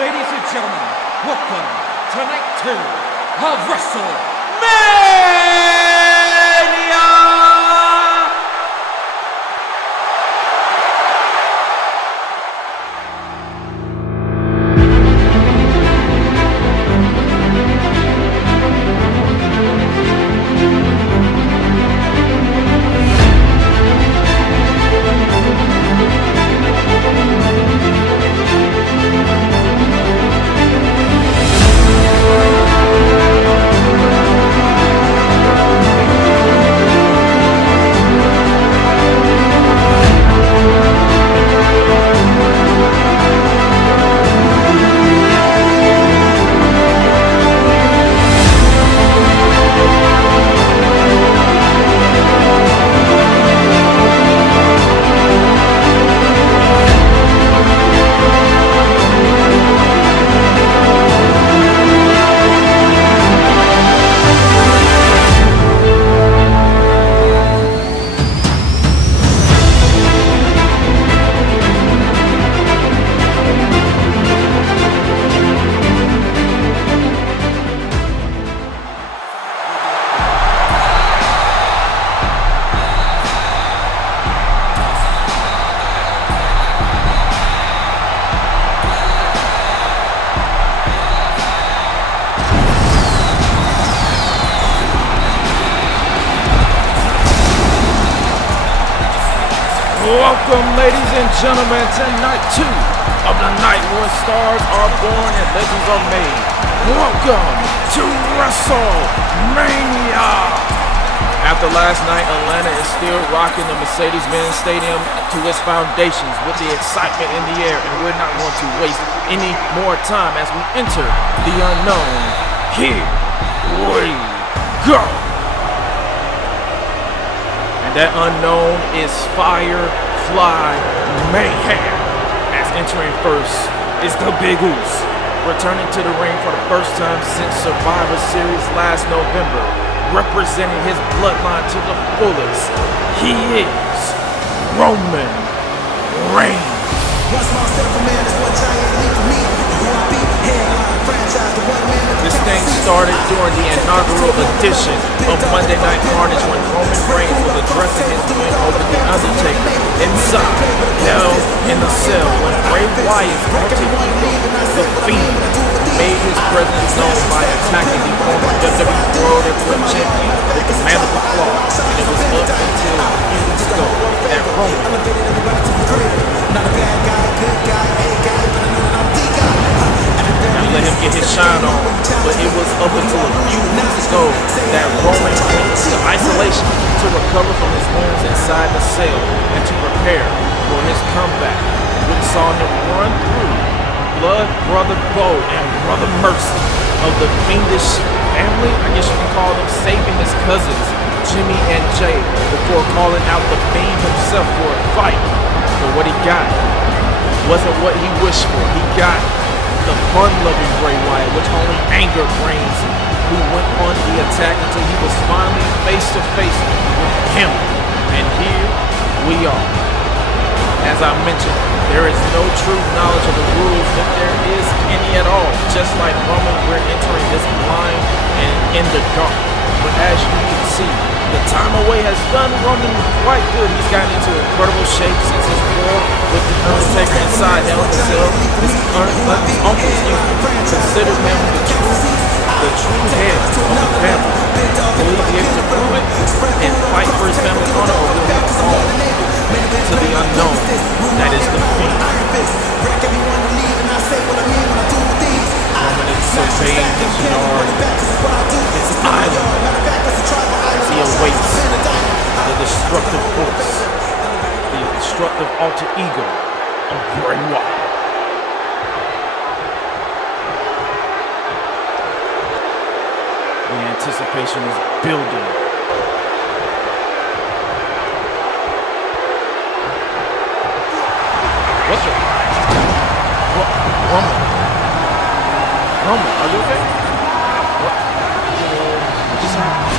Ladies and gentlemen, welcome to night 2 of WrestleMania! Welcome, ladies and gentlemen, to night 2 of the night where stars are born and legends are made. Welcome to WrestleMania! After last night, Atlanta is still rocking the Mercedes-Benz Stadium to its foundations with the excitement in the air, and we're not going to waste any more time as we enter the unknown. Here we go! And that unknown is Firefly Mayhem. As entering first is the Big Oos, returning to the ring for the first time since Survivor Series last November, representing his bloodline to the fullest. He is Roman Reigns. This thing started during the inaugural edition of Monday Night Carnage when Roman Reigns was addressing his win over The Undertaker inside Hell in a Cell when Bray Wyatt's multi-ego, The Fiend, made his presence known by attacking the former WWE World Heavyweight Champion with the mandible claw. And it was up until a few weeks ago that Roman let him get his shine on, but it was up until a few weeks ago that Roman went to isolation to recover from his wounds inside the cell and to prepare for his comeback. We saw him run through Blood Brother Bo and Brother Mercy of the Fiendish family, I guess you can call them, saving his cousins Jimmy and Jay before calling out the Fiend himself for a fight. But what he got wasn't what he wished for. He got the fun-loving Bray Wyatt, which only angered Reigns, who went on the attack until he was finally face-to-face with him. And here we are. As I mentioned, there is no true knowledge of the rules, if there is any at all. Just like Roman, we're entering this blind and in the dark. But as you can see, the time away has done Roman quite good. He's gotten into incredible shape since his war with The Undertaker inside Hell in a Cell. His uncle considered him the true head of the family. Will he be able to prove it and fight for his family's honor, or will he fall to the unknown that is the Fiend? Roman is surveying his yard, his island, as he awaits the destructive force, the destructive alter ego of Bray Wyatt. The anticipation is building. What's your... Roman? Roman, are you okay? What just happened?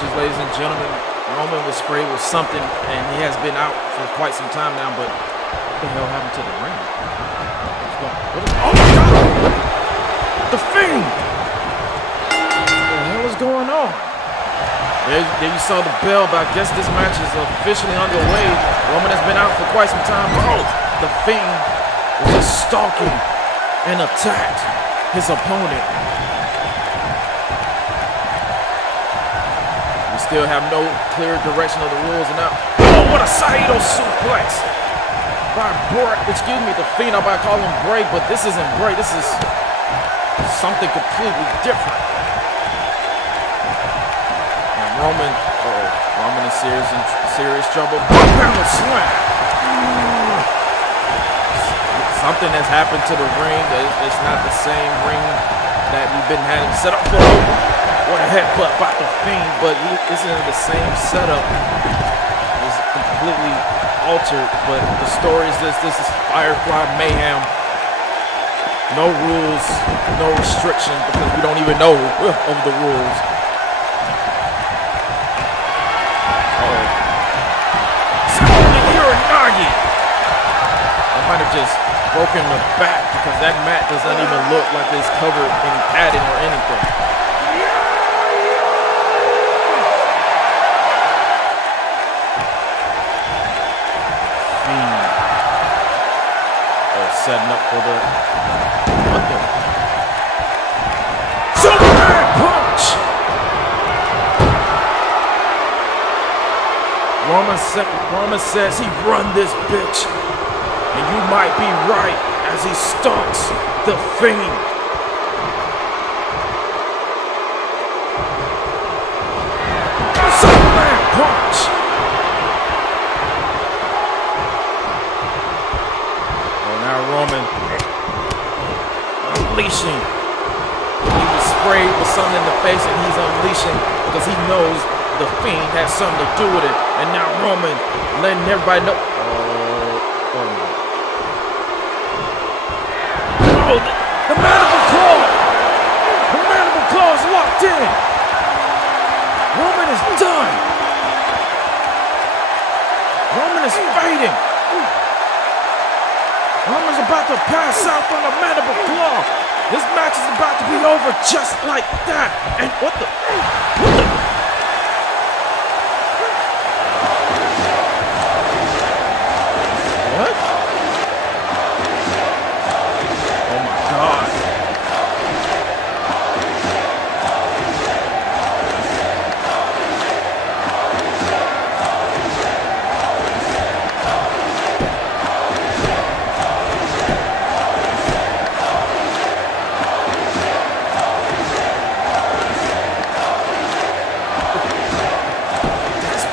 matches, ladies and gentlemen. Roman was sprayed with something, and he has been out for quite some time now, but what the hell happened to the ring? Oh my God! The Fiend! What the hell is going on? There you saw the bell, but I guess this match is officially underway. Roman has been out for quite some time. Oh, the Fiend was just stalking and attacked his opponent. Still have no clear direction of the rules, and now, oh, what a Saito suplex by Bray. Excuse me, the Fiend. I'm about to call him Bray, but this isn't Bray. This is something completely different. And Roman, Roman is serious trouble. Pound slam. Something has happened to the ring. It's not the same ring that we've been having set up for. What a headbutt by the Fiend, but this isn't the same setup. It's completely altered, but the story is this is Firefly Mayhem. No rules, no restriction, because we don't even know of the rules. I might have just broken the back, because that mat doesn't even look like it's covered in padding or anything. Setting up for the Superman punch. Roman says he run this bitch, and you might be right as he stalks the Fiend. Superman punch. Roman unleashing. He was sprayed with something in the face, and he's unleashing because he knows the Fiend has something to do with it. And now Roman letting everybody know. Oh, the mandible claw. The mandible claw is locked in. Roman is done. Roman is fighting. Roman's about to pass out from the mandible claw. This match is about to be over just like that. And what the? What? Oh my God.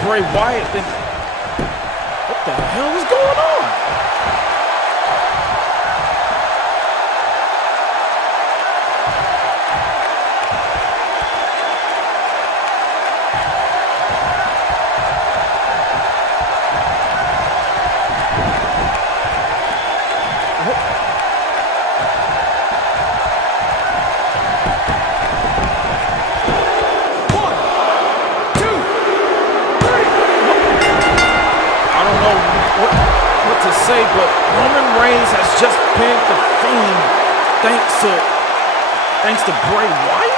Bray Wyatt, then what the hell is going on? Say, but Roman Reigns has just pinned the Fiend thanks to Bray Wyatt?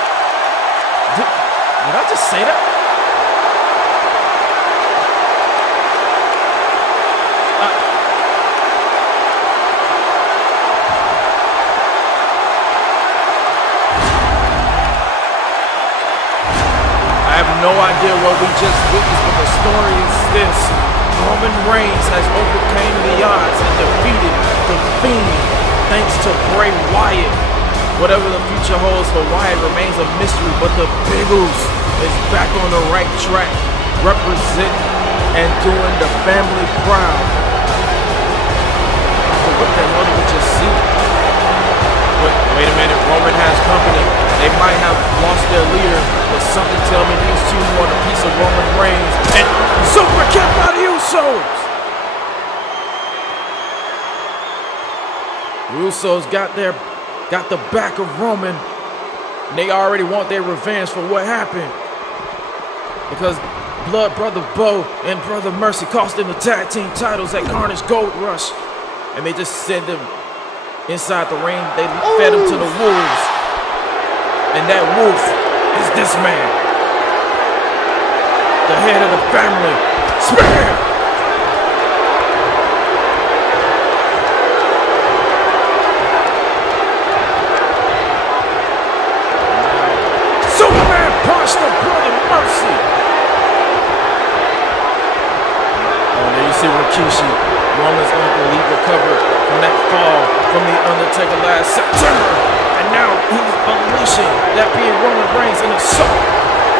Did I just say that? I have no idea what we just witnessed, but the story is this. Roman Reigns has overcame the odds and defeated the Fiend thanks to Bray Wyatt. Whatever the future holds for Wyatt remains a mystery, but the Biggles is back on the right track, representing and doing the family proud. But what the hell did we just see? Wait a minute, Roman has company. They might have lost their leader, but something tells me these two want a piece of Roman Reigns. And super kick by the Usos! The Usos got the back of Roman, and they already want their revenge for what happened. because Blood Brother Bo and Brother Mercy cost them the tag team titles at Carnage Gold Rush, and they just sent them inside the ring. They fed them to the wolves, and that wolf is this man, the head of the family. Spear! Superman punched the Brother Mercy. Oh, there you see Rikishi, Roman's uncle. He recovered from that fall from the Undertaker last September, and now he's unleashing that being Roman Reigns in assault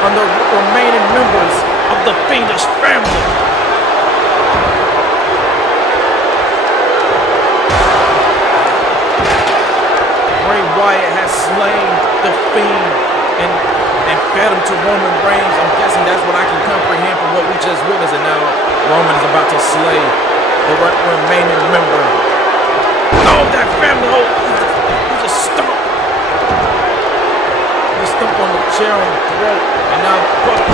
on the remaining members of the Fiendish family. Bray Wyatt has slain the Fiend and fed him to Roman Reigns. I'm guessing that's what I can comprehend from what we just witnessed, and now Roman is about to slay the remaining member. Oh, that family! Oh, he just stomped. He stomped on the chair on the throat, and now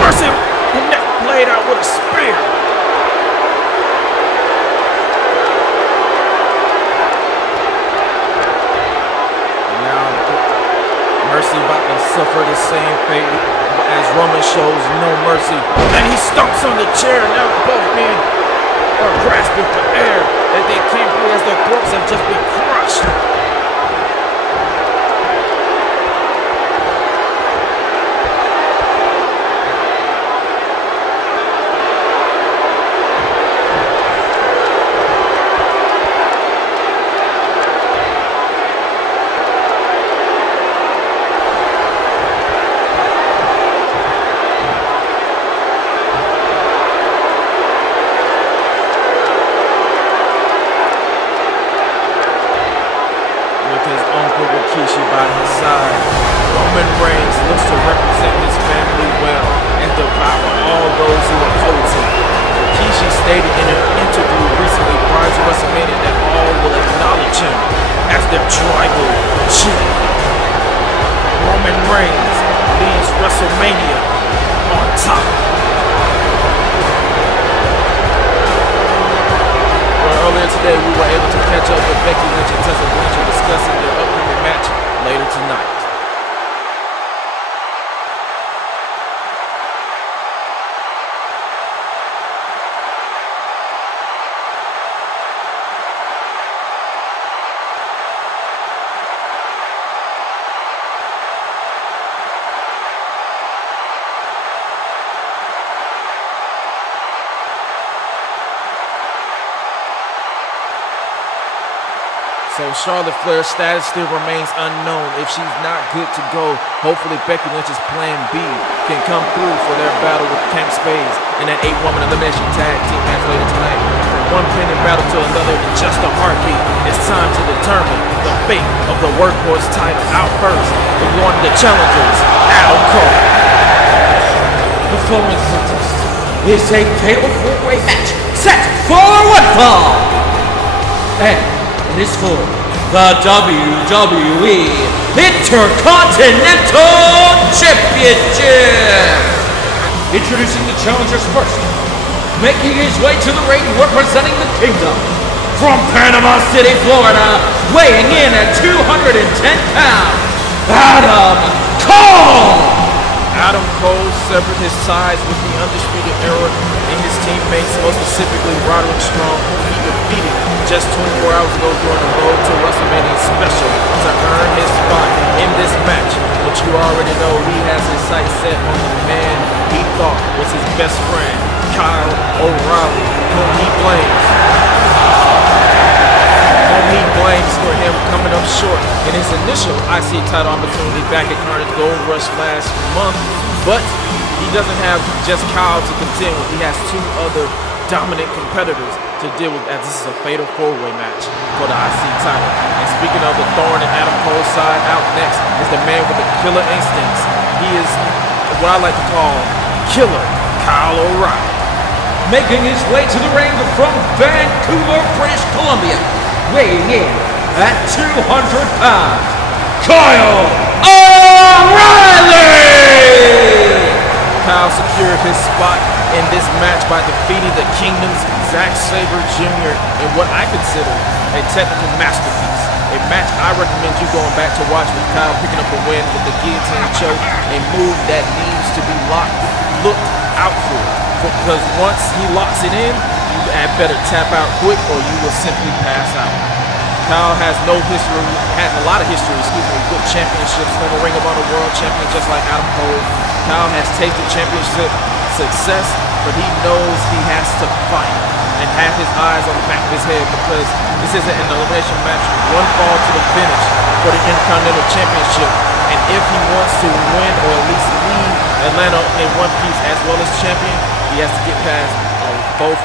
Mercy laid out with a spear. And now Mercy about to suffer the same fate as Roman shows no mercy. And he stomps on the chair, and now both men are grasping for air that they can't breathe as their throats have just been crushed. By his side, Roman Reigns looks to represent his family well and devour all those who oppose him. Rikishi stated in an interview recently prior to WrestleMania that all will acknowledge him as their tribal chief. Roman Reigns leaves WrestleMania on top. Earlier today, we were able to catch up with Becky Lynch and Tessa Blanchard discussing their upcoming match later tonight. So Charlotte Flair's status still remains unknown. If she's not good to go, hopefully Becky Lynch's plan B can come through for their battle with Spades in that 8-woman elimination tag team match later tonight. From one pending battle to another in just a heartbeat, it's time to determine the fate of the Workhorse title. Out first, we're going to the challengers, Adam Cole. The following contest is a fatal 4-way match set for one fall. And it is for the WWE Intercontinental Championship. Introducing the challengers first, making his way to the ring representing the Kingdom, from Panama City, Florida, weighing in at 210 pounds, Adam Cole. Adam Cole severed his ties with the Undisputed Era and his teammates, most specifically Roderick Strong, whom he defeated just 24 hours ago during the Road to WrestleMania special to earn his spot in this match. But you already know he has his sights set on the man he thought was his best friend, Kyle O'Reilly, whom he blames for him coming up short in his initial IC title opportunity back at Carnage Gold Rush last month. But he doesn't have just Kyle to contend with. He has two other dominant competitors to deal with, as this is a fatal 4-way match for the IC title. And speaking of the thorn in Adam Cole's side, out next is the man with the killer instincts. He is what I like to call Killer Kyle O'Reilly. Making his way to the ring from Vancouver, British Columbia, weighing in at 200 pounds, Kyle O'Reilly! Kyle secured his spot in this match by defeating the Kingdom's Zack Sabre Jr. in what I consider a technical masterpiece. A match I recommend you going back to watch with Kyle picking up the win with the guillotine choke, a move that needs to be looked out for. Because once he locks it in, you had better tap out quick or you will simply pass out. Kyle has a lot of history, with championships, former Ring of Honor World Champion just like Adam Cole. Kyle has tasted championship success, but he knows he has to fight and have his eyes on the back of his head because this isn't an elimination match. One fall to the finish for the Intercontinental Championship. And if he wants to win or at least leave Atlanta in one piece as well as champion, he has to get past both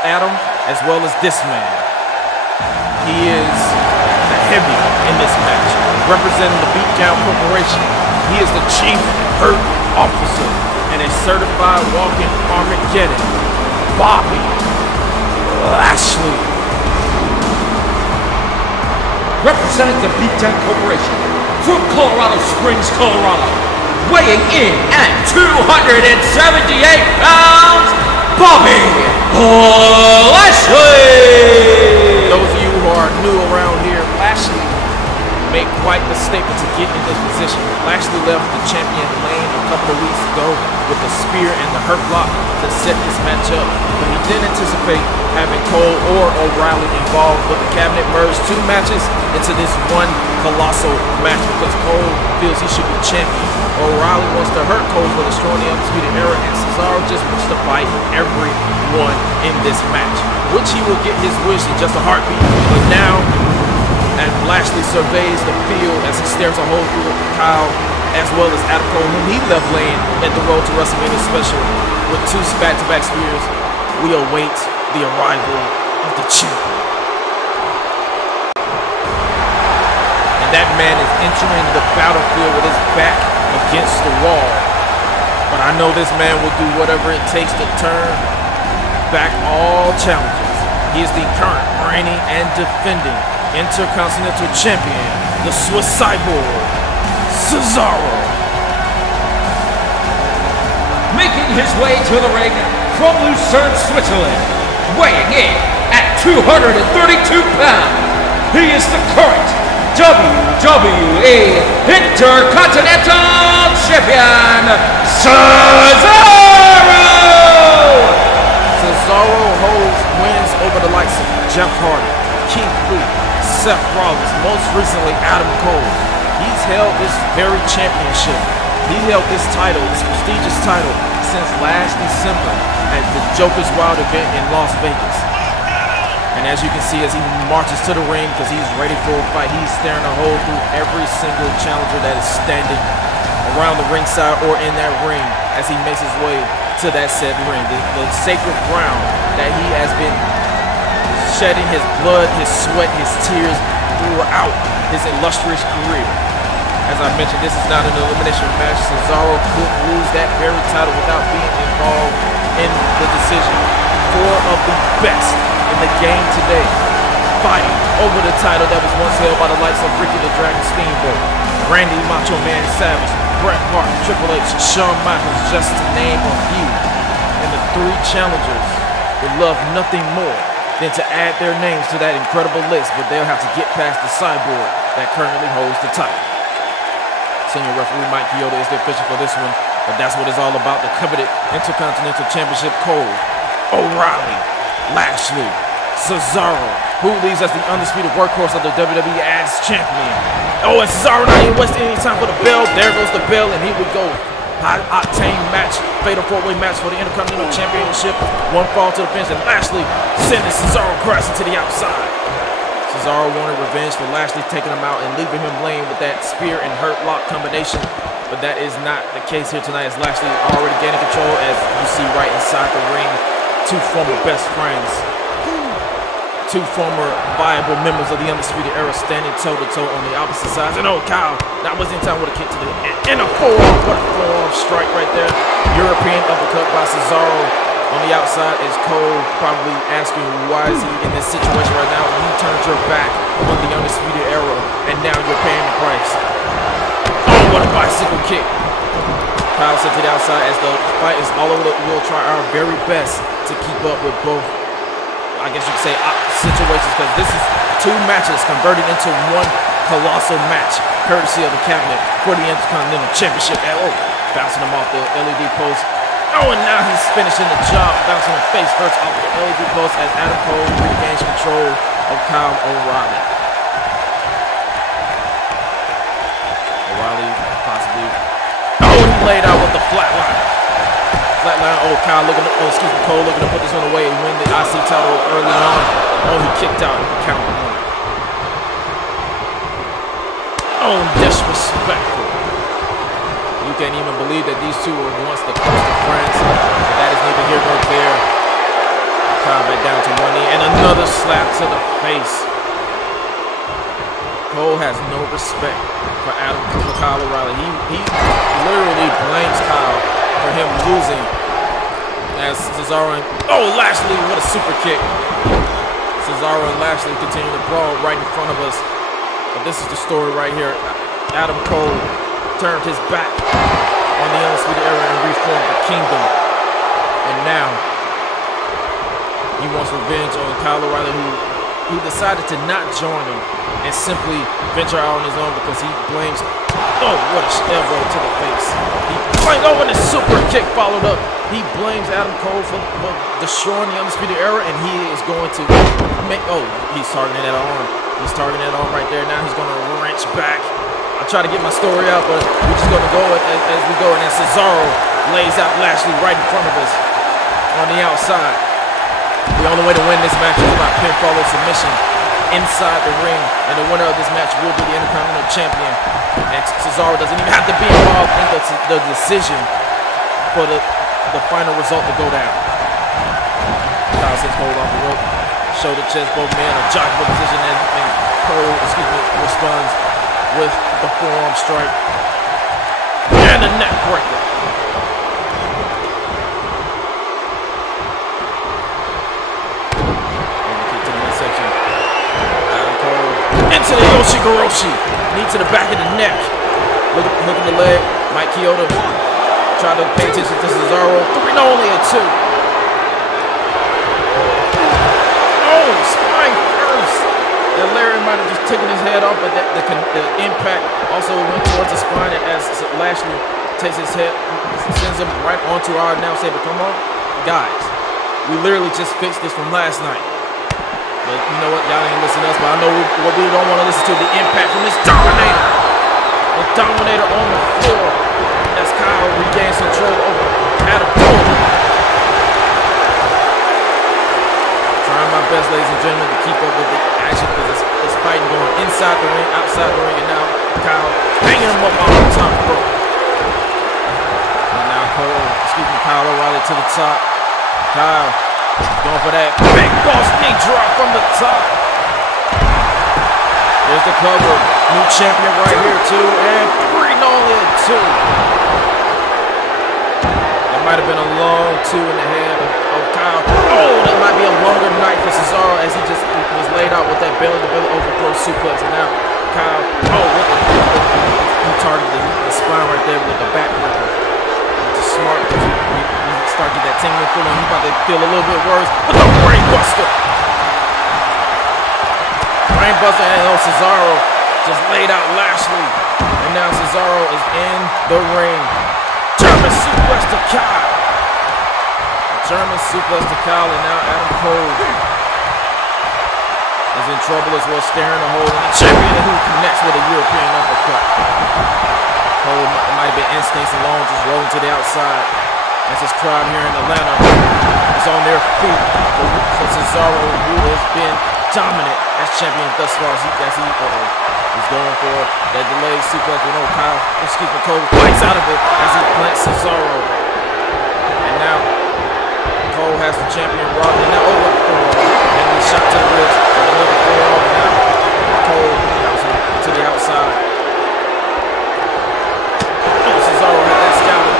Adam as well as this man. He is the heavy in this match, representing the Beatdown Corporation. He is the Chief Hurt Officer and a certified walking Armageddon, Bobby Lashley. Representing the Beatdown Corporation from Colorado Springs, Colorado, weighing in at 278 pounds, Bobby Lashley. Those of you who are new around here, Lashley made quite the statement to get in this position. Lashley left the champion lane a couple of weeks ago with the spear and the hurt lock to set this match up. But he didn't anticipate having Cole or O'Reilly involved, but the cabinet merged two matches into this one colossal match because Cole feels he should be champion. O'Reilly wants to hurt Cole for destroying the Undisputed Era, and Cesaro just wants to fight everyone in this match, which he will get his wish in just a heartbeat. But now, as Lashley surveys the field as he stares a hole through Kyle as well as Adam Cole, whom he left laying at the Road to WrestleMania special with two back-to-back spears, we await the arrival of the champion. And that man is entering the battlefield with his back against the wall. But I know this man will do whatever it takes to turn back all challenges. He is the current reigning and defending Intercontinental Champion, the Swiss Cyborg, Cesaro. Making his way to the ring from Lucerne, Switzerland, weighing in at 232 pounds, he is the current WWE Intercontinental Champion, Cesaro! Cesaro holds wins over the likes of Jeff Hardy, G-Clique, Seth Rollins, most recently Adam Cole. He's held this very championship. He held this title, this prestigious title, since last December at the Joker's Wild event in Las Vegas. And as you can see, as he marches to the ring because he's ready for a fight, he's staring a hole through every single challenger that is standing around the ringside or in that ring as he makes his way to that said ring. The sacred ground that he has been shedding his blood, his sweat, his tears throughout his illustrious career. As I mentioned, this is not an elimination match. Cesaro could lose that very title without being involved in the decision. Four of the best in the game today fighting over the title that was once held by the likes of Ricky the Dragon Steamboat, Randy Macho Man Savage, Bret Hart, Triple H, Shawn Michaels, just to name a few. And the three challengers would love nothing more than to add their names to that incredible list, but they'll have to get past the cyborg that currently holds the title. Senior referee Mike Chioda is the official for this one, but that's what it's all about. The coveted Intercontinental Championship. Cole, O'Reilly, Lashley, Cesaro, who leaves as the undisputed workhorse of the WWE as champion. Oh, and Cesaro not even wasting any time for the bell. There goes the bell, and here we go. High-octane match, fatal four-way match for the Intercontinental Championship. One fall to the finish, and Lashley sending Cesaro crashing to the outside. Cesaro wanted revenge for Lashley taking him out and leaving him laying with that spear and hurt lock combination, but that is not the case here tonight as Lashley already gaining control, as you see right inside the ring. Two former best friends, two former viable members of the Undisputed Era standing toe-to-toe on the opposite sides. And oh, Kyle, that was in time with a kick to the and a forearm. What a forearm strike right there. European uppercut by Cesaro on the outside, as Cole probably asking why is he in this situation right now when you turned your back on the Undisputed Era and now you're paying the price. Oh, what a bicycle kick. Kyle sent to the outside as the fight is all over. We'll try our very best to keep up with both, I guess you could say, situations, because this is 2 matches converted into one colossal match, courtesy of the cabinet for the Intercontinental Championship. Oh, bouncing him off the LED post. Oh, and now he's finishing the job, bouncing him face first off the LED post as Adam Cole regains control of Kyle O'Reilly. O'Reilly possibly. Oh, he laid out with the flatline. Oh, Kyle looking to, Cole looking to put this one away and win the IC title early on. Oh, he kicked out at the count. Oh, disrespectful. You can't even believe that these two were once the close of friends. But that is neither here nor there. Kyle back down to one knee and another slap to the face. Cole has no respect for Kyle O'Reilly. He literally blames Kyle for him losing as Cesaro and Lashley, what a super kick. Cesaro and Lashley continue to brawl right in front of us. But this is the story right here. Adam Cole turned his back on the Undisputed Era and reformed the Kingdom. And now he wants revenge on Kyle O'Reilly, who decided to not join him and simply venture out on his own because he blames, what a elbow to the face. And a super kick followed up. He blames Adam Cole for destroying the Undisputed Era, and he is going to make, he's targeting that arm. He's targeting that arm right there. Now he's going to wrench back. I try to get my story out, but we're just going to go as we go. And then Cesaro lays out Lashley right in front of us on the outside. The only way to win this match is by pinfall or submission inside the ring, and the winner of this match will be the Intercontinental Champion. And Cesaro doesn't even have to be involved in the decision for the final result to go down. Kyle says hold on the rope, shoulder chest, both men, a jockeyable position, and Cole, responds with the forearm strike and a neck breaker. Into the Yoshigoroshi, knee to the back of the neck. Look at the leg. Mike Chioda tried to pay attention to Cesaro. 3, no, only a 2. Oh, spine first. And Larry might have just taken his head off, but the impact also went towards the spine. And as Lashley takes his head, sends him right onto our announce table. Come on, guys. We literally just fixed this from last night. But you know what? Y'all ain't listen to us, but I know what we don't want to listen to, the impact from this Dominator. The Dominator on the floor as Kyle regains control over Adam Cole. Trying my best, ladies and gentlemen, to keep up with the action because it's fighting going inside the ring, outside the ring, and now Kyle hanging him up on the top rope. And now Kyle O'Reilly to the top. Kyle going for that big boss knee drop from the top. There's the cover. New champion right here, too. And 3, no, only a 2. That might have been a long 2 in the head of Kyle. Oh, that might be a longer night for Cesaro as he just was laid out with that belly-to-belly overthrow suplex. And now Kyle, he targeted the spine right there with the backbreaker. Which is smart because you start to get that tingling feeling. He's about to feel a little bit worse. But the brainbuster. Brainbuster and Cesaro just laid out Lashley. And now Cesaro is in the ring. German suplex to Kyle. German suplex to Kyle, and now Adam Cole is in trouble as well, staring a hole in the champion who connects with a European uppercut. Cole might have been instincts alone, just rolling to the outside. As this crowd here in Atlanta is on their feet for Cesaro, who has been dominant as champion thus far as he's going for that delayed suplex. We know Cole fights out of it as he plants Cesaro. And now Cole has the champion robbed, and now and he shot to the ribs with another forearm. And now Cole to the outside. Cesaro had that scouted.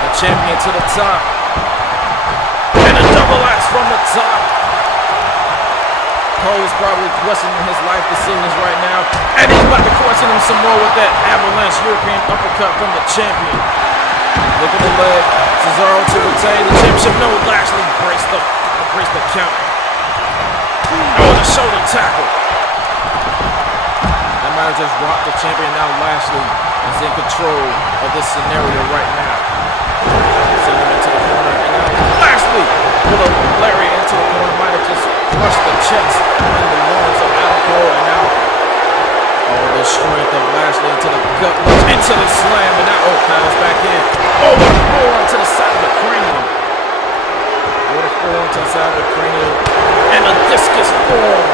The champion to the top. And a double axe from the top. Cole is probably questioning his life decisions right now. And he's about to question him some more with that avalanche European uppercut from the champion. Look at the leg. Cesaro to retain the championship. No, Lashley braced the count. Oh, the shoulder tackle. That might have just rocked the champion. Now Lashley is in control of this scenario right now. Sending him into the corner. And now Lashley with a lariat into the corner. Might have just crushed the chest and the lungs of Adam Cole. And now all the strength of Lashley into the gut punch, into the slam. And now, oh, Kyle's back in. Oh, what a forearm to the side of the cranium. What a forearm to the side of the cranium. And a discus forearm.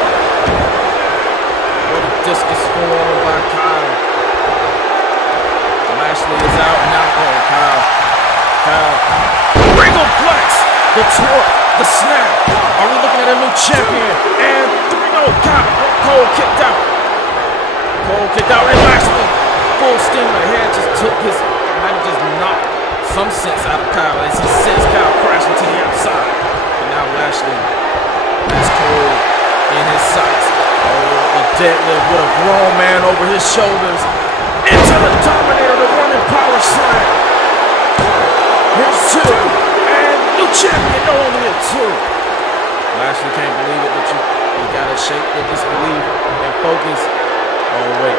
What a discus forearm by Kyle. Lashley is out and now, oh, Kyle. Regal Flex. The torque. The snap. Are we looking at a new champion? And 3-0. Cole kicked out. And Lashley, full sting ahead, just took his, might have just knocked some sense out of Kyle as he sends Kyle crashing to the outside. And now Lashley has Cole in his sights. Oh, the deadlift with a grown man over his shoulders. Into the Dominator, the running power slam. Here's 2, and new champion, no only at 2. Lashley can't believe it, but you gotta shake the disbelief and focus. Oh, wait.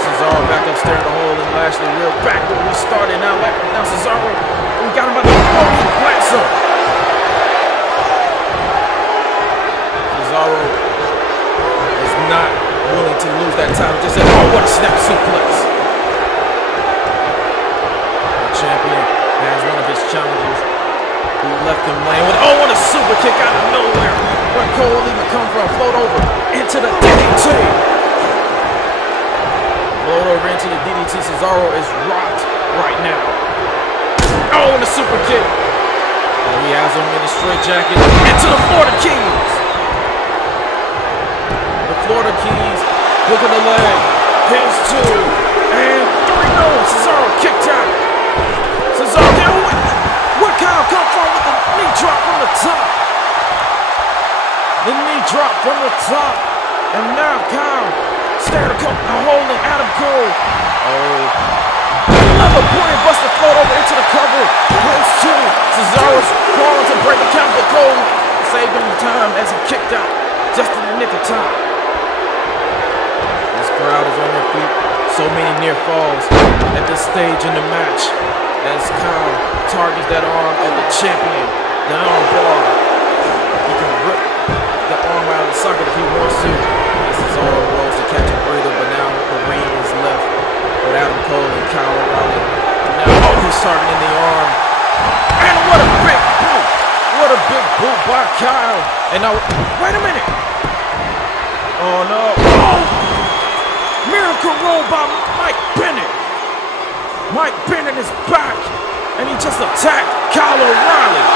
Cesaro back upstairs in the hole, and Lashley real back where we started. Now Cesaro, we got him by the he plants him. Cesaro is not willing to lose that title. Just said, oh, what a snap suplex. The champion has one of his challengers who left him laying with, oh, what a super kick out of nowhere. Where Cole even come from, float over into the DDT. Float over into the DDT. Cesaro is rocked right now. Oh, and the super kick. Oh, he has him in a straight jacket. Into the Florida Keys. The Florida Keys. Look at the leg. Here's 2. And 3-0. Cesaro kicked out. Cesaro can't win. Where Kyle come from with the knee drop from the top. The knee drop from the top. And now Kyle staring a hole in Adam Cole. Oh. Another point buster float over into the cover. Here's 2. Cesaro's crawling to break the count, but Cole saved him time as he kicked out just in the nick of time. This crowd is on their feet. So many near falls at this stage in the match as Kyle targets that arm of the champion. The arm bar. He can rip the arm out of the socket if he wants to. Cesaro rolls to catch a breather, but now the ring is left with Adam Cole and Kyle O'Reilly. Now, oh, he's targeting the arm. And what a big boot! What a big boot by Kyle. And now, wait a minute. Oh, no. Oh! Miracle roll by Mike Bennett. Mike Bennett is back, and he just attacked Kyle O'Reilly.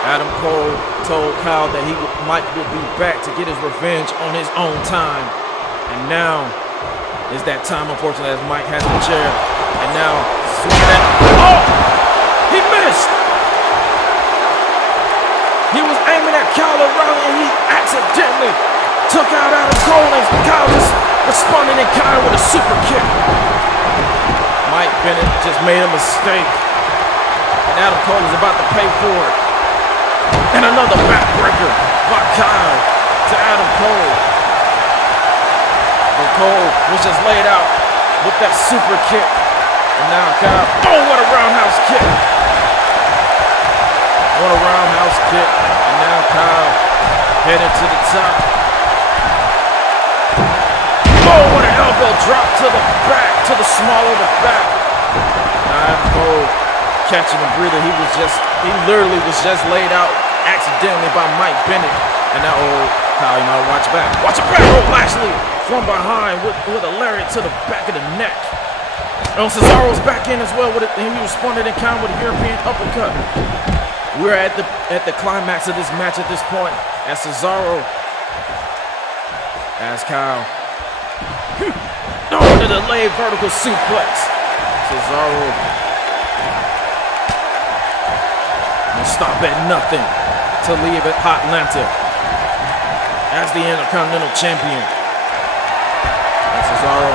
Adam Cole told Kyle that Mike would be back to get his revenge on his own time. And now is that time, unfortunately, as Mike has the chair. And now, oh! He missed! He was aiming at Kyle O'Reilly and he accidentally took out Adam Cole, and Kyle just responded in kind with a super kick. Mike Bennett just made a mistake. And Adam Cole is about to pay for it. And another backbreaker by Kyle to Adam Cole. But Cole was just laid out with that super kick. And now Kyle, oh, what a roundhouse kick. What a roundhouse kick. And now Kyle headed to the top. Oh, what an elbow drop to the back, to the small of the back. Now Adam Cole catching a breather. He literally was just laid out accidentally by Mike Bennett. And now, oh, Kyle, you know, watch back. Watch it back. Oh, Lashley from behind with a lariat to the back of the neck. Oh, Cesaro's back in as well with it, and he responded in kind with a European uppercut. We're at the climax of this match at this point as Cesaro, as Kyle, under the delayed vertical suplex. Cesaro will stop at nothing to leave at Atlanta as the Intercontinental Champion. And Cesaro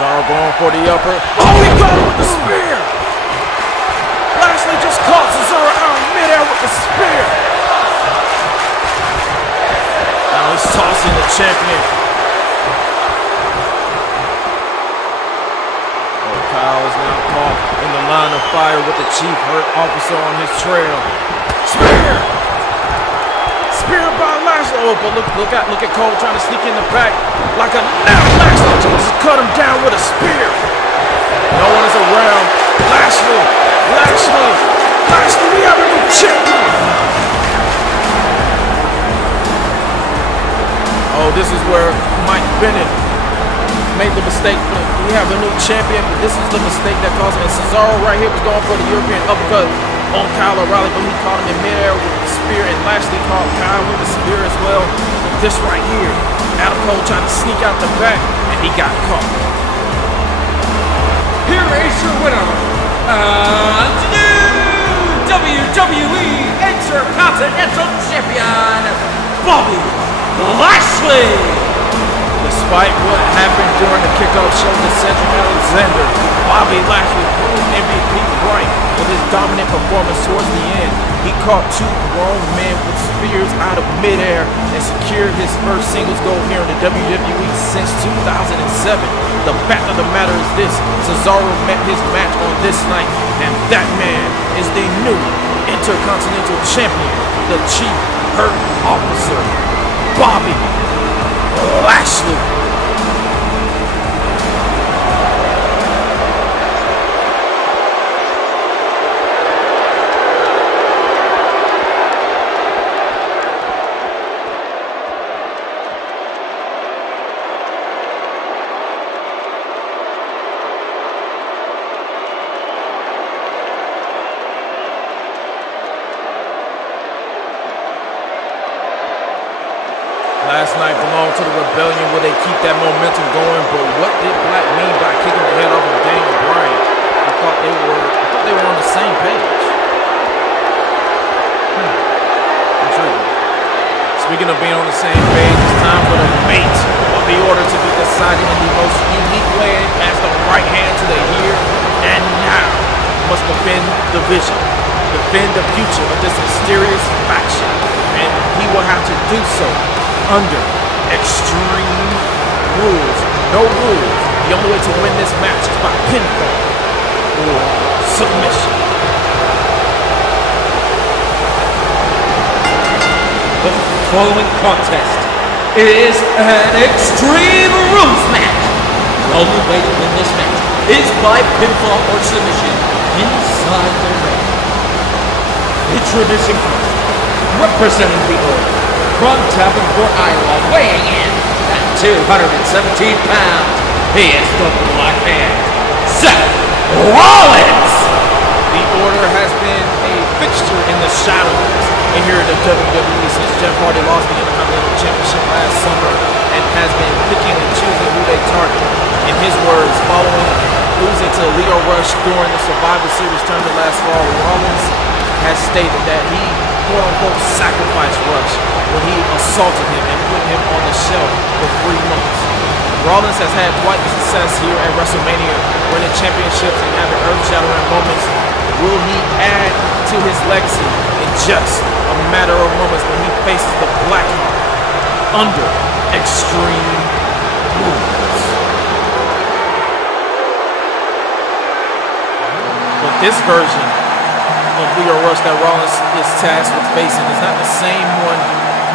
Cesaro going for the upper. Oh, he got him with the spear! Lashley just caught Cesaro out in midair with the spear. Now he's tossing the champion. Oh, Kyle is now caught in the line of fire with the chief hurt officer on his trail. Spear! Spear by Lashley. Oh, but look at Cole trying to sneak in the back like a now Lashley just cut him down with a spear. No one is around. Lashley, we have a new champion. Oh, this is where Mike Bennett made the mistake. We have a new champion, but this is the mistake that caused him. And Cesaro right here was going for the European uppercut on Kyle O'Reilly, but he caught him in midair with the spear, and Lashley caught Kyle with the spear as well. But this right here, Adam Cole trying to sneak out the back, and he got caught. Here is your winner, new WWE Intercontinental Champion, Bobby Lashley. Despite what happened during the kickoff show to Cedric Alexander, Bobby Lashley proved MVP right with his dominant performance towards the end. He caught two grown men with spears out of midair and secured his first singles gold here in the WWE since 2007. The fact of the matter is this: Cesaro met his match on this night, and that man is the new Intercontinental Champion, the Chief Hurt Officer, Bobby Lashley. Last night belonged to the Rebellion where they keep that momentum going, but what did Black mean by kicking the head off of Daniel Bryan? I thought they were on the same page. Intriguing. Speaking of being on the same page, it's time for the fate of the order to be decided in the most unique way as the right hand to the here and now must defend the vision, defend the future of this mysterious faction, and he will have to do so under extreme rules. No rules. The only way to win this match is by pinfall or submission. The following contest is an Extreme Rules match. The only way to win this match is by pinfall or submission inside the ring. Introducing first, representing the order, from Davenport, Iowa, weighing in at 217 pounds, he is the Black Hand, Seth Rollins. The order has been a fixture in the shadows in here in the WWE since Jeff Hardy lost the Intercontinental Championship last summer and has been picking and choosing who they target. In his words, following losing to Lio Rush during the Survivor Series tournament last fall, Rollins has stated that he quote-unquote sacrificed Rush when he assaulted him and put him on the shelf for 3 months. Rollins has had quite the success here at WrestleMania, winning championships and having earth-shattering moments. Will he add to his legacy in just a matter of moments when he faces the Blackheart under Extreme Rules? But this version of Lio Rush that Rollins is tasked with facing is not the same one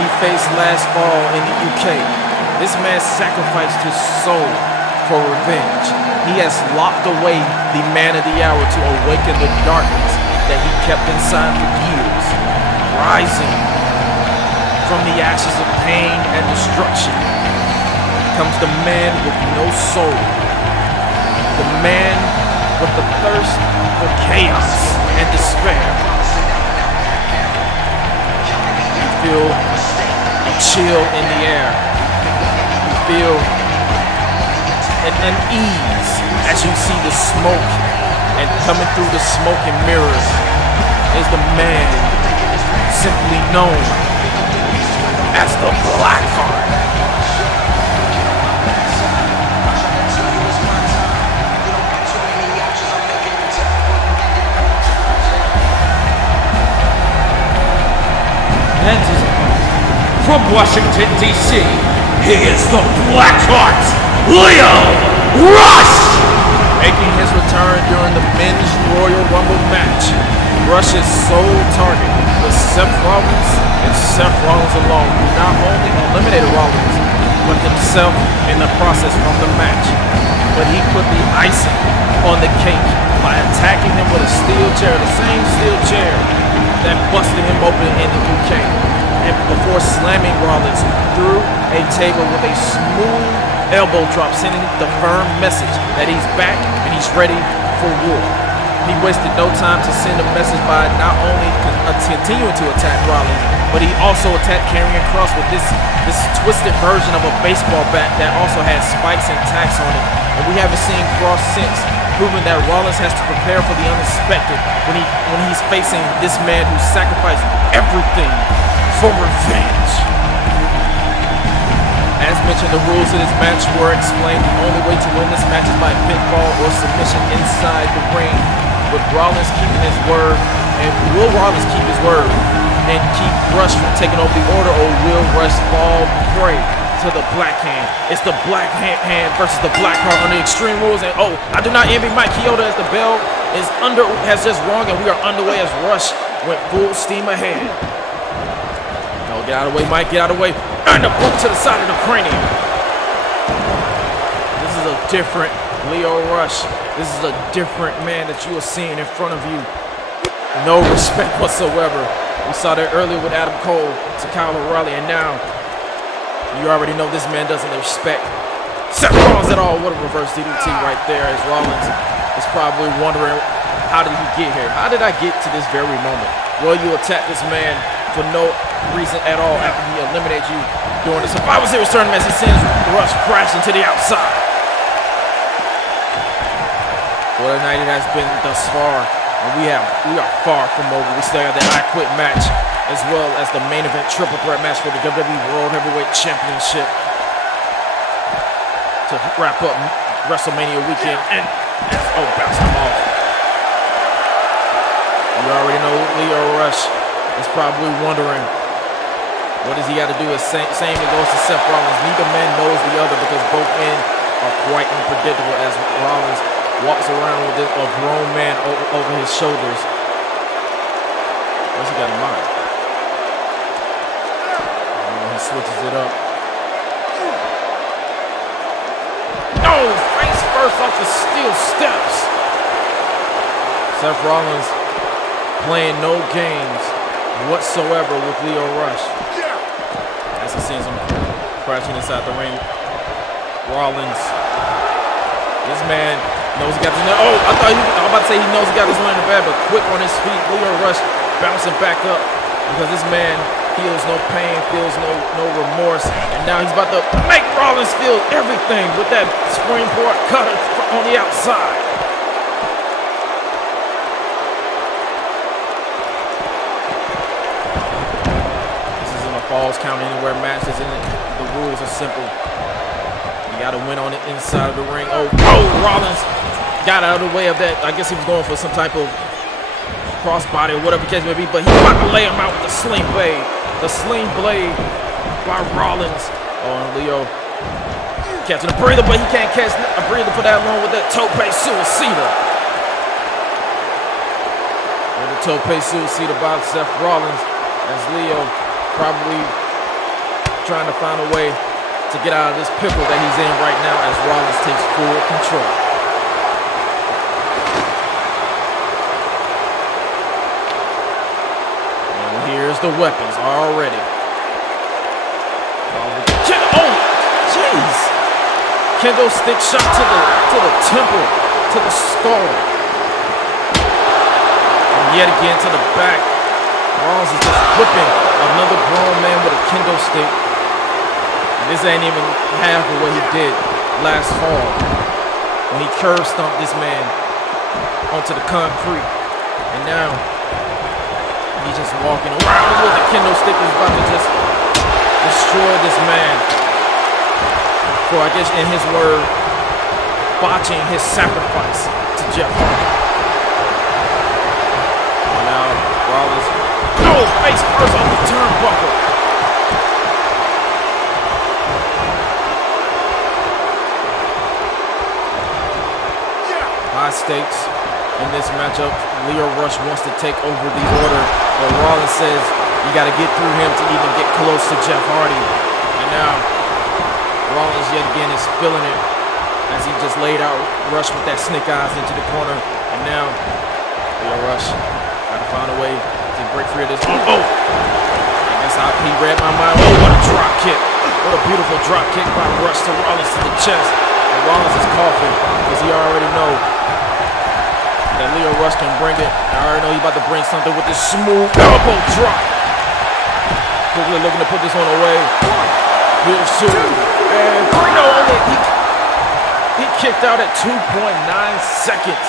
he faced last fall in the UK. This man sacrificed his soul for revenge. He has locked away the man of the hour to awaken the darkness that he kept inside for years. Rising from the ashes of pain and destruction comes the man with no soul. The man with the thirst for chaos and despair. You feel a chill in the air. You feel an unease as you see the smoke, and coming through the smoke and mirrors is the man simply known as the Blackheart. from Washington, D.C., he is the Blackheart, Lio Rush! Making his return during the Men's Royal Rumble match, Rush's sole target was Seth Rollins, and Seth Rollins alone, who not only eliminated Rollins, but himself in the process from the match. But he put the icing on the cake by attacking him with a steel chair, the same steel chair that busted him open in the UK. And before slamming Rollins through a table with a smooth elbow drop, sending the firm message that he's back and he's ready for war. He wasted no time to send a message by not only continuing to attack Rollins, but he also attacked Karrion Kross with this twisted version of a baseball bat that also had spikes and tacks on it. And we haven't seen Kross since, proving that Rollins has to prepare for the unexpected when he's facing this man who sacrificed everything for revenge. As mentioned, the rules of this match were explained. The only way to win this match is by pinfall or submission inside the ring, with Rollins keeping his word. And will Rollins keep his word and keep Rush from taking over the order, or will Rush fall prey to the Black Hand? It's the Black Hand versus the Blackheart under Extreme Rules. And oh, I do not envy Mike Chioda as the bell has just rung and we are underway as Rush went full steam ahead. No, get out of the way, Mike, get out of the way. And the boot to the side of the cranium. This is a different Lio Rush. This is a different man that you are seeing in front of you. No respect whatsoever. We saw that earlier with Adam Cole to Kyle O'Reilly, and now you already know this man doesn't respect Seth Rollins at all. What a reverse DDT right there, as Rollins is probably wondering, how did he get here? How did I get to this very moment? Well, you attack this man for no reason at all after he eliminated you during the Survivor Series tournament as he sends Rush crashing to the outside. What a night it has been thus far, and we are far from over. We still have the I Quit match, as well as the main event triple threat match for the WWE World Heavyweight Championship to wrap up WrestleMania weekend. And bounce him off. You already know Lio Rush is probably wondering, what does he got to do? Same that goes to Seth Rollins. Neither man knows the other because both men are quite unpredictable as Rollins walks around with a grown man over his shoulders. What's he got in mind? He switches it up. No! Face first off the steel steps. Seth Rollins playing no games whatsoever with Lio Rush. As he sends him crashing inside the ring. Rollins, this man knows he got this. Oh, I was about to say he knows he got this one in the bag, but quick on his feet. Lio Rush bouncing back up because this man feels no pain, feels no remorse, and now he's about to make Rollins feel everything with that springboard cutter on the outside. Falls count anywhere matches, and the rules are simple. You got to win on the inside of the ring. Oh, Rollins got out of the way of that. I guess he was going for some type of crossbody or whatever the case may be, but he's about to lay him out with the sling blade. The sling blade by Rollins. Oh, and Lio catching a breather, but he can't catch a breather for that long with that tope suicida. And the tope suicida by Seth Rollins as Lio probably trying to find a way to get out of this pickle that he's in right now as Rollins takes full control. And here's the weapons already. Oh, jeez! Kendo stick shot to the temple, to the skull. And yet again to the back. Rollins is just whipping another grown man with a kendo stick. And this ain't even half of what he did last fall when he curb stomped this man onto the concrete. And now he's just walking around with a kendo stick. He's about to just destroy this man for, I guess in his word, botching his sacrifice to Jeff Hardy. And now Rollins, no, face first on the turnbuckle. stakes in this matchup. Lio Rush wants to take over the order, but Rollins says you got to get through him to even get close to Jeff Hardy. And now Rollins yet again is feeling it as he just laid out Rush with that snake eyes into the corner. And now Lio Rush got to find a way to break free of this. Oh! I guess he read my mind. Oh, what a drop kick. What a beautiful drop kick by Rush to Rollins to the chest. And Rollins is coughing because he already know that Lio Rush can bring it. I already know he's about to bring something with this smooth elbow drop. Quickly looking to put this one away. Here's two. And three. No, he kicked out at 2.9 seconds.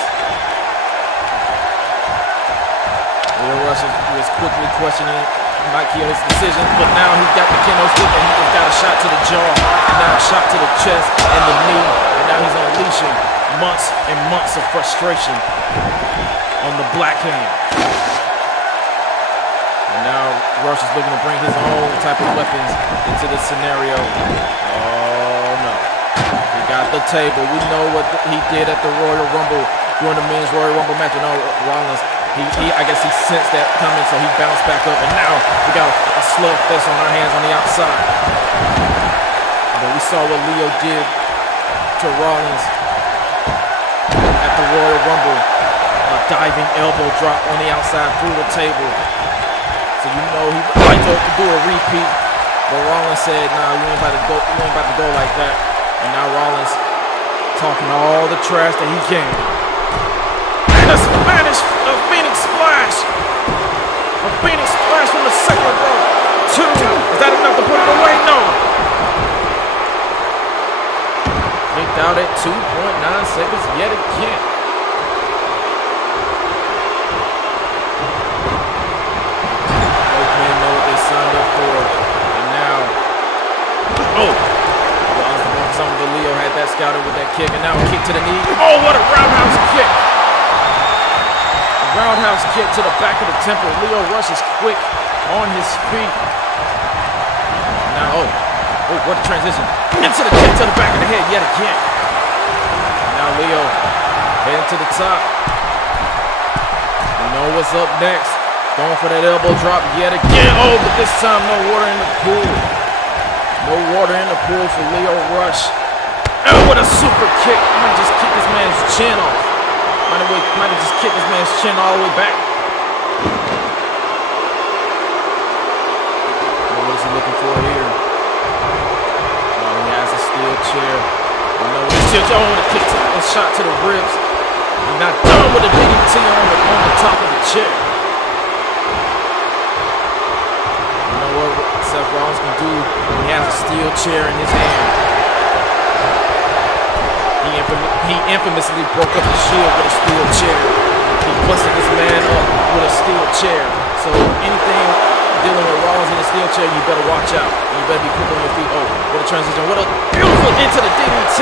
Lio Rush was quickly questioning Mike Chioda's decision, but now he's got the kendo stick and he just got a shot to the jaw, and now a shot to the chest and the knee, and now he's unleashing months and months of frustration on the Black Hand. And now Rush is looking to bring his own type of weapons into this scenario. Oh no. He got the table. We know what he did at the Royal Rumble during the men's Royal Rumble match. No, Rollins, I guess he sensed that coming, so he bounced back up, and now we got a slugfest on our hands on the outside. But we saw what Lio did to Rollins at the Royal Rumble, a diving elbow drop on the outside through the table. So you know he would like to do a repeat, but Rollins said, "Nah, you ain't about to go like that." And now Rollins talking all the trash that he can. And a Phoenix splash. A Phoenix splash from the second row. Two. Is that enough to put it away? No. Kicked out at 2.9 seconds yet again. Both men know what they signed up for. And now, some of the Lio had that scouted with that kick, and now a kick to the knee. Oh, what a roundhouse kick. Roundhouse kick to the back of the temple. Lio Rush is quick on his feet. Now, what a transition. Into the kick to the back of the head yet again. Now Lio heading to the top. You know what's up next. Going for that elbow drop yet again. Oh, but this time no water in the pool. No water in the pool for Lio Rush. Oh, what a super kick. Might just kick this man's chin off. Might have just kicked this man's chin all the way back. What is he looking for here? Oh, he has a steel chair. I know what steel chair. Oh, a kick a shot to the ribs. He's not done with the DDT on the top of the chair. You know what Seth Rollins can do when he has a steel chair in his hand? He infamously broke up the Shield with a steel chair. He busted this man up with a steel chair. So anything dealing with Rollins in a steel chair, you better watch out. You better be quick on your feet. Oh, what a transition. What a beautiful into the DDT.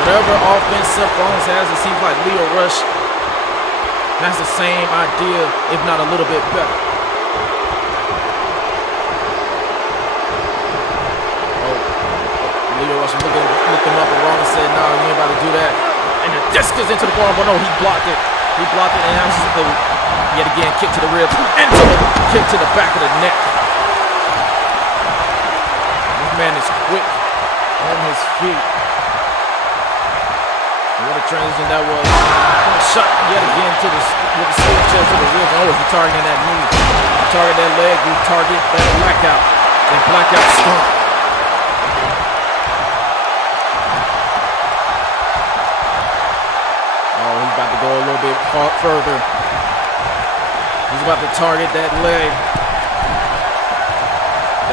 Whatever offense Seth Rollins has, it seems like Lio Rush has the same idea, if not a little bit better. Lio Rush looked him up, and Rollins said, "No, you ain't about to do that." And the discus into the corner, but no, he blocked it. He blocked it, and now he's just yet again kick to the ribs, into the kick to the back of the neck. This man is quick on his feet. And what a transition that was. Shot yet again to with the steel chair to the ribs. Oh, he targeting that knee. You target that leg, you target that blackout. That blackout stomp. About to go a little bit further. He's about to target that leg.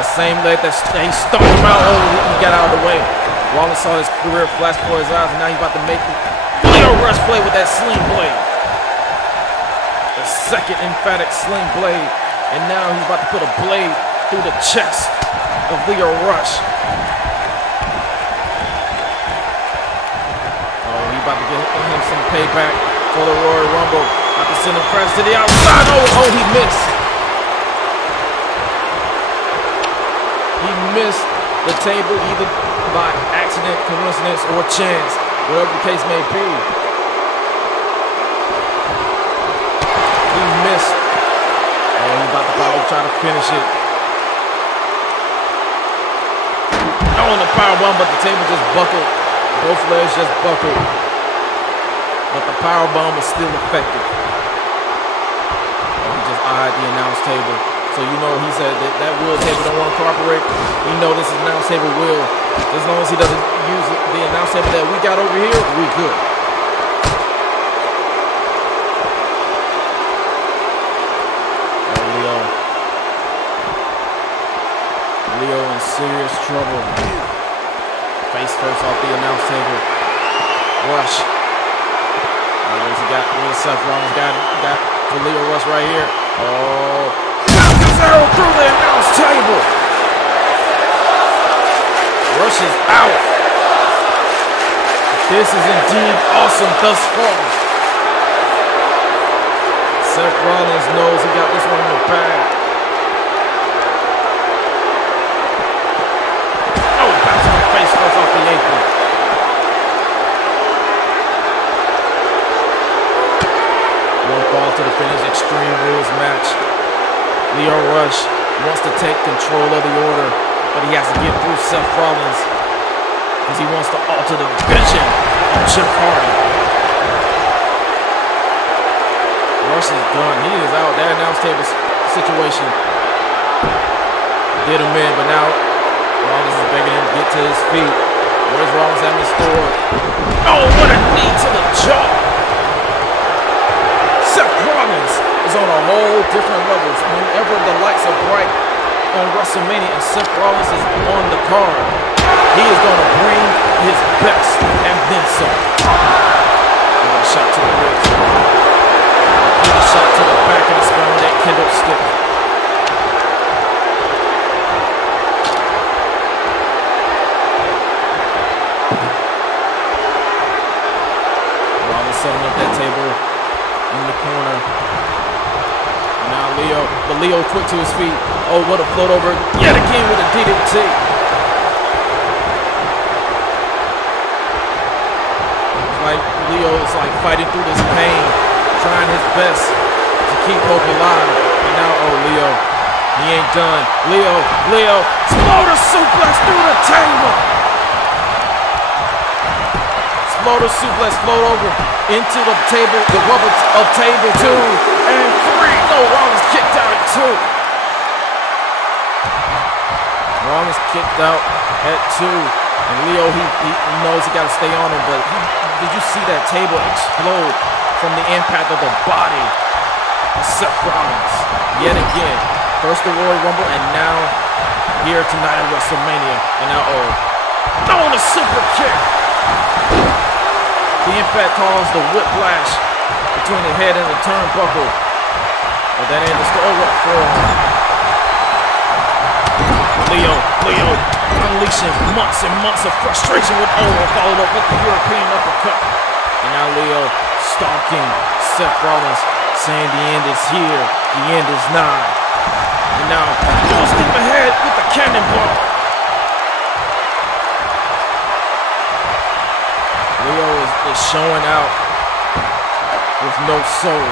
The same leg that he stomped him out. Oh, he got out of the way. Rollins saw his career flash before his eyes, and now he's about to make Lio Rush play with that sling blade. The second emphatic sling blade. And now he's about to put a blade through the chest of Lio Rush. About to give him some payback for the Royal Rumble. About to send him crash to the outside. Oh, he missed. He missed the table. Either by accident, coincidence, or chance, whatever the case may be. He missed. Oh, he's about to probably try to finish it. On the powerbomb, but the table just buckled. Both legs just buckled. But the powerbomb is still effective. He just eyed the announce table. So you know he said that wheel table don't want to cooperate. We know this is announce table wheel. As long as he doesn't use the announce table that we got over here, we good. Lio in serious trouble. Face first off the announce table. Rush. Where's he got? Where's Seth Rollins got the Lio Rush right here? Oh. Falcon's arrow through the announce table. Rush is out. This is indeed awesome thus far. Seth Rollins knows he got this one in the bag. Face off the apron. One fall to the finish, Extreme Rules match. Lio Rush wants to take control of the order, but he has to get through Seth Rollins because he wants to alter the vision of Jeff Hardy. Rush is done. He is out. That announce table situation did him in, but now Rollins is begging him to get to his feet. What is Rollins having in store? Oh, what a knee to the jaw! Seth Rollins is on a whole different level. Whenever the lights are bright on WrestleMania and Seth Rollins is on the card, he is going to bring his best and then some. Another shot to the ribs. Another shot to the back of the spine, that kendo stick. Setting up that table in the corner. Now Lio quick to his feet. Oh, what a float over yet again with a DDT. It's like Lio is like fighting through this pain, trying his best to keep hope alive. And now, oh, Lio, he ain't done. Lio, exploder suplex through the table. Exploder suplex, float over into the table, the rubber of table 2 and 3. No, Rollins kicked out at 2. Rollins kicked out at 2. And Lio, he knows he got to stay on him, but did you see that table explode from the impact of the body of Seth Rollins? Yet again, first the Royal Rumble, and now here tonight at WrestleMania. And now, oh, throwing a super kick. The impact caused the whiplash between the head and the turnbuckle. But that ain't the story. What for? Lio unleashing months and months of frustration with Owen, followed up with the European uppercut. And now Lio stalking Seth Rollins, saying the end is here, the end is nigh. And now full steam ahead with the cannonball. Lio is showing out with no soul.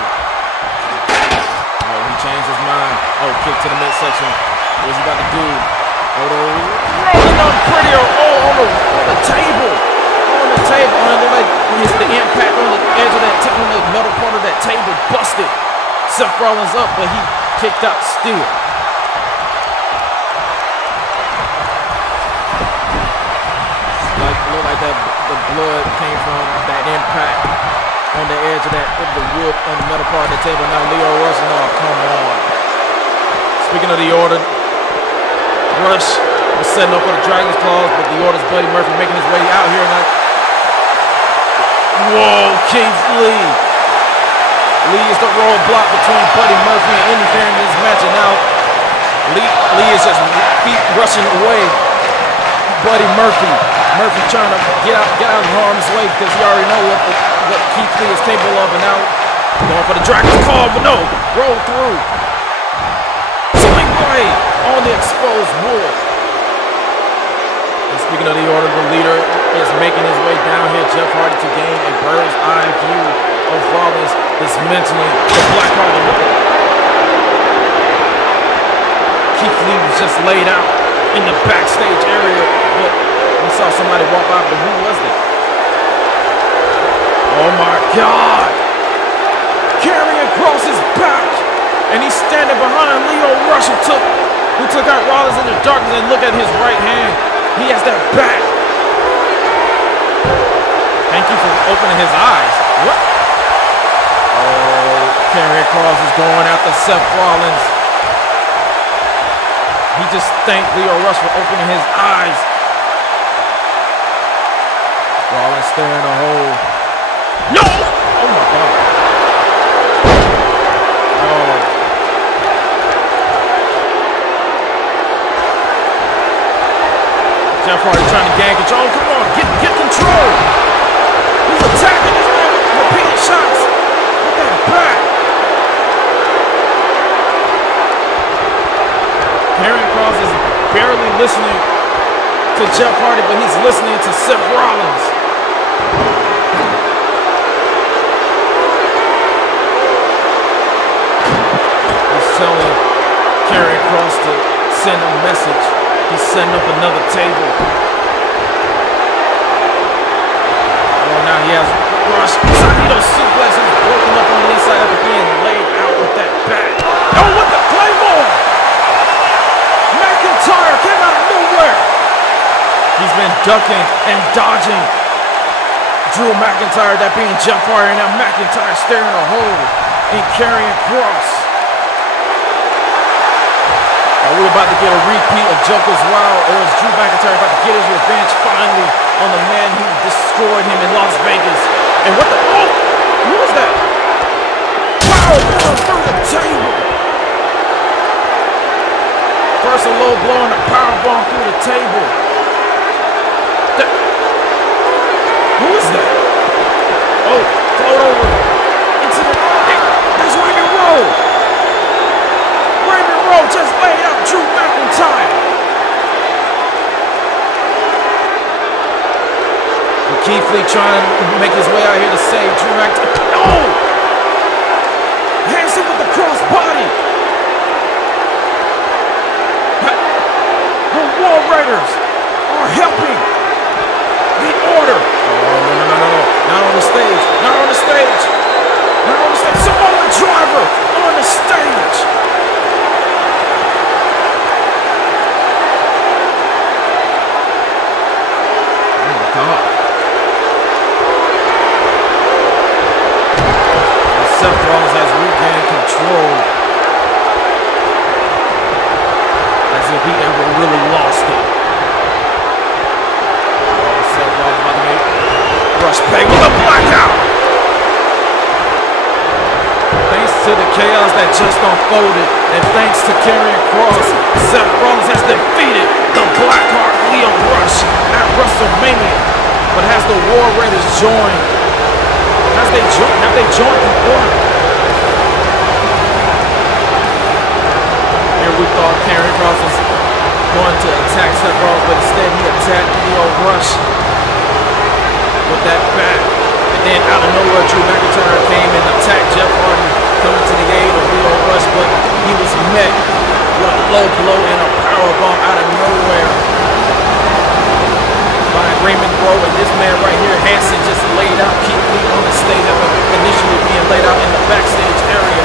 Oh, he changed his mind. Oh, kick to the midsection. What's he about to do? Rolling up prettier. Oh, on the table. On the table. And like the impact on the edge of that table, on the metal part of that table busted Seth Rollins up, but he kicked out still. Looked like that the blood came from that impact on the edge of the wood on the metal part of the table. Now Lio Rush, oh, come on. Speaking of the order, Rush was setting up for the Dragon's Claws, but the order's Buddy Murphy making his way out here. Whoa, Keith Lee. Lee is the roadblock between Buddy Murphy and any fan in this match, and now Lee is just feet rushing away. Buddy Murphy trying to get out of harm's way because he already know what Keith Lee is capable of, and now going for the Dragon's Claw, but no, roll through. Sling blade on the exposed wood. And speaking of the order, the leader is making his way down here. Jeff Hardy to gain a bird's eye view of Rollins dismantling the Blackheart. G-Clique was just laid out in the backstage area, but we saw somebody walk by, but who was it? Oh my God! Carrying across his back, and he's standing behind Lio Rush, who took out Rollins in the darkness. And look at his right hand. He has that back. Thank you for opening his eyes. What? Oh, Karrion Kross is going after Seth Rollins. He just thanked Lio Rush for opening his eyes. Rollins staring a hole. No! Oh my God. Oh. Jeff Hardy trying to gain control. Come on, get control. He's attacking this man with repeated shots with that back. Karrion Kross is barely listening to Jeff Hardy, but he's listening to Seth Rollins. He's telling Karrion Kross to send a message. He's setting up another table. Oh, now he has Rush. Saito suplex is broken up on the inside after being laid out with that back. Oh, with the Claymore! McIntyre came out of nowhere. He's been ducking and dodging Drew McIntyre, that being Jeff Hardy, and now McIntyre staring a hole in Karrion Kross. We're about to get a repeat of Joker's Wild, or is Drew McIntyre about to get his revenge finally on the man who destroyed him in Las Vegas? And what the, oh, who was that? Wow, through the table. First a low blow and a powerbomb through the table. Who is that? Oh, float over into the, that's Raymond Rowe. Raymond Rowe just laid out Drew McIntyre. G-Clique trying to make his way out here to save Drew McIntyre. No! Hanson with the cross body. The War Raiders are helping the Order. Oh, no. Not on the stage. Not on the stage. Not on the stage. Samoa Driver on the stage. Oh my God. Seth Rollins has regained control, as if he ever really lost it. Oh, Seth Rollins about to make Rush peg with a blackout. Thanks to the chaos that just unfolded, and thanks to Karrion Kross, Seth Rollins has defeated the Blackheart Lio Rush at WrestleMania. But has the War Raiders joined? Have they joined the Order? Here we thought Karrion Kross was going to attack Seth Rollins, but instead he attacked Lio Rush with that back. And then out of nowhere, Drew McIntyre came and attacked Jeff Hardy, coming to the aid of Lio Rush, but he was met with a low blow and a powerbomb out of nowhere by Raymond Rowe, and this man right here, Hanson, just laid out G-Clique on the stage after initially being laid out in the backstage area.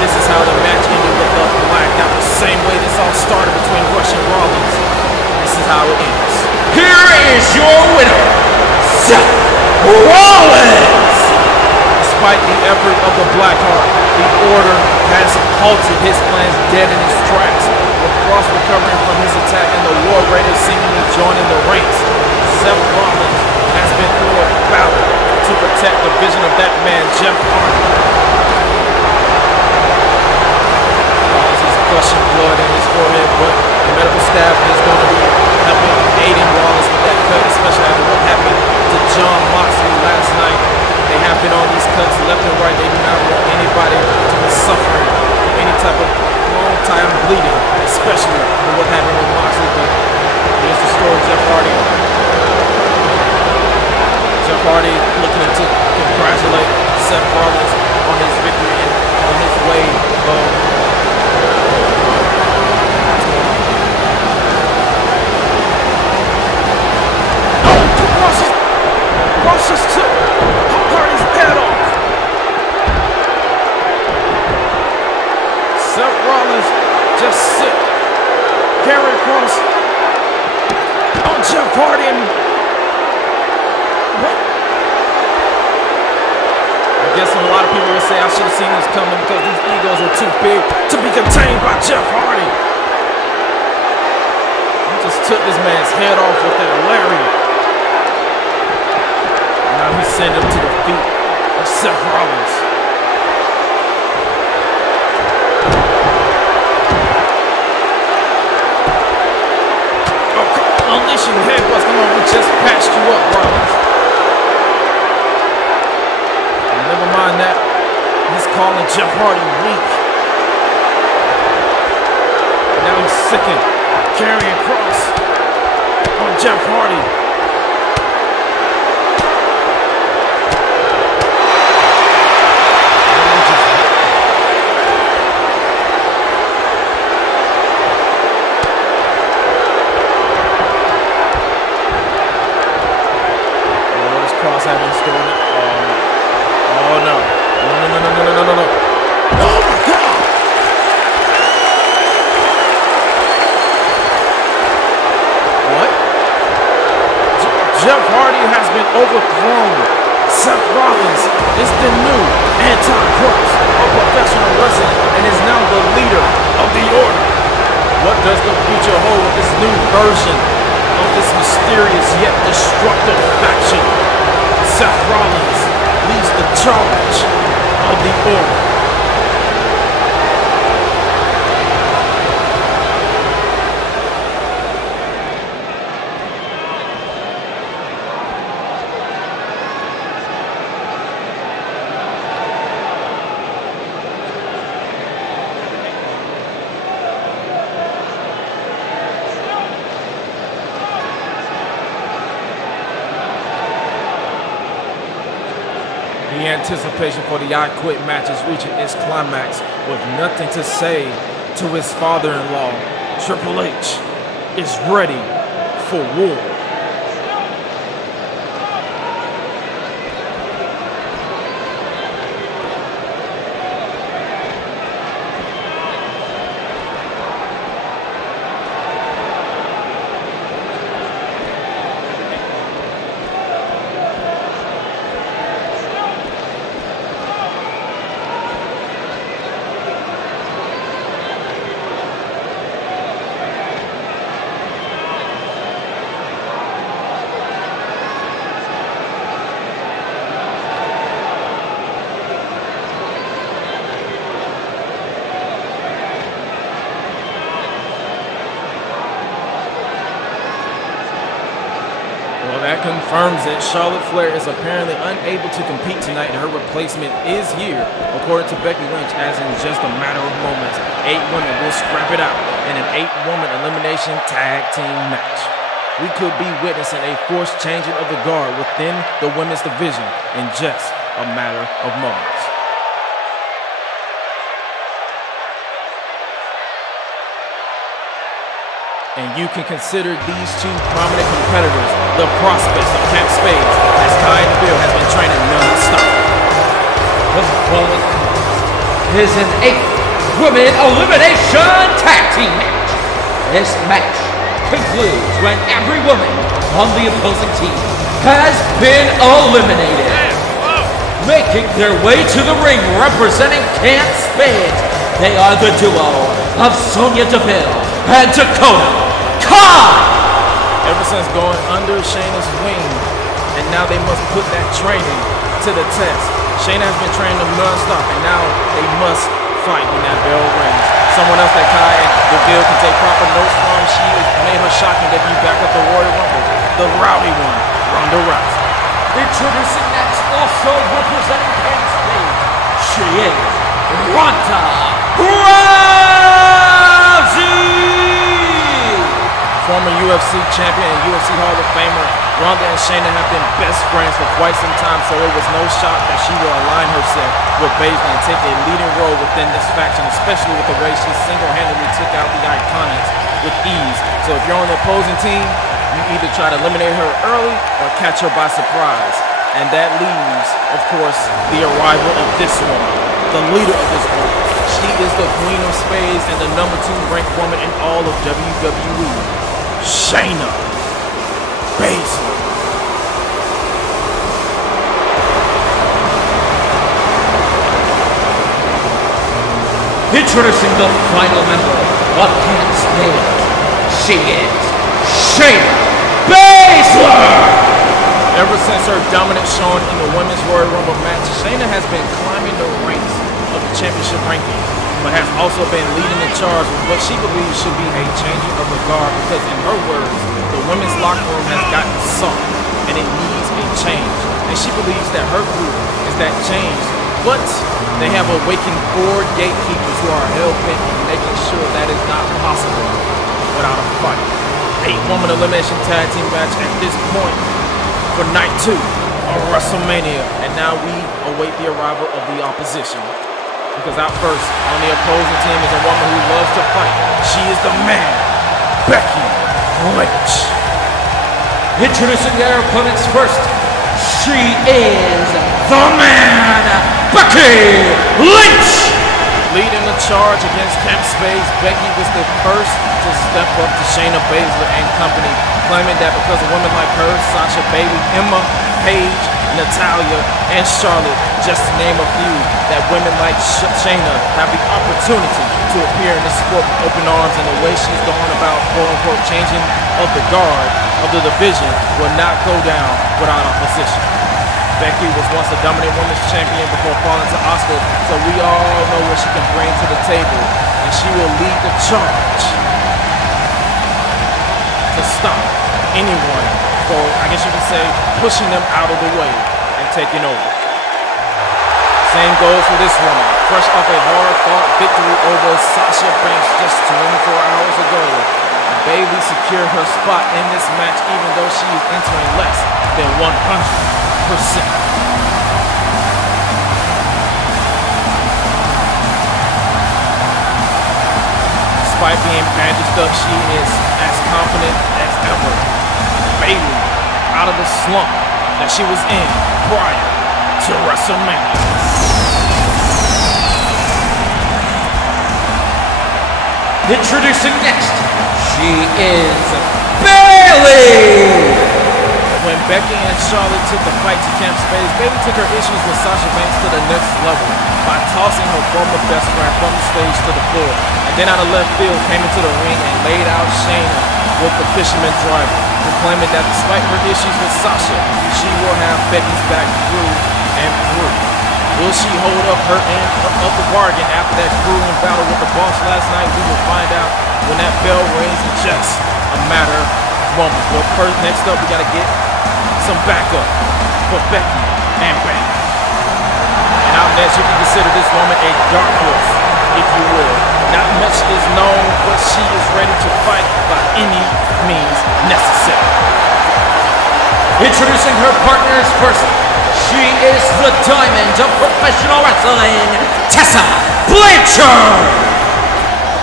This is how the match ended with the blackout. The same way this all started between Rush and Rollins. This is how it ends. Here is your winner, Seth Rollins! Despite the effort of the Blackheart, the Order has halted his plans dead in his tracks, with Kross recovering from his attack and the War Raiders seemingly joining the ranks. Seth Rollins has been through a battle to protect the vision of that man, Jeff Hardy. Rollins is gushing blood in his forehead, but the medical staff is going to be helping, aiding Rollins with that cut, especially after what happened to Jon Moxley last night. They have been on these cuts left and right. They do not want anybody to be suffering from any type of long time bleeding, especially with what happened with Moxley. But Here's the story, Jeff Hardy. Jeff Hardy looking to congratulate Seth Rollins on his victory and on his way of Rush just took Hardy's head off. Seth Rollins just sit, carry across on Jeff Hardy and what? I guess a lot of people will say I should have seen this coming because these egos are too big to be contained by Jeff Hardy. He just took this man's head off with that lariat. Now he sent him to the feet of Seth Rollins. Oh, unleashing headbutts. Come on, we just patched you up, Rollins. Never mind that. He's calling Jeff Hardy weak. Now he's sickened, carrying cross on Jeff Hardy. Having stolen it. Oh no. No. Oh my God! What? Jeff Hardy has been overthrown. Seth Rollins is the new anti-Christ of professional wrestling and is now the leader of the order. What does the future hold with this new version of this mysterious yet destructive faction? Seth Rollins leads the charge of the order. The anticipation for the I Quit match is reaching its climax with nothing to say to his father-in-law. Triple H is ready for war. That confirms it. Charlotte Flair is apparently unable to compete tonight, and her replacement is here, according to Becky Lynch, as in just a matter of moments, 8 women will scrap it out in an 8-woman elimination tag team match. We could be witnessing a forced changing of the guard within the women's division in just a matter of moments. And you can consider these two prominent competitors the prospects of Camp Spades, as Ty and Bill has been training non-stop. The following contest is an 8-woman elimination tag team match. This match concludes when every woman on the opposing team has been eliminated. Making their way to the ring representing Camp Spades, they are the duo of Sonya Deville and Dakota Kai! Ever since going under Shayna's wing, and now they must put that training to the test. Shayna has been training them non-stop, and now they must fight when that bell rings. Someone else that Kai and Deville can take proper notes from. She made her shocking debut back at the Royal Rumble, the rowdy one, Ronda Rousey. Introducing next, also representing Camp Spades, she is Ronda Rousey! Former former UFC champion and UFC Hall of Famer, Ronda and Shayna have been best friends for quite some time, so it was no shock that she will align herself with Bayley and take a leading role within this faction, especially with the way she single-handedly took out the Iconics with ease. So if you're on the opposing team, you either try to eliminate her early or catch her by surprise. And that leaves, of course, the arrival of this woman, the leader of this group. She is the Queen of Spades and the #2 ranked woman in all of WWE, Shayna Baszler. Introducing the final member of Camp Spades, she is Shayna Baszler! Ever since her dominant showing in the Women's Royal Rumble match, Shayna has been climbing the ranks of the championship rankings, but has also been leading the charge with what she believes should be a changing of the guard, because in her words, the women's locker room has gotten soft and it needs a change. And she believes that her group is that change, but they have awakened 4 gatekeepers who are hell-bent on making sure that is not possible without a fight. 8-woman elimination tag team match at this point for night 2 of WrestleMania, and now we await the arrival of the opposition. Because out first on the opposing team is a woman who loves to fight. She is the man, Becky Lynch. Introducing their opponents first, she is the man, Becky Lynch. Leading the charge against Camp Spades, Becky was the first to step up to Shayna Baszler and company, claiming that because of women like her, Sasha, Bayley, Emma, Paige, Natalya, and Charlotte, just to name a few, that women like Shayna have the opportunity to appear in the sport with open arms, and the way she's going about quote-unquote changing of the guard of the division will not go down without opposition. Becky was once a dominant women's champion before falling to Asuka, so we all know what she can bring to the table, and she will lead the charge to stop anyone, or I guess you could say pushing them out of the way and taking over. Same goes for this woman. Fresh off a hard-fought victory over Sasha Banks just 24 hours ago, Bayley secured her spot in this match even though she is entering less than 100%. Despite being bandaged up, she is as confident as ever. Bayley out of the slump that she was in prior to WrestleMania. Introducing next, she is Bayley! When Becky and Charlotte took the fight to Camp Spades, Bayley took her issues with Sasha Banks to the next level by tossing her former best friend from the stage to the floor. And then out of left field, came into the ring and laid out Shayna with the fisherman driver, proclaiming that despite her issues with Sasha, she will have Becky's back through and through. Will she hold up her end of the bargain after that grueling battle with the boss last night? We will find out when that bell rings in just a matter of moments. But first, next up, we got to get some backup for Becky and Bayley. And out next, you can consider this woman a dark horse, if you will. Not much is known, but she is ready to fight by any means necessary. Introducing her partners first, she is the diamond of professional wrestling, Tessa Blanchard!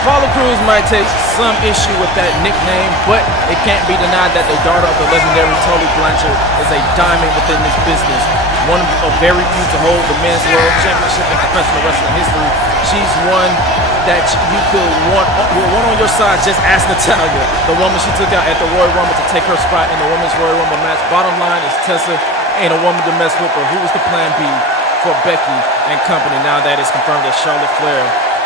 Apollo Crews might take some issue with that nickname, but it can't be denied that the daughter of the legendary Tessa Blanchard is a diamond within this business. One of very few to hold the men's world championship in professional wrestling history. She's one that you could want on your side. Just ask Natalya, the woman she took out at the Royal Rumble to take her spot in the Women's Royal Rumble match. Bottom line is Tessa ain't a woman to mess with, but who was the plan B for Becky and company now that it's confirmed that Charlotte Flair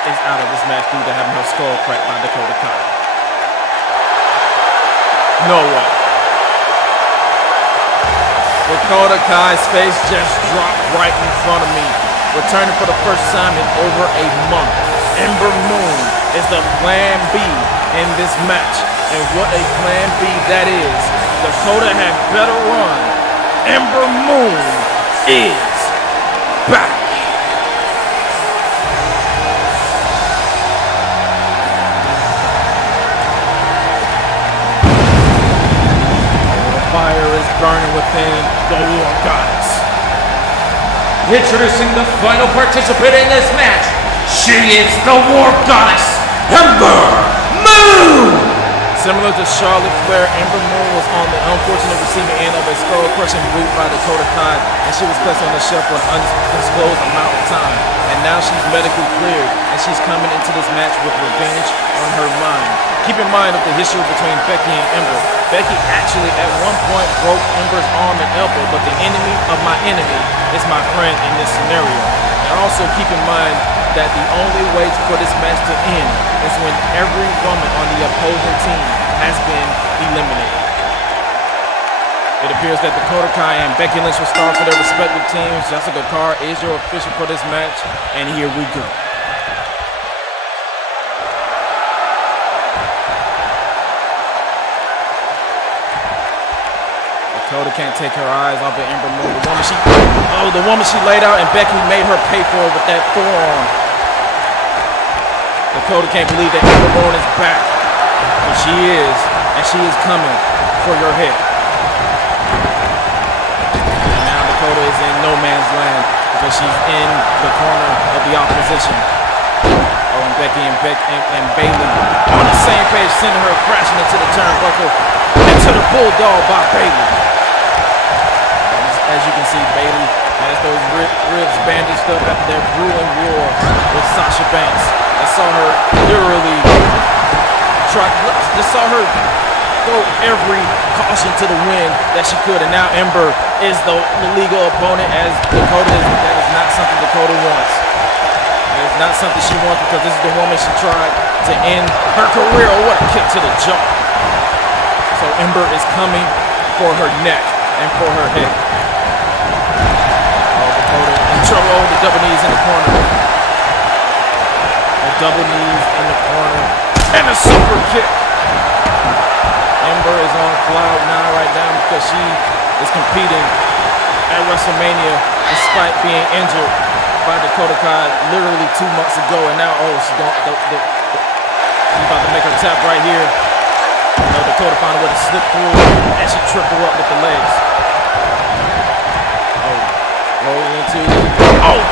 is out of this match due to having her skull cracked by Dakota Kai? No way. Dakota Kai's face just dropped right in front of me. Returning for the first time in over a month, Ember Moon is the plan B in this match. And what a plan B that is. Dakota had better run. Ember Moon is back. Introducing the final participant in this match, she is the War Goddess, Ember Moon! Similar to Charlotte Flair, Ember Moon was on the unfortunate receiving end of a skull-crushing boot by Dakota Kai, and she was placed on the shelf for an undisclosed amount of time. And now she's medically cleared, and she's coming into this match with revenge on her mind. Keep in mind of the history between Becky and Ember. Becky actually at one point broke Ember's arm and elbow, but the enemy of my enemy is my friend in this scenario. And also keep in mind that the only way for this match to end is when every woman on the opposing team has been eliminated. It appears that Dakota Kai and Becky Lynch will start for their respective teams. Jessica Carr is your official for this match, and here we go. Dakota can't take her eyes off of Ember Moon. The woman she laid out, and Becky made her pay for it with that forearm. Dakota can't believe that Ember Moon is back. But she is, and she is coming for your head. And now Dakota is in no man's land because she's in the corner of the opposition. Oh, and Becky and Bayley on the same page, sending her crashing into the turnbuckle, into the bulldog by Bayley. As you can see, Bayley has those ribs bandaged up after their grueling war with Sasha Banks. I saw her literally just saw her throw every caution to the wind that she could, and now Ember is the legal opponent as Dakota is. That is not something Dakota wants. That is not something she wants because this is the woman she tried to end her career. Oh, what a kick to the jaw. So Ember is coming for her neck and for her head. Trouble, the double knees in the corner. The double knees in the corner. And a super kick. Ember is on cloud nine right now because she is competing at WrestleMania despite being injured by Dakota Kai literally 2 months ago. And now, she's about to make her tap right here. Dakota found a way to slip through and she tripped her up with the legs. Rolling into,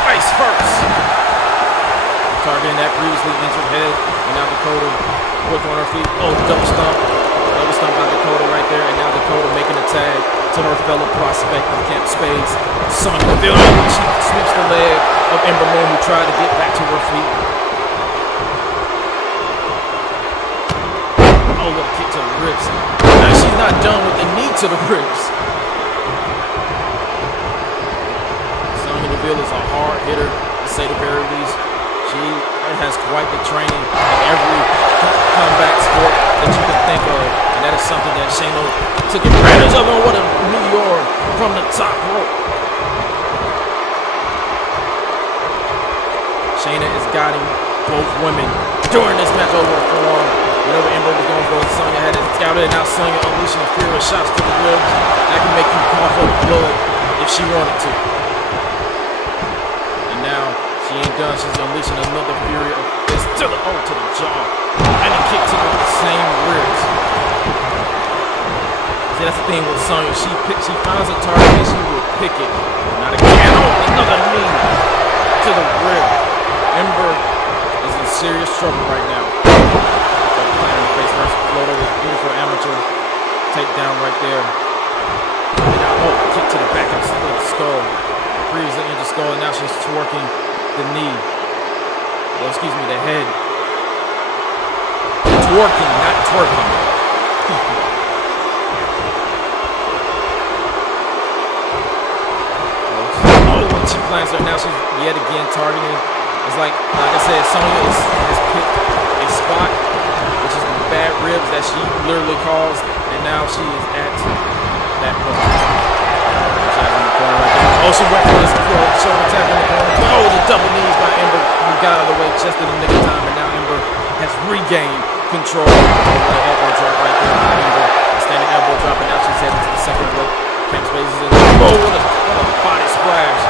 face first. Targeting that previously injured head, and now Dakota quick on her feet. Double stomp by Dakota right there, and now Dakota making a tag to her fellow prospect of Camp Spades, Sonya Deville. She sweeps the leg of Ember Moon, who tried to get back to her feet. What a kick to the ribs. Now she's not done with the knee to the ribs. Deville is a hard hitter, to say the very least. She has quite the training in every combat sport that you can think of, and that is something that Shayna took advantage of. And what a meteor from the top rope. Shayna is guiding both women during this match over the forearm. Whatever Ember was going for, Sonya had it scouted, and now Sonya unleashing a fear of shots to the ribs that can make you cough up blood if she wanted to. She ain't done. She's unleashing another fury of fists to the jaw and a kick to the same ribs. See, that's the thing with Sonya. She finds a target and she will pick it. Not again. Another knee to the rib. Ember is in serious trouble right now. Planning face first float over, beautiful amateur takedown right there. And now, kick to the back of the skull. Previously injured skull, and now she's twerking the knee. The head. Twerking, not twerking. When she plants her, now she's yet again targeting. It's like I said, Sonya has picked a spot, which is the bad ribs that she literally caused, and now she is at that point. She went for this shoulder tap in the corner. The double knees by Ember, who got out of the way just in the nick of time, and now Ember has regained control. The elbow drop right there by Ember. Standing elbow drop, and now she's heading to the second rope. Camp Spades is in. What a body splash.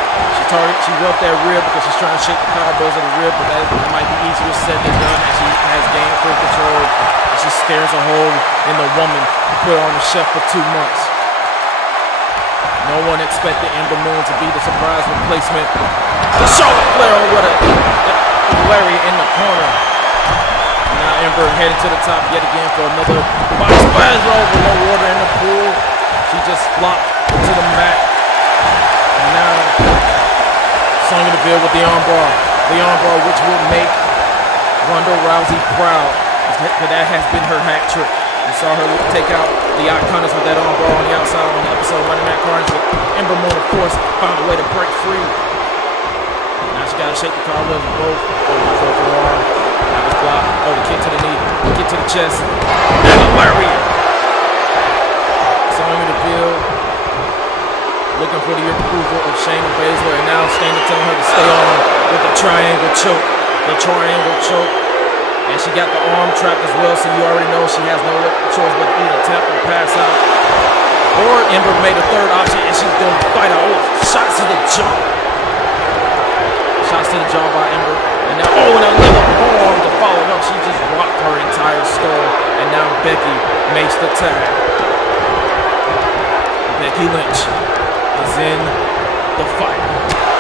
She rubbed that rib because she's trying to shake the cobwebs of the rib, but that might be easier said than done as she has gained full control. And she stares a hole in the woman who put her on the shelf for 2 months. No one expected Ember Moon to be the surprise replacement. The Charlotte Flair with a Larry in the corner. Now Ember heading to the top yet again for another body splash over. No water in the pool. She just flopped to the mat. And now Sonya Deville with the armbar. The armbar which will make Ronda Rousey proud. That has been her hat trick. You saw her take out the Iconics with that armbar on the outside on the episode of Monday Night Carnage. But Ember Moon, of course, found a way to break free. Now she got to shake the cartwheels with both. Oh, the fourth arm. That was blocked. Oh, the kick to the knee. The kick to the chest. And the lariat. Sonya Deville looking for the approval of Shayna Baszler. And now Shayna telling her to stay on with the triangle choke. The triangle choke. And she got the arm trapped as well, so you already know she has no choice but to either tap or pass out. Or Ember made a third option, and she's going to fight out. Oh, shots to the jaw. Shots to the jaw by Ember. And now, oh, and another arm to follow it up. She just rocked her entire skull. And now Becky makes the tag. Becky Lynch is in the fight.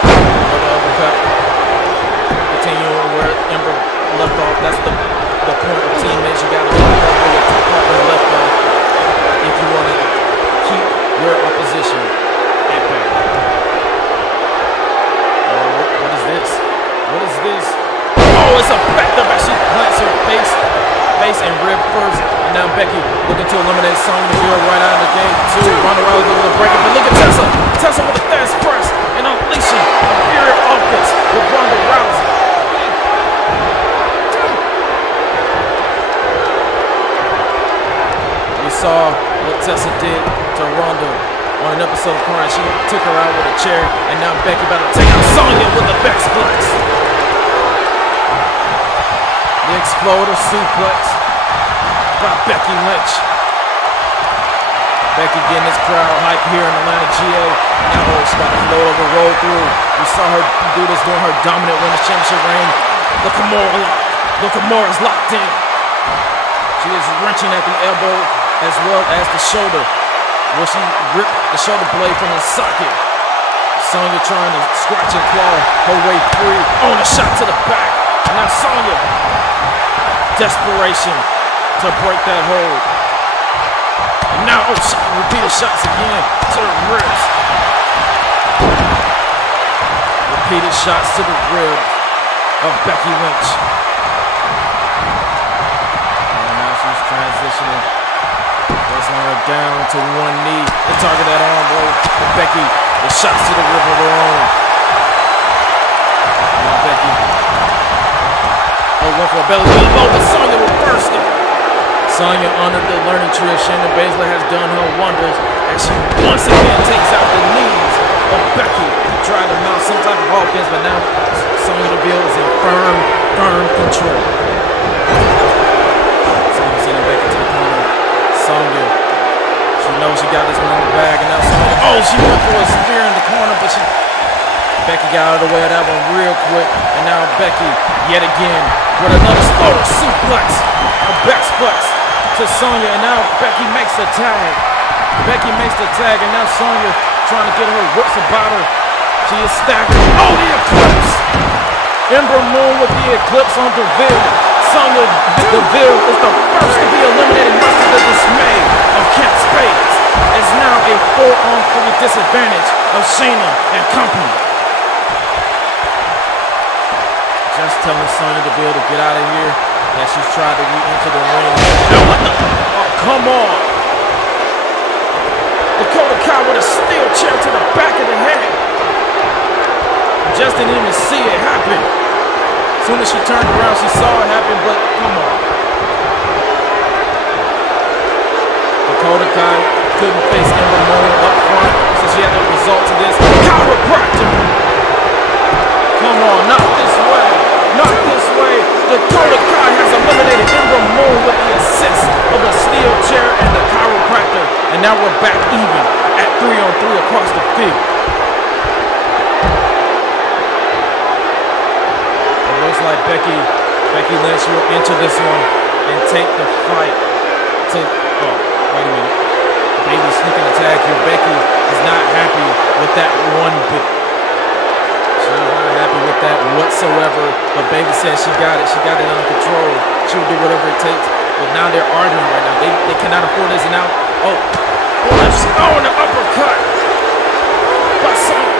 Another uppercut. Continuing where Ember left off. That's the point of teammates. You got to where your partner left off if you want to keep your opposition at bay. What is this? What is this? Oh, it's effective as she plants her face and rib first. And now Becky looking to eliminate Sonya Deville right out of the gate too. Ronda Rousey looking to break it, but look at Tessa. Tessa with a fast press and unleashing a furious offense with Ronda Rousey. We saw what Tessa did to Ronda on an episode of Carnage. She took her out with a chair, and now Becky about to take out Sonya with a back suplex. The exploder suplex by Becky Lynch. Becky getting this crowd hype here in Atlanta, GA. Now she's about to float over, roll through. We saw her do this during her dominant women's championship reign. The Kimura lock. The Kimura's locked in. She is wrenching at the elbow as well as the shoulder, where she ripped the shoulder blade from the socket. Sonya trying to scratch and claw her way free. Oh, and a shot to the back. Now Sonya, desperation to break that hold. And now, oh, repeated shots again to the ribs. Repeated shots to the ribs of Becky Lynch. And now she's transitioning. Wrestling her down to one knee to target that arm blow. But Becky, the shots to the rib of her own. Now Becky. Oh, went for a belly to the low, but Sonya reversed it. Sonya under the learning tree of Shayna Baszler has done her wonders as she once again takes out the knees of Becky to try to mount some type of offense, but now Sonya Deville is in firm control. Sonya sending Becky to the corner. Sonya, she knows she got this one in the bag, and now Sonya, oh, she went for a spear in the corner, but Becky got out of the way of that one real quick, and now Becky, yet again, with another slow suplex, a back suplex to Sonya, and now Becky makes the tag. Becky makes the tag, and now Sonya trying to get her whips about her. She is staggered. Oh, the eclipse! Ember Moon with the eclipse on Deville. Sonya Deville is the first to be eliminated, much to the dismay of Camp Spades. It's now a 4-on-3 disadvantage of Shayna and company. Just telling Sonya Deville to get out of here as she's tried to re-enter the ring. Now what the? Oh, come on. Dakota Kai with a steel chair to the back of the head. Just didn't even see it happen. As soon as she turned around, she saw it happen, but come on. Dakota Kai couldn't face Ember Moon up front, so she had the result to this. Chiropractor! Come on, not this way. Not this way. Dakota Kai has eliminated Ember Moon with the assist of a steel chair and the chiropractor. And now we're back even at 3-on-3 across the field. It looks like Becky Lynch will enter this one and take the fight to, oh, wait a minute. Bayley sneaking attack here. Becky is not happy with that one bit. She's not happy with that whatsoever. But Bayley says she got it. She got it under control. She will do whatever it takes. But now they're arguing right now. They cannot afford this. And now, and the uppercut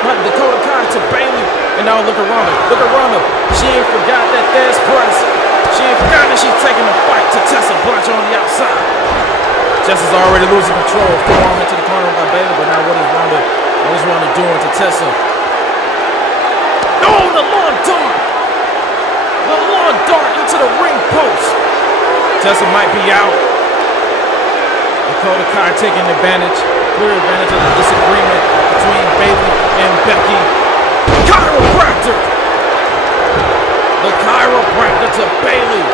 by Dakota Kai to Bayley. And now look at Ronda. Look at Ronda. She ain't forgot that there's press. She ain't forgot that she's taking the fight to Tessa Blanchard on the outside. Tessa's already losing control. Forearm into the corner by Bayley. But now what is Ronda doing to Tessa? Oh, the long dart. The long dart into the ring post. Tessa might be out. Dakota Kai taking advantage, clear advantage of the disagreement between Bayley and Becky. Chiropractor! The chiropractor to Bayley.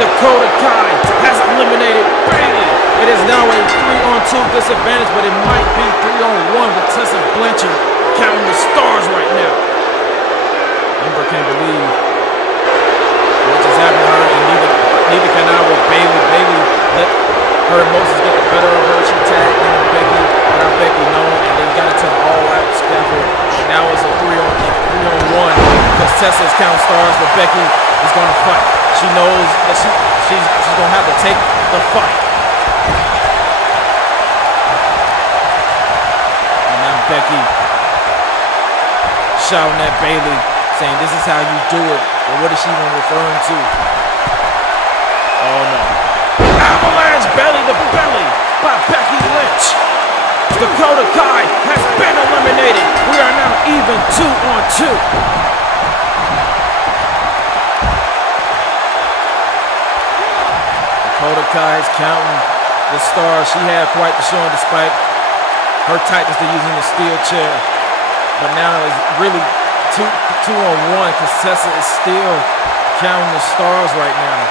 Dakota Kai has eliminated Bayley. It is now a 3-on-2 disadvantage, but it might be 3-on-1 with Tessa Blanchard counting the stars right now. Amber can't believe what just happened to her, and neither can I with Bayley. Bayley let her emotions get the better of her. She tagged in Becky without Becky knowing, and they got into an all-out scaffold. Now it's a 3-on-1 because Tessa's counting stars, but Becky is going to fight. She knows that she's going to have to take the fight. And now Becky shouting at Bayley, saying this is how you do it. But what is she even referring to? Oh no. Avalanche belly to belly by Becky Lynch. Dakota Kai has been eliminated. We are now even 2-on-2. Dakota Kai is counting the stars. She had quite the showing despite her tightness to using the steel chair. But now it's really 2-on-1 because Tessa is still counting the stars right now.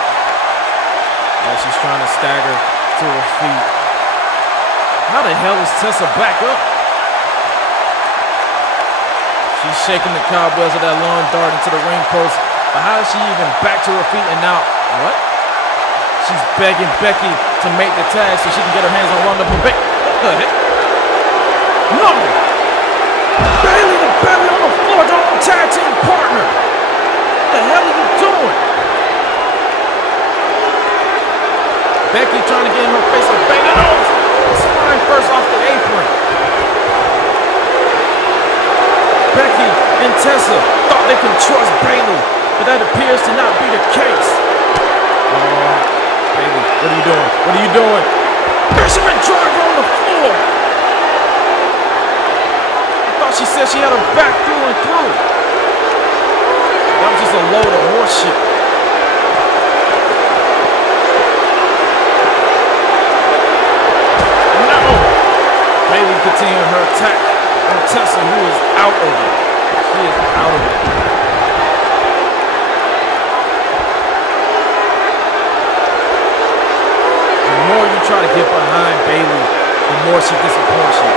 As she's trying to stagger to her feet. How the hell is Tessa back up? She's shaking the cobwebs of that long dart into the ring post. But how is she even back to her feet and now, what? She's begging Becky to make the tag so she can get her hands on Ronda. What the heck? No! Bayley to Bayley on the floor, their own tag team partner. What the hell are you doing? Becky trying to get in her face with Bayley. No! Spine first off the apron. Becky and Tessa thought they could trust Bayley, but that appears to not be the case. Bayley, what are you doing? What are you doing? Fisherman driver on the floor. I thought she said she had her back through and through. That was just a load of horse shit. Bayley continuing her attack on Tessa, who is out of it. She is out of it. The more you try to get behind Bayley, the more she disappoints you.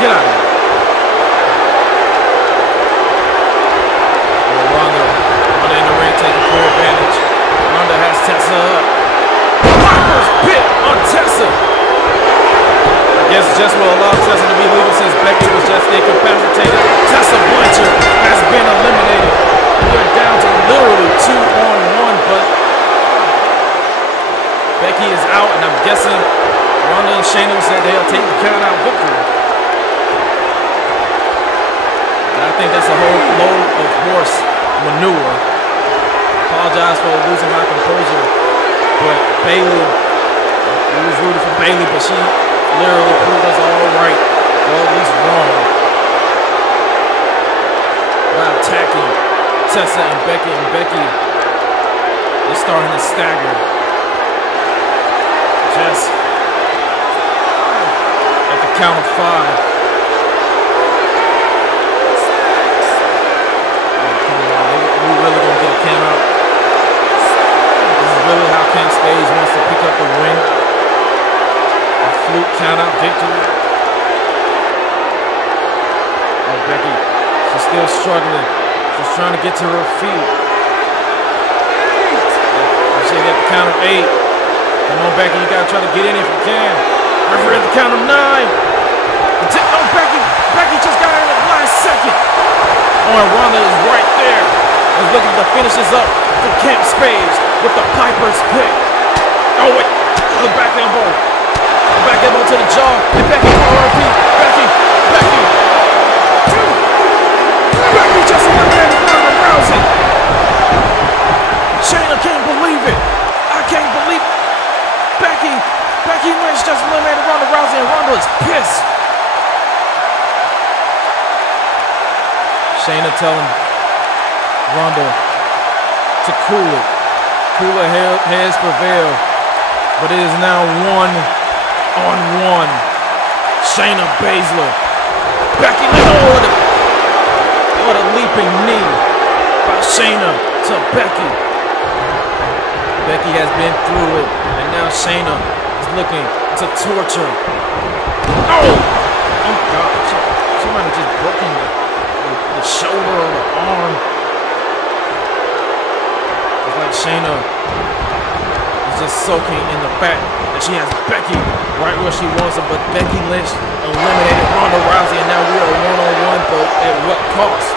Get out of here. Ronda in the ring taking full advantage. Ronda has Tessa up. Viper's pit on Tessa. I guess just will allow Tessa to be legal since Becky was just incapacitated. Tessa Blanchard has been eliminated. We are down to literally 2-on-1, but Becky is out, and I'm guessing Ronda and Shayna said they'll take the count-out victory. And I think that's a whole load of horse manure. I apologize for losing my composure, but Bayley, we was rooting for Bayley, but she literally proved us all right, or at least wrong, by attacking Tessa and Becky. And Becky is starting to stagger. Just at the count of 5. Oh, come on, we really gonna get a count out. This is really how Spades wants to pick up the win. Fluke count-out victory. Oh, Becky, she's still struggling. She's trying to get to her feet. She got the count of 8. Come on, Becky, you gotta try to get in if you can. Referee at the count of 9. Oh, Becky just got in at the last second. Oh, and Ronda is right there. Is looking to finish this up for Camp Spades with the Piper's pick. Oh, wait, the back elbow. The back elbow to the jaw. And Becky on her feet. Becky. Becky just eliminated Ronda Rousey. Shayna can't believe it. I can't believe it. Becky Lynch just eliminated Ronda Rousey, and Ronda is pissed. Shayna telling Ronda to cool it. Cooler heads prevail, but it is now 1-on-1. Shayna Baszler. Becky Lynch. What a leaping knee by Shayna to Becky. Becky has been through it, and now Shayna is looking to torture. Oh God, she might have just broken the shoulder or the arm. It's like Shayna is just soaking in the fact that she has Becky right where she wants her, but Becky Lynch eliminated Ronda Rousey, and now we are 1-on-1, but at what cost?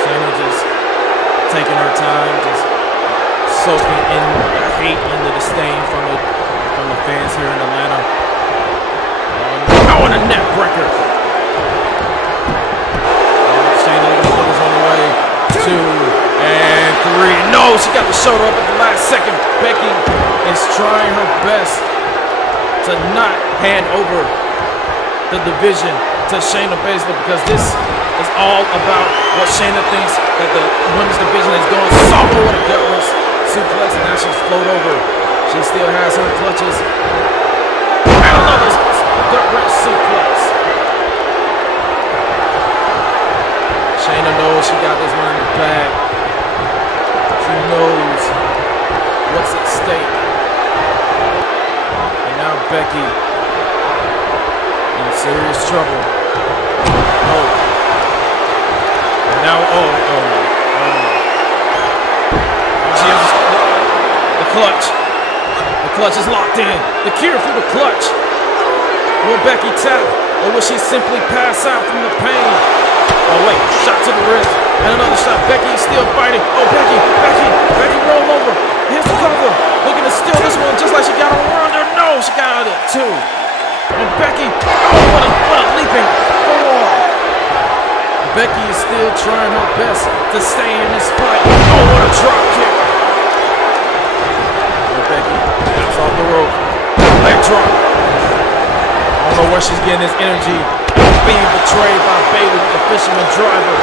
Shayna just taking her time, just soaking in the hate and the disdain from the fans here in Atlanta. Oh, and a neck breaker. Shayna is on the way. 2 and 3. No, she got the shoulder up at the last second. Becky is trying her best to not hand over the division to Shayna Baszler, because this is all about what Shayna thinks that the women's division is going. Saw her with a gut-wrench suplex, and now she's float over. She still has her clutches. And another gut-wrench suplex. Shayna knows she got this one in the bag. She knows what's at stake. And now Becky in serious trouble. Oh. And now, she has the clutch. The clutch is locked in. The cure for the clutch. Will Becky tap, or will she simply pass out from the pain? Oh wait, shot to the wrist, and another shot. Becky is still fighting. Oh, Becky roll over. Here's the cover, looking to steal this one just like she got on Ronda. No, she got out of it too. And Becky, oh, what a leaping forearm. Becky is still trying her best to stay in this fight. Oh, what a drop kick. Oh, Becky, that's off the rope. Leg drop. I don't know where she's getting this energy. Being betrayed by Bayley with the fisherman driver.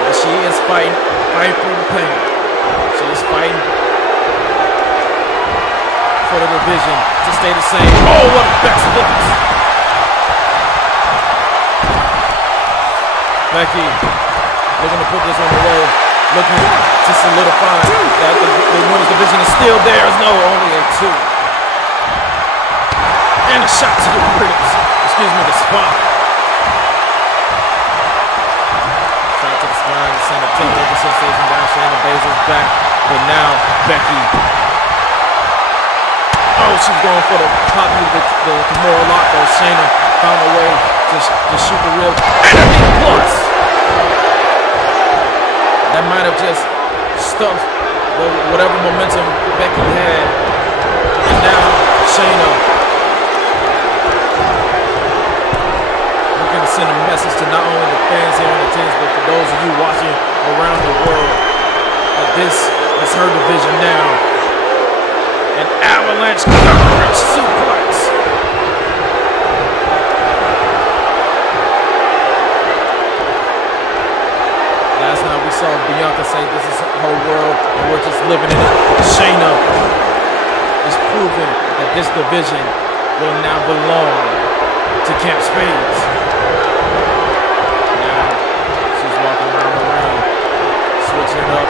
But she is fighting for the pain. She is fighting for the division to stay the same. Oh, what a back split. Becky looking to put this on the way, looking to solidify that the women's division is still theirs. No, only a 2. And a shot to the ribs. Excuse me, the spot. Shot to the spine to send a takeover sensation down Shayna Baszler's back. But now, Becky. Oh, she's going for the Kimura lock, though. Shayna found a way to shoot the rib. And a knee plus. That might have just stuffed whatever momentum Becky had. And now, Shayna send a message to not only the fans here in attendance, but for those of you watching around the world, that this is her division now. An avalanche gut-wrench suplex. Last night we saw Bianca say this is her world and we're just living in it. Shayna is proving that this division will now belong to Camp Spades. Switching it up.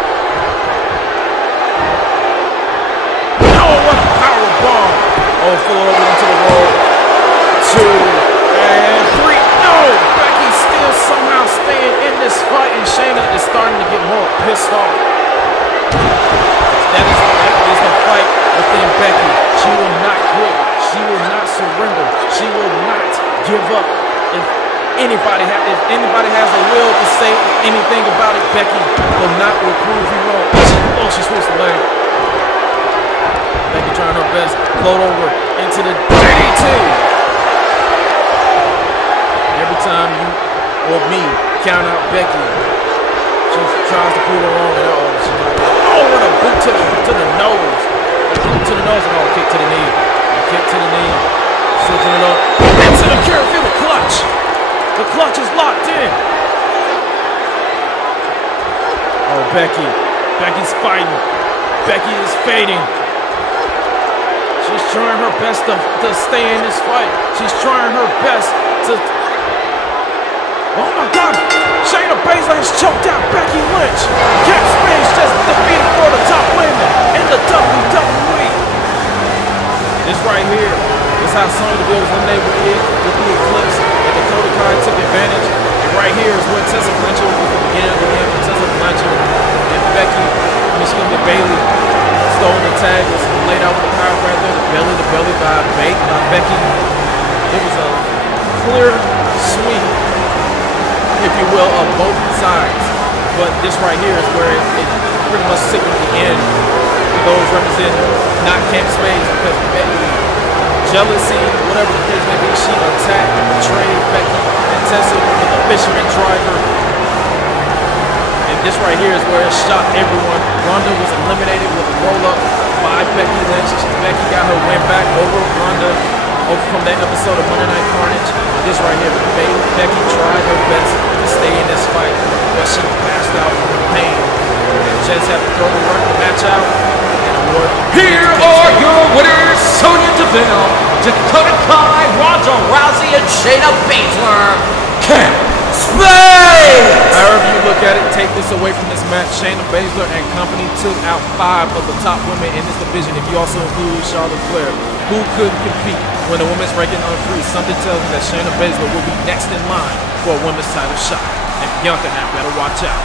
No, what a power bomb. Oh, full over into the roll. 2 and 3. No, Becky's still somehow staying in this fight, and Shayna is starting to get more pissed off. give up. If anybody has a will to say anything about it, Becky will not prove you wrong. Oh, she switched the leg. Becky trying her best. Float over into the DDT. Every time you or me count out Becky, she tries to prove her wrong. And what a boot to the nose. A boot to the nose and kick to the knee. A kick to the knee. Switching it up. Into the curve. Feel the clutch. The clutch is locked in. Oh, Becky. Becky's fighting. Becky is fading. She's trying her best to stay in this fight. She's trying her best to... Oh my God! Shayna Baszler has choked out Becky Lynch. Spades just defeated for the top women in the WWE. This right here is how Sonya Deville was eliminated with the Eclipse, and Dakota Kai took advantage. And right here is where Tessa Blanchard was the beginning of the end for Tessa Blanchard. And Becky, Bayley stole the tag, was laid out with a chiropractor, the belly by Becky. It was a clear sweep, if you will, of both sides. But this right here is where it pretty much signaled the end for those representing not Camp Spades, because Becky, jealousy, whatever the case may be, she attacked and betrayed Becky and Tessa with the fisherman driver. And this right here is where it shocked everyone. Ronda was eliminated with a roll-up by Becky Lynch. Becky got her win back over Ronda from that episode of Monday Night Carnage. This right here, Becky tried her best to stay in this fight, but she passed out from the pain. And just had to throw the match out. Here are your winners, Sonya Deville, Dakota Kai, Ronda Rousey, and Shayna Baszler. Camp Spades! However you look at it, take this away from this match. Shayna Baszler and company took out 5 of the top women in this division. If you also include Charlotte Flair, who couldn't compete when the women's ranking unfreeze? Something tells me that Shayna Baszler will be next in line for a women's title shot. And Bianca now better watch out.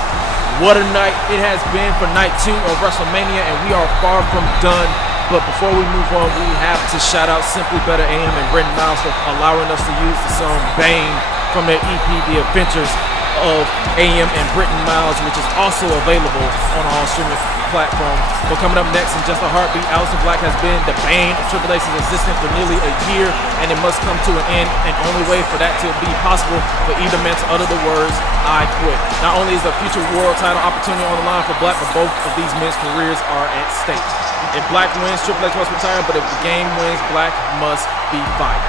What a night it has been for night 2 of WrestleMania, and we are far from done. But before we move on, we have to shout out Simply Better AM and Britton Miles for allowing us to use the song Bane from their EP, The Adventures of AM and Britton Miles, which is also available on all streaming platforms. But coming up next, in just a heartbeat, Aleister Black has been the bane of Triple H's existence for nearly a year, and it must come to an end. And only way for that to be possible for either man to utter the words, I quit. Not only is the future world title opportunity on the line for Black, but both of these men's careers are at stake. If Black wins, Triple H must retire, but if the game wins, Black must be fired.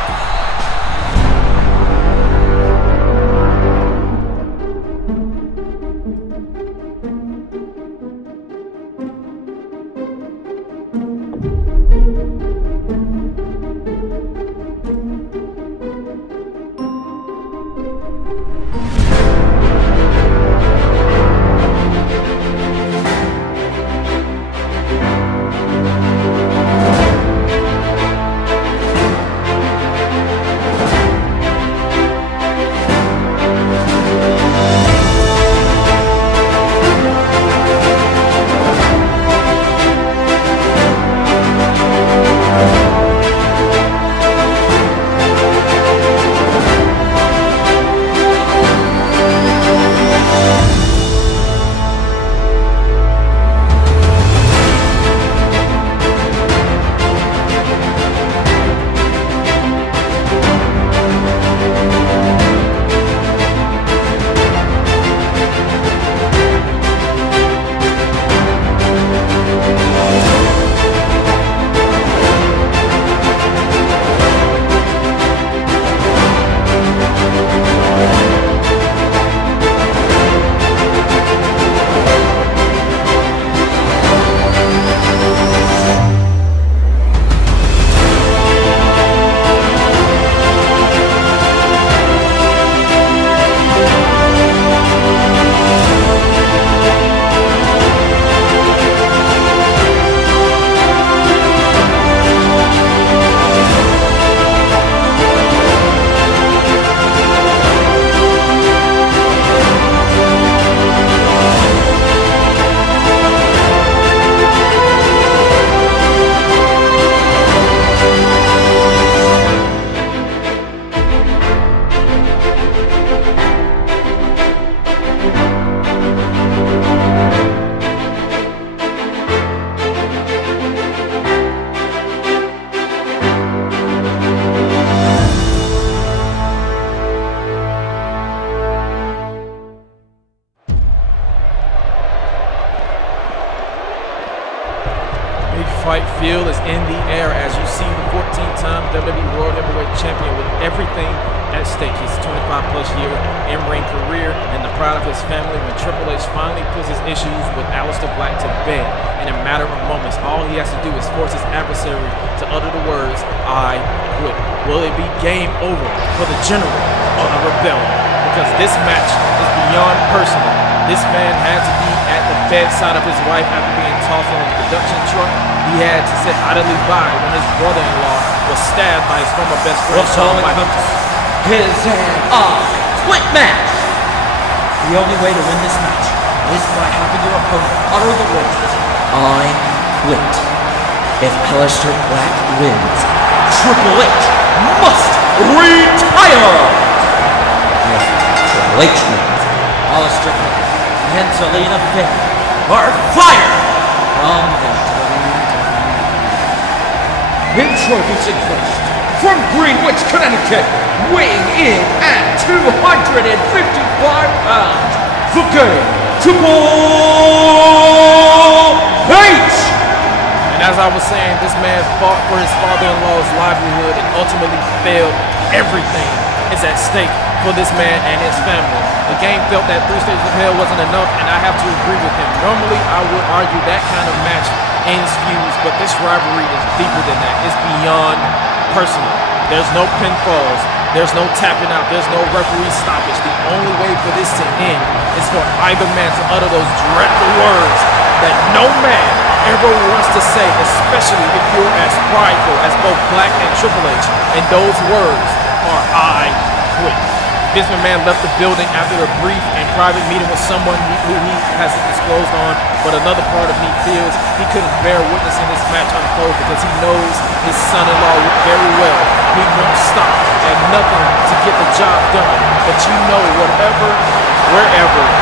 champion with everything at stake. His 25-plus year in-ring career and the pride of his family when Triple H finally puts his issues with Aleister Black to bed. In a matter of moments, all he has to do is force his adversary to utter the words, "I quit." Will it be game over for the General of the Rebellion? Because this match is beyond personal. This man had to be at the bedside of his wife after being tossed on a production truck. He had to sit idly by when his brother-in-law was stabbed by his former best friend, Shawn Michaels. His quit match. The only way to win this match is by having your opponent utter the words, "I quit." If Aleister Black wins, Triple H must retire. If Triple H wins, Aleister Black and Zelina Vega are fired from the WWE. Introducing first, from Greenwich, Connecticut, weighing in at 255 pounds, the Game, Triple H! And as I was saying, this man fought for his father-in-law's livelihood and ultimately failed. Everything is at stake for this man and his family. The Game felt that 3 Stages of Hell wasn't enough, and I have to agree with him. Normally, I would argue that kind of match ends feuds, but this rivalry is deeper than that. It's beyond personal. There's no pinfalls. There's no tapping out. There's no referee stoppage. The only way for this to end is for either man to utter those dreadful words that no man ever wants to say, especially if you're as prideful as both Black and Triple H. And those words are, "I quit." Vince McMahon left the building after a brief and private meeting with someone who he hasn't disclosed on, but another part of me feels he couldn't bear witnessing this match unfold because he knows his son-in-law very well. He won't stop at nothing to get the job done. But you know, wherever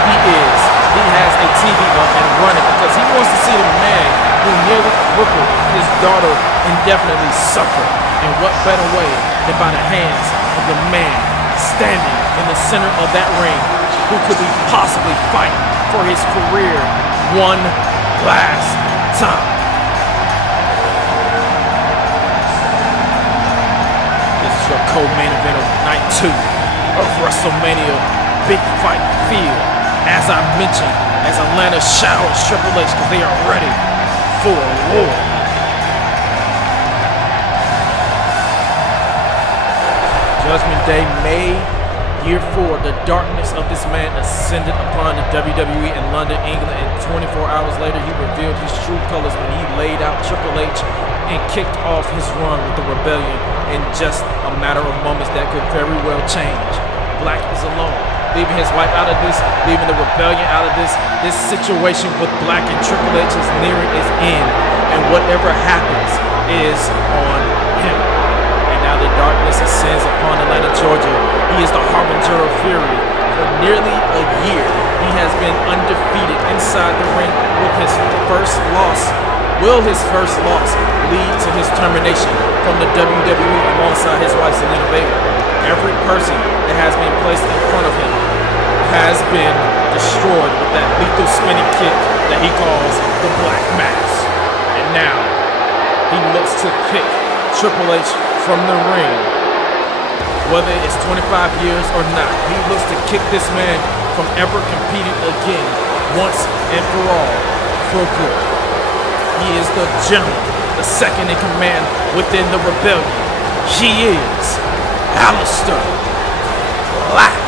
he is, he has a TV on and running because he wants to see the man who nearly crippled his daughter indefinitely suffer. And what better way than by the hands of the man standing in the center of that ring who could be possibly fighting for his career one last time. This is your co-main event of night 2 of WrestleMania Big Fight Field. As I mentioned, as Atlanta showers Triple H because they are ready for war. Judgment Day, May, Year 4, the darkness of this man ascended upon the WWE in London, England, and 24 hours later he revealed his true colors when he laid out Triple H and kicked off his run with the Rebellion in just a matter of moments that could very well change. Black is alone, leaving his wife out of this, leaving the Rebellion out of this. This situation with Black and Triple H is nearing its end, and whatever happens is on him. Now the darkness ascends upon Atlanta, Georgia. He is the harbinger of fury. For nearly a year, he has been undefeated inside the ring with his first loss. Will his first loss lead to his termination from the WWE alongside his wife, Zelina Vega? Every person that has been placed in front of him has been destroyed with that lethal spinning kick that he calls the Black Mass. And now, he looks to kick Triple H from the ring. Whether it's 25 years or not, he looks to kick this man from ever competing again, once and for all, for good. He is the general, the second in command within the Rebellion. He is Aleister Black.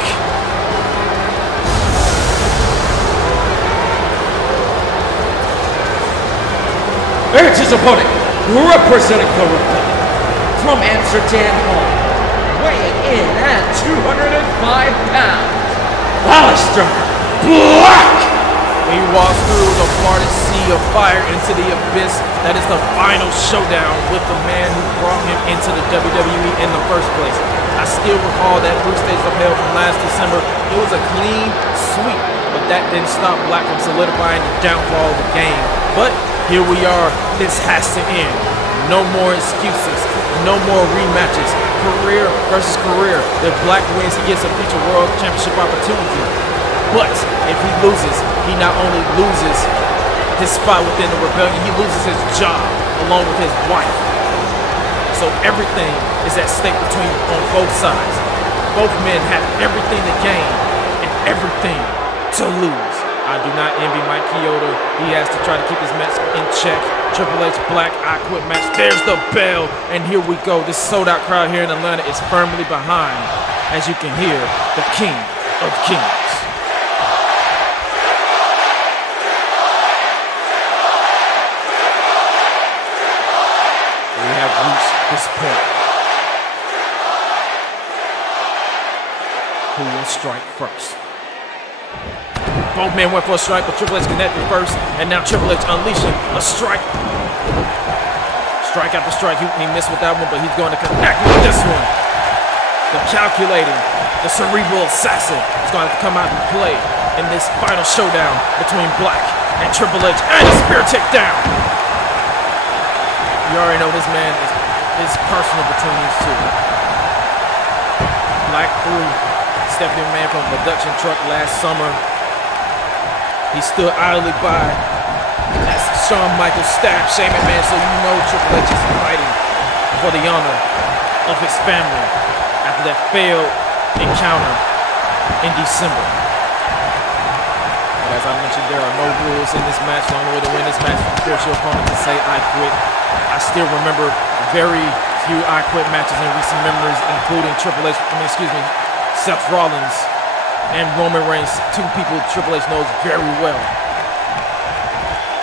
It's his opponent, representing the Rebellion from Amsterdam, Holland, weighing in at 205 pounds, Aleister Black! He walks through the parted sea of fire into the abyss. That is the final showdown with the man who brought him into the WWE in the first place. I still recall that 3 Stages of Hell from last December. It was a clean sweep, but that didn't stop Black from solidifying the downfall of the Game. But here we are. This has to end. No more excuses. No more rematches. Career versus career. If Black wins, he gets a future World Championship opportunity. But if he loses, he not only loses his spot within the Rebellion, he loses his job along with his wife. So So everything is at stake on both sides. Both men have everything to gain and everything to lose. I do not envy Mike Chioda. He has to try to keep his match in check. Triple H Black I Quit match. There's the bell, and here we go. This sold-out crowd here in Atlanta is firmly behind, as you can hear, the King of Kings. We have reached this point. Who will strike first? Both men went for a strike, but Triple H connected first, and now Triple H unleashing a strike. Strike after strike. He missed with that one, but he's going to connect with this one. The calculating, the cerebral assassin is going to come out and play in this final showdown between Black and Triple H, and a spear takedown. You already know this man is personal between these two. Black threw Stephanie McMahon from a production truck last summer. He stood idly by as Shawn Michaels stabbed Shane McMahon, so you know Triple H is fighting for the honor of his family after that failed encounter in December. But as I mentioned, there are no rules in this match. The only way to win this match is to force your opponent to say, "I quit." I still remember very few "I quit" matches in recent memories, including Seth Rollins and Roman Reigns, two people Triple H knows very well.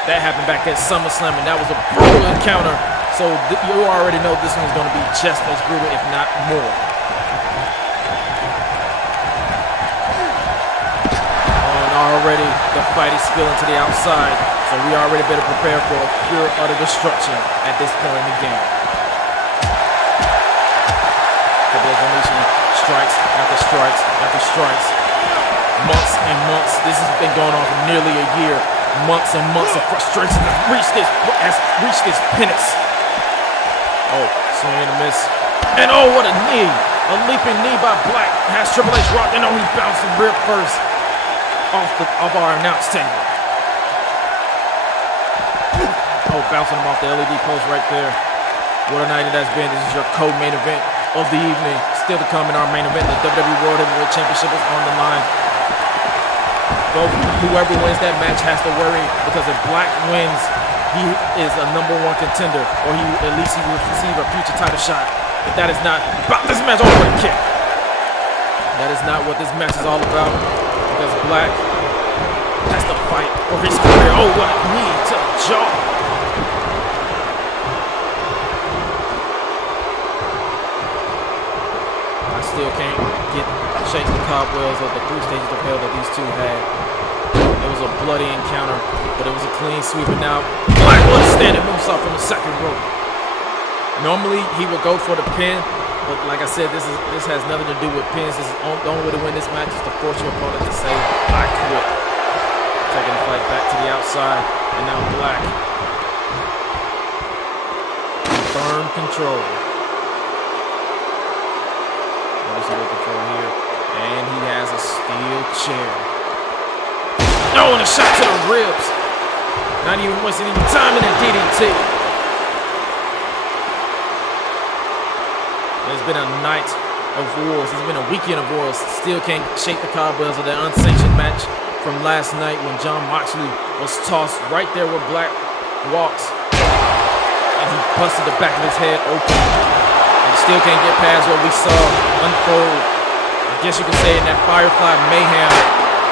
That happened back at SummerSlam, and that was a brutal encounter. So you already know this one's going to be just as brutal, if not more. And already the fight is spilling to the outside, so we already better prepare for a pure, utter destruction at this point in the game. Triple H unleashing strikes after strikes after strikes. Months and months. This has been going on for nearly a year. Months and months of frustration has reached this pinnace. Oh, swing and a miss. And oh, what a knee. A leaping knee by Black has Triple H rocked. And oh, he's bouncing rib first off our announce table. Oh, bouncing him off the LED post right there. What a night it has been. This is your co-main event of the evening. Still to come in our main event. The WWE World Heavyweight Championship is on the line. Whoever wins that match has to worry, because if Black wins, he is a #1 contender, or at least he will receive a future title shot. But that is not about this match. Over the kick. That is not what this match is all about, because Black has to fight for his career. Oh, what a knee to the jaw. I still can't shake the cobwebs of the 3 stages of hell that these two had. It was a bloody encounter, but it was a clean sweeping out. Black with a standing moonsault from the second rope. Normally he would go for the pin, but like I said, this has nothing to do with pins. This is the only way to win this match is to force your opponent to say, "I quit." Taking the fight back to the outside, and now Black in firm control. What is he looking for here? And he has a steel chair. Oh, and a shot to the ribs. Not even wasting any time in the DDT. It's been a night of wars. It's been a weekend of wars. Still can't shake the cobwebs of that unsanctioned match from last night when Jon Moxley was tossed right there where Black walks. And he busted the back of his head open. And still can't get past what we saw unfold. I guess you could say in that Firefly Mayhem,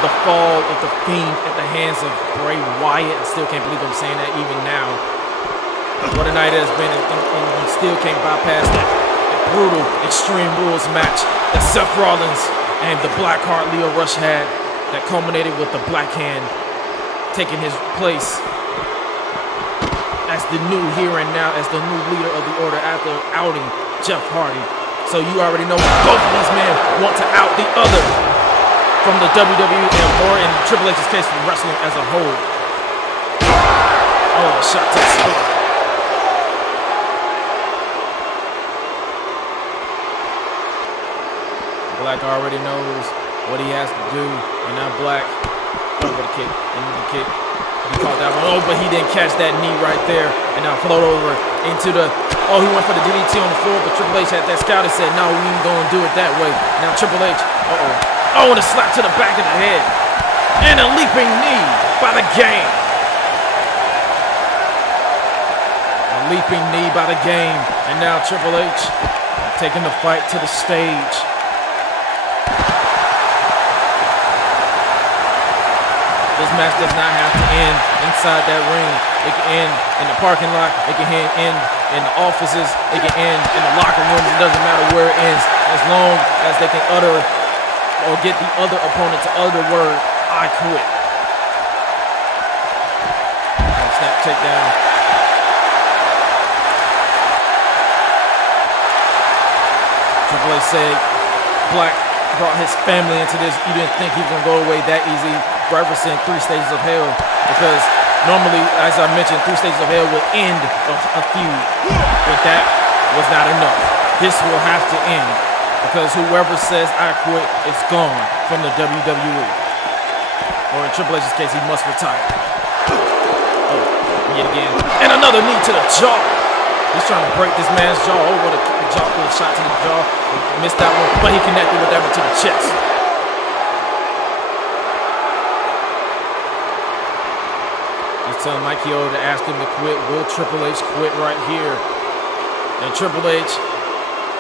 the fall of the Fiend at the hands of Bray Wyatt. I still can't believe I'm saying that even now. What a night it has been, and we still can't bypass that brutal Extreme Rules match that Seth Rollins and the Blackheart Lio Rush had that culminated with the Black Hand taking his place as the new here and now, as the new leader of the Order after outing Jeff Hardy. So you already know both of these men want to out the other from the WWE, or in Triple H's case, from wrestling as a whole. Oh, a shot to the spine. Black already knows what he has to do, and now Black over the kick, into the kick. He caught that one, oh, but he didn't catch that knee right there, and now float over into the Oh, he went for the DDT on the floor, but Triple H had that scout and said, no, we ain't gonna do it that way. Now Triple H, oh, and a slap to the back of the head. And a leaping knee by the Game. A leaping knee by the Game. And now Triple H taking the fight to the stage. This match does not have to end inside that ring. It can end in the parking lot. It can end in the offices. It can end in the locker rooms. It doesn't matter where it ends, as long as they can utter or get the other opponent to utter the word, I quit. Snap takedown. Triple H said Black brought his family into this. You didn't think he was going to go away that easy, referencing 3 stages of hell, because normally, as I mentioned, 3 stages of hell will end a feud, but that was not enough. This will have to end, because whoever says I quit is gone from the WWE. Or in Triple H's case, he must retire. Oh, yet again. And another knee to the jaw. He's trying to break this man's jaw. Oh, what a shot to the jaw. Missed that one, but he connected with that one to the chest. He's telling Mike Chioda to ask him to quit. Will Triple H quit right here? And Triple H,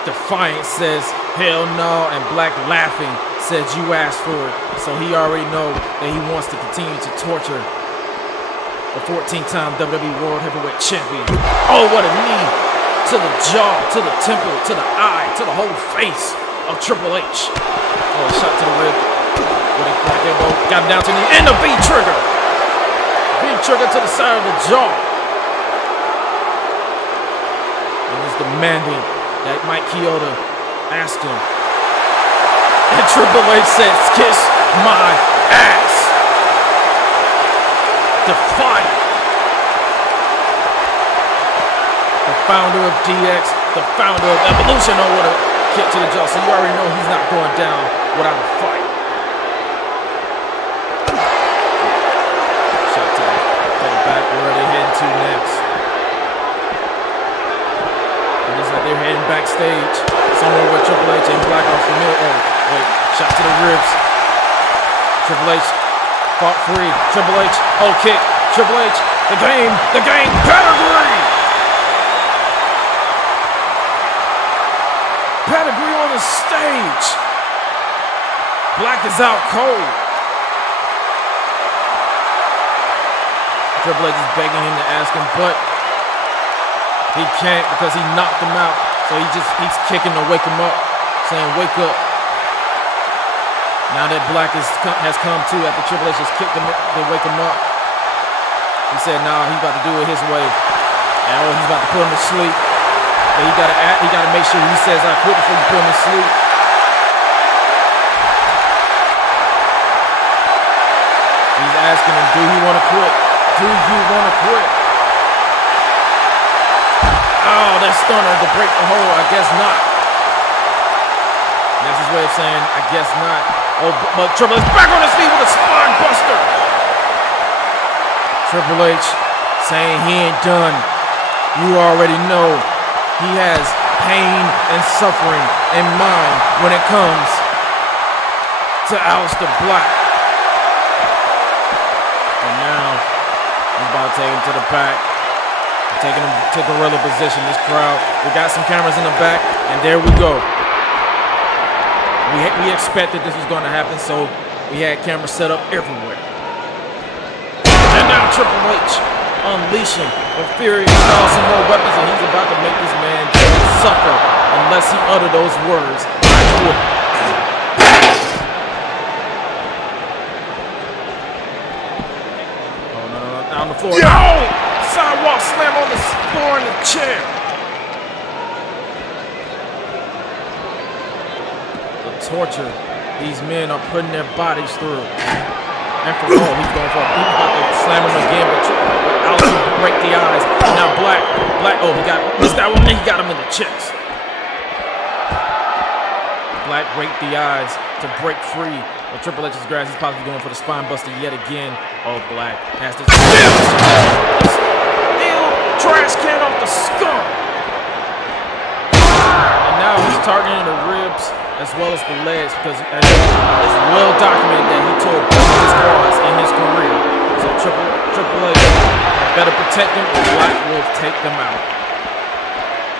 defiant, says, hell no, and Black laughing says you asked for it. So he already know that he wants to continue to torture a 14-time WWE World Heavyweight Champion. Oh, what a knee to the jaw, to the temple, to the eye, to the whole face of Triple H. Oh, a shot to the rib with a black elbow. Got him down to the knee, and the V-trigger. V-trigger to the side of the jaw. And he's demanding that Mike Chioda asked him. And Triple H says, kiss my ass. Defiant. The founder of DX, the founder of Evolution, know what a kick to the jaw. So you already know he's not going down without a fight. Shot to the back. Where are they heading to next? It looks like they're heading backstage. Somewhere where Triple H and Black are familiar. Oh, wait. Shot to the ribs. Triple H fought free. Triple H. Oh, kick. Triple H. The game. Pedigree. Pedigree on the stage. Black is out cold. Triple H is begging him to ask him, but he can't because he knocked him out. So he's kicking to wake him up, saying, wake up. Now that Black has come to after Triple H has kicked him to wake him up. He said, nah, he's about to do it his way. And he's about to put him to sleep. But he gotta make sure he says I quit before you put him to sleep. He's asking him, do you want to quit? Do you want to quit? Oh, that stunner to break the hold. I guess not. That's his way of saying, I guess not. Oh, but Triple H back on his feet with a spine buster. Triple H saying he ain't done. You already know he has pain and suffering in mind when it comes to Aleister Black. And now he's about to take him to the back. Taking him to gorilla position, this crowd. We got some cameras in the back, and there we go. We expected this was going to happen, so we had cameras set up everywhere. And now Triple H unleashing a fury of some more weapons, and he's about to make this man suffer unless he utter those words. I quit. Oh, no, on the floor. Yo! Sidewalk slam on the floor in the chair. The torture these men are putting their bodies through. And for he's going for it. He's about to slam him again, but Aleister break the eyes. And now Black, oh, missed that one, then he got him in the chest. Black break the eyes to break free. But Triple H's grass, he's possibly going for the spine buster yet again. Oh, Black has this. Trash can off the skull. targeting the ribs as well as the legs because it's well documented that he tore both of his quads in his career. So Triple H better protect them or Black will take them out.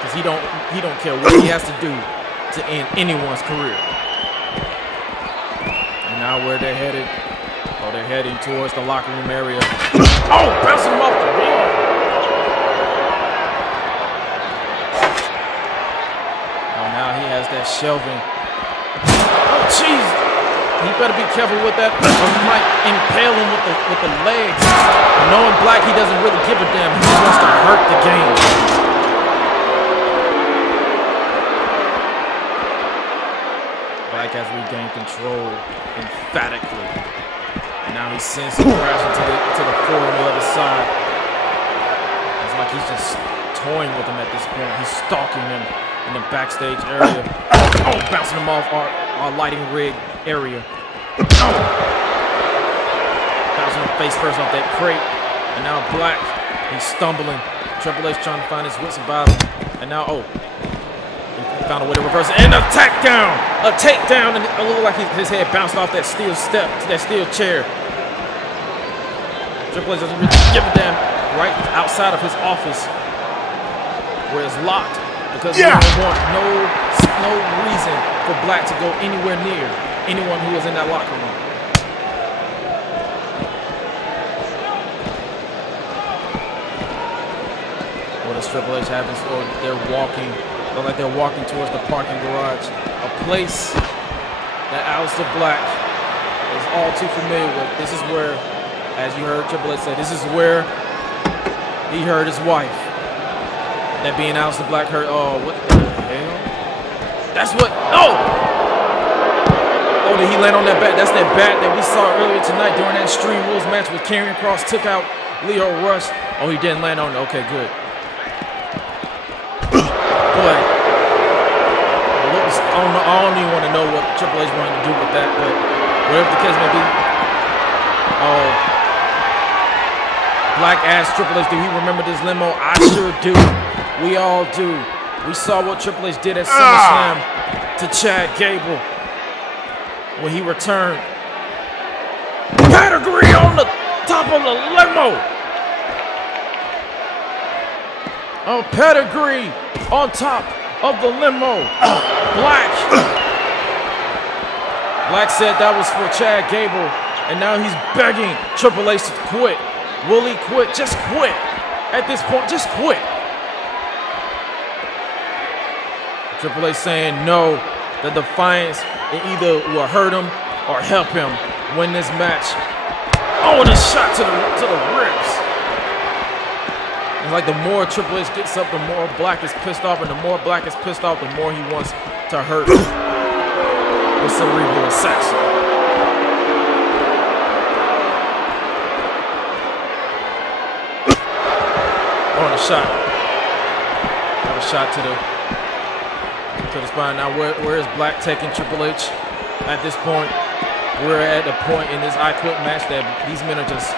Because he don't care what he has to do to end anyone's career. And now where they're headed, oh, they're heading towards the locker room area. Oh, bouncing him off the wall. Oh, now he has that shelving. Oh, jeez. He better be careful with that, or he might impale him with the legs. Knowing Black, he doesn't really give a damn. He just wants to hurt the game. Black has regained control emphatically. And now he sends him crashing to the floor on the other side. It's like he's just toying with him at this point. He's stalking him in the backstage area. Oh, bouncing him off our lighting rig area. Oh. Bouncing him face first off that crate. And now Black, he's stumbling. Triple H trying to find his wits about him. And now, oh, he found a way to reverse it. And a takedown! A takedown! And it looked like his head bounced off that steel step, that steel chair. Triple H doesn't really give a damn. Right outside of his office, where it's locked. Because he don't want no reason for Black to go anywhere near anyone who is in that locker room. What does Triple H have in store? They're walking, look like they're walking towards the parking garage. A place that Aleister Black is all too familiar with. This is where, as you heard Triple H say, this is where he hurt his wife. That being Aleister Black hurt. Oh, what the hell? That's what. Oh! Oh, did he land on that bat? That's that bat that we saw earlier tonight during that Extreme Rules match with Karrion Kross took out Lio Rush. Oh, he didn't land on it. Okay, good. But I don't even want to know what Triple H wanted to do with that, but whatever the case may be. Oh. Black asked Triple H, do he remember this limo? I sure do. We all do. We saw what Triple H did at SummerSlam to Chad Gable when he returned. Pedigree on the top of the limo. Oh, pedigree on top of the limo. Black. Black said that was for Chad Gable, and now he's begging Triple H to quit. Will he quit? Just quit. At this point, just quit. Triple H saying no. The defiance, it either will hurt him or help him win this match. Oh, and a shot to the ribs. It's like the more Triple H gets up, the more Black is pissed off, and the more Black is pissed off, the more he wants to hurt the cerebral assassin. On a shot. On a shot to the spine. Now where is Black taking Triple H at this point? We're at the point in this I Quit match that these men are just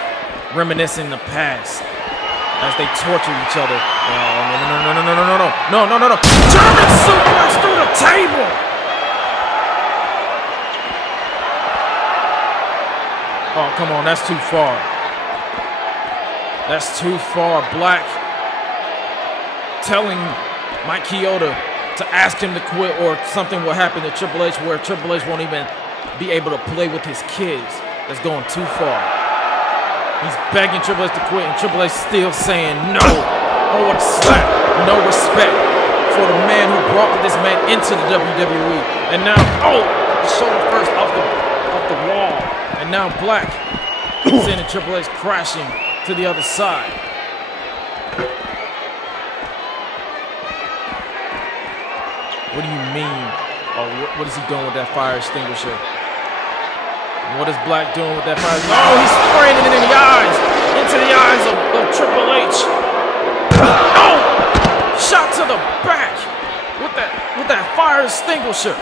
reminiscing the past as they torture each other. No. German suplex through the table. Oh, come on, that's too far. That's too far. Black telling Mike Chioda to ask him to quit, or something will happen to Triple H where Triple H won't even be able to play with his kids. That's going too far. He's begging Triple H to quit, and Triple H still saying no. Oh, what a slap. No respect for the man who brought this man into the WWE. And now, oh, shoulder first off the wall. And now Black sending Triple H crashing to the other side. What do you mean? Oh, what is he doing with that fire extinguisher? What is Black doing with that fire? Oh, he's spraying it in the eyes, into the eyes of Triple H. Oh, shot to the back with that fire extinguisher.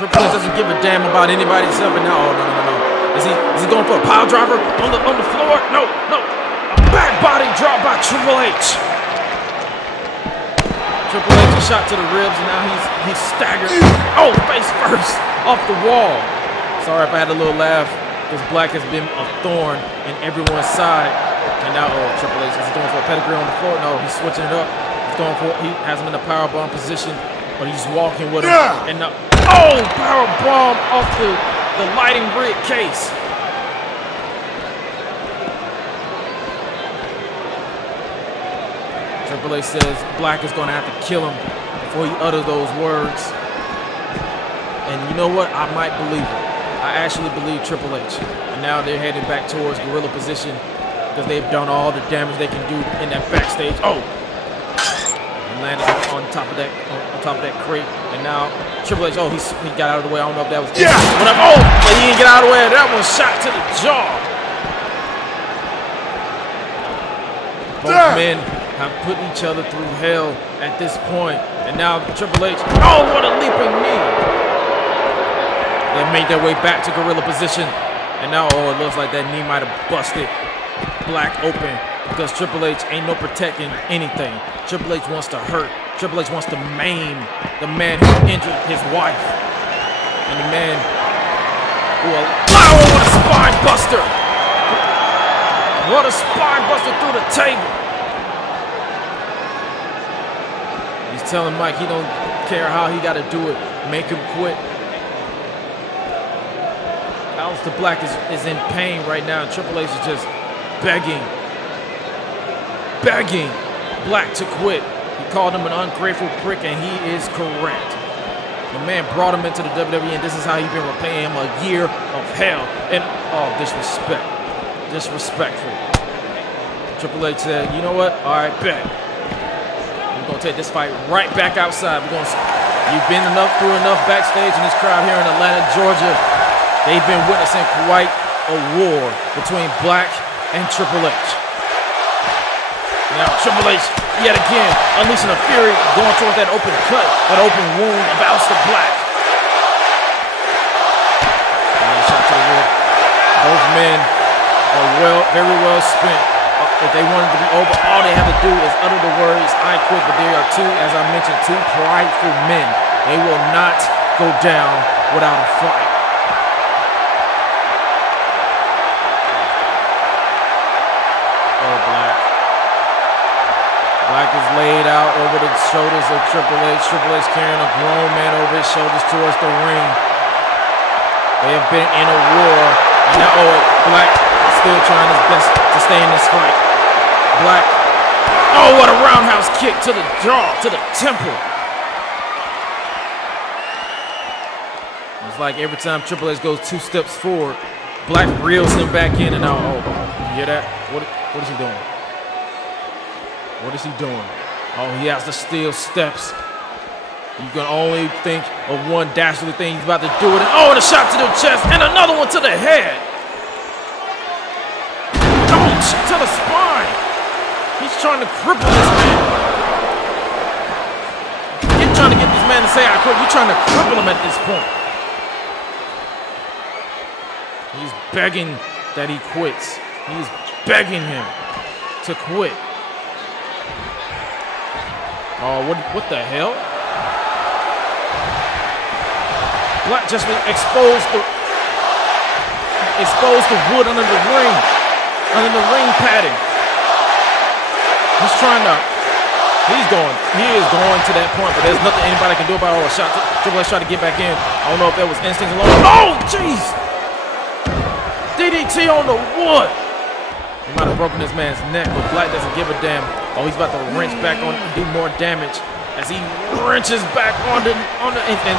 Triple H doesn't give a damn about anybody else. But now, oh no. Is he going for a pile driver on the floor? No. A back body drop by Triple H. Triple H a shot to the ribs, and now he's staggered. Oh, face first off the wall. Sorry if I had a little laugh, because Black has been a thorn in everyone's side. And now, Triple H is going for a pedigree on the floor. No, he's switching it up. He has him in the powerbomb position, but he's walking with him. And now, powerbomb off the lighting rig case. Triple H says Black is going to have to kill him before he utters those words. And you know what? I might believe it. I actually believe Triple H. And now they're heading back towards gorilla position because they've done all the damage they can do in that backstage. Landed on top of that crate, and now Triple H. He got out of the way. I don't know if that was but he didn't get out of the way. That one shot to the jaw. Both men have put each other through hell at this point, and now Triple H. What a leaping knee! They made their way back to gorilla position, and now it looks like that knee might have busted Black open. Because Triple H ain't no protecting anything. Triple H wants to hurt. Triple H wants to maim the man who injured his wife. And the man who what a spine buster! What a spine buster through the table! He's telling Mike he don't care how he got to do it. Make him quit. Aleister Black is in pain right now. And Triple H is just begging Black to quit. He called him an ungrateful prick, and he is correct. The man brought him into the WWE, and this is how he's been repaying him a year of hell. And disrespectful. Triple H said, you know what? All right, bet. We're gonna take this fight right back outside. You've been through enough backstage in this crowd here in Atlanta, Georgia. They've been witnessing quite a war between Black and Triple H. Now Triple H, yet again, unleashing a fury, going towards that open cut, that open wound of Aleister Black. And shot to the rib. Both men are very well spent. If they wanted to be over, all they have to do is utter the words, I quit, but they are as I mentioned, two prideful men. They will not go down without a fight. Black is laid out over the shoulders of Triple H. Triple H carrying a grown man over his shoulders towards the ring. They have been in a war. And now Black is still trying his best to stay in this fight. Black. What a roundhouse kick to the jaw, to the temple. It's like every time Triple H goes 2 steps forward, Black reels him back in, and now, you hear that? What is he doing? What is he doing? He has the steel steps. You can only think of one dastardly thing he's about to do it. And a shot to the chest and another one to the head. To the spine. He's trying to cripple this man. You're trying to get this man to say I quit. You're trying to cripple him at this point. He's begging that he quits. He's begging him to quit. What the hell? Black just exposed the wood under the ring padding. He is going to that point, but there's nothing anybody can do about it. Triple H tried to get back in. I don't know if that was instinct alone. Jeez! DDT on the wood. He might have broken this man's neck, but Black doesn't give a damn. He's about to wrench back on, do more damage as he wrenches back on the and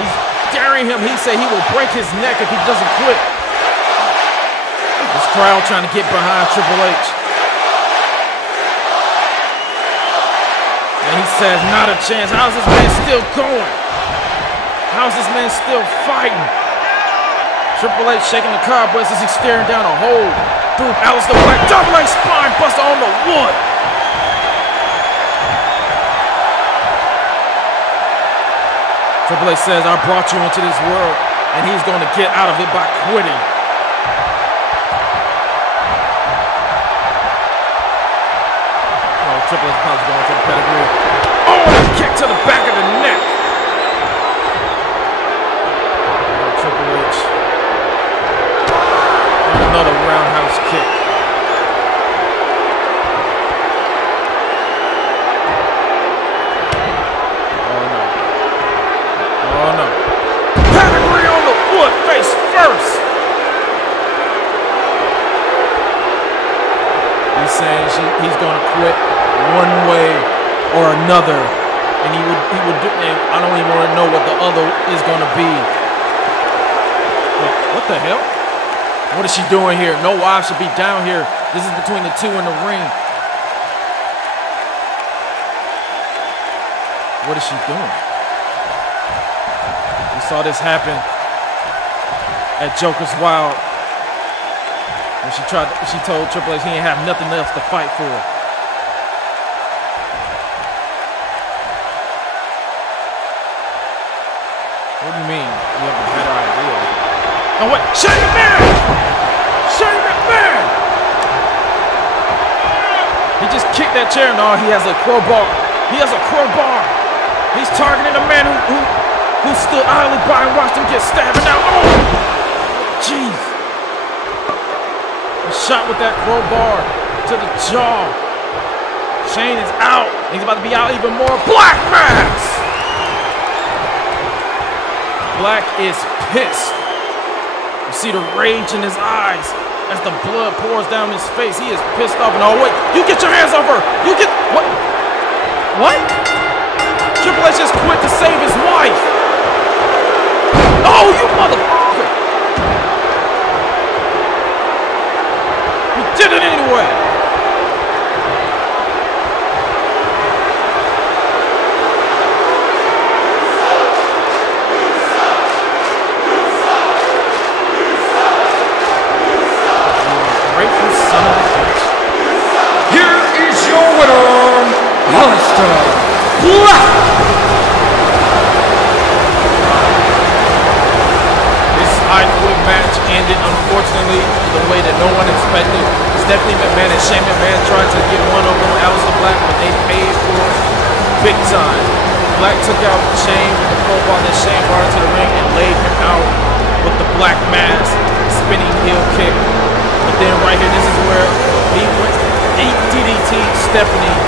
he's daring him. He said he will break his neck if he doesn't quit. This crowd trying to get behind Triple H. And he says, not a chance. How's this man still going? How's this man still fighting? Triple H shaking the cobwebs as he's staring down a hole through Aleister Black. Double leg spine buster on the wood. Triple H says, I brought you into this world, and he's going to get out of it by quitting. Triple H probably going for the pedigree. saying he's going to quit one way or another, and he would do, and I don't even want to know what the other is going to be. What the hell? What is she doing here? No wife should be down here. This is between the two in the ring. What is she doing? We saw this happen at Joker's Wild when she told Triple H he didn't have nothing else to fight for. What do you mean you have a better idea? Oh wait, Shane McMahon! Shane McMahon! He just kicked that chair. No, he has a crowbar. He has a crowbar. He's targeting a man who stood idly by and watched him get stabbed. Now, oh! Jeez. A shot with that crowbar to the jaw. Shane is out. He's about to be out even more. Black Mass! Black is pissed. You see the rage in his eyes as the blood pours down his face. He is pissed off. No, wait. You get your hands off her. You get... What? What? Triple H just quit to save his wife. Oh, you motherfucker. He did it anyway. Grateful son of a bitch. Here is your winner, Aleister Black. This I-Quit match ended, unfortunately, the way that no one expected. Stephanie McMahon and Shane McMahon tried to get one over on Aleister Black, but they paid for it big time. Black took out Shane with the crowbar that Shane brought into the ring and laid him out with the Black Mass spinning heel kick. But then right here, this is where he went DDT Stephanie.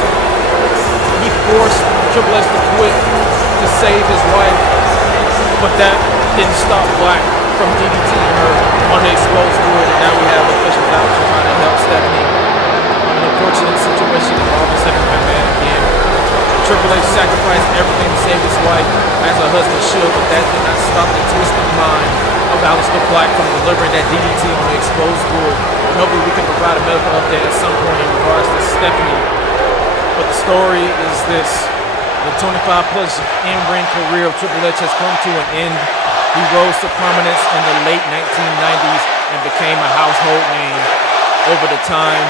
He forced Triple H to quit to save his wife, but that didn't stop Black from DDTing her on the exposed wood. And now we have officials out trying to help Stephanie. An unfortunate situation involving Stephanie McMahon again. Triple H sacrificed everything to save his wife, as a husband should, but that did not stop the twisted mind of Aleister Black from delivering that DDT on the exposed wood. And hopefully we can provide a medical update at some point in regards to Stephanie. But the story is this. The 25-plus in-ring career of Triple H has come to an end. He rose to prominence in the late 1990s and became a household name over the time.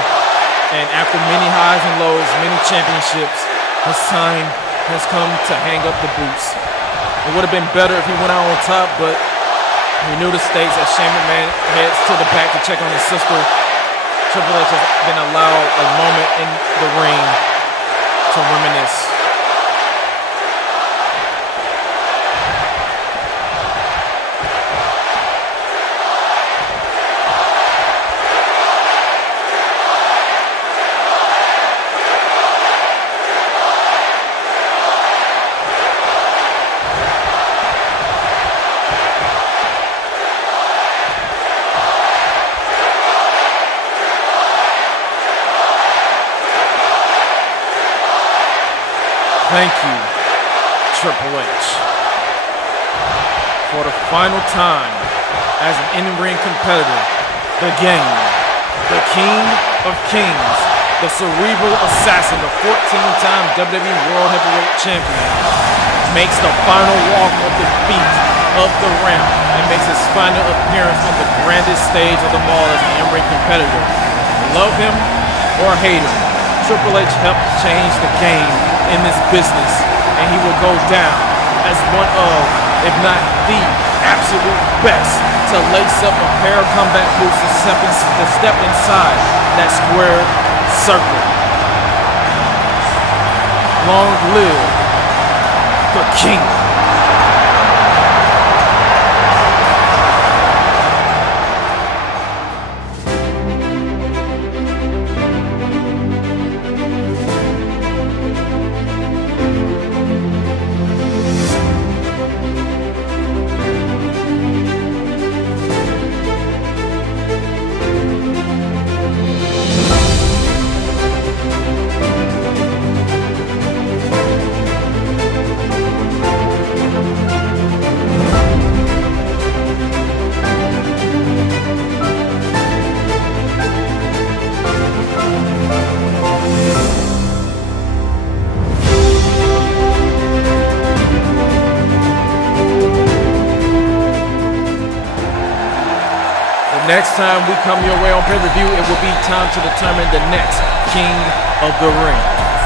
And after many highs and lows, many championships, his time has come to hang up the boots. It would have been better if he went out on top, but we knew the stakes as Shane McMahon heads to the back to check on his sister. Triple H has been allowed a moment in the ring to reminisce. Thank you, Triple H. For the final time as an in-ring competitor, the game, the King of Kings, the cerebral assassin, the 14-time WWE World Heavyweight Champion, makes the final walk of defeat of the ramp and makes his final appearance on the grandest stage of them all as an in-ring competitor. Love him or hate him, Triple H helped change the game in this business, and he will go down as one of, if not the absolute best to lace up a pair of combat boots to step inside that square circle. Long live the King. next time we come your way on pay-per-view, it will be time to determine the next King of the Ring.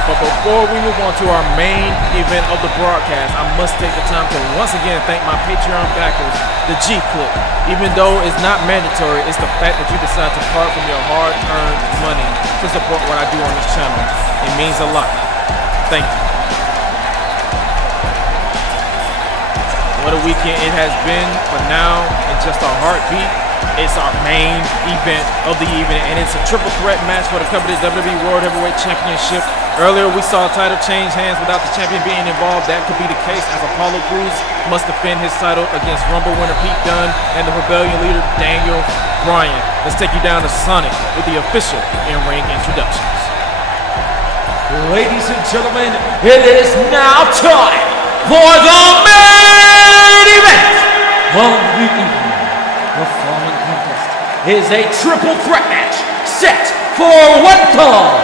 But before we move on to our main event of the broadcast, I must take the time to once again thank my Patreon backers, the G-Clique. Even though it's not mandatory, it's the fact that you decide to part from your hard-earned money to support what I do on this channel. It means a lot. Thank you. What a weekend it has been, but now in just a heartbeat, it's our main event of the evening, and it's a triple threat match for the coveted WWE World Heavyweight Championship. Earlier, we saw a title change hands without the champion being involved. That could be the case, as Apollo Crews must defend his title against Rumble winner Pete Dunne and the Rebellion leader Daniel Bryan. Let's take you down to Sonic with the official in-ring introductions. Ladies and gentlemen, it is now time for the main event of the evening. The following contest is a triple threat match set for one fall,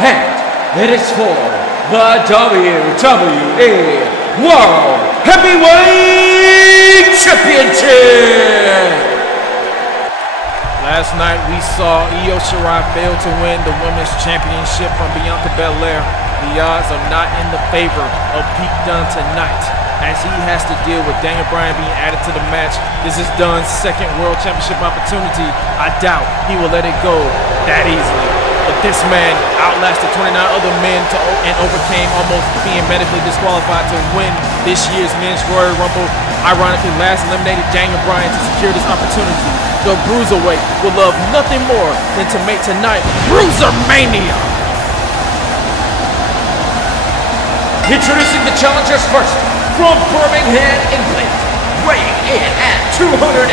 and it is for the WWE World Heavyweight Championship. Last night we saw Io Shirai fail to win the Women's Championship from Bianca Belair. The odds are not in the favor of Pete Dunne tonight, as he has to deal with Daniel Bryan being added to the match. This is Dunne's second World Championship opportunity. I doubt he will let it go that easily. But this man outlasted 29 other men and overcame almost being medically disqualified to win this year's Men's Royal Rumble. Ironically, last eliminated Daniel Bryan to secure this opportunity. The Bruiserweight will love nothing more than to make tonight Bruisermania. Introducing the challengers first, from Birmingham, England, weighing in at 205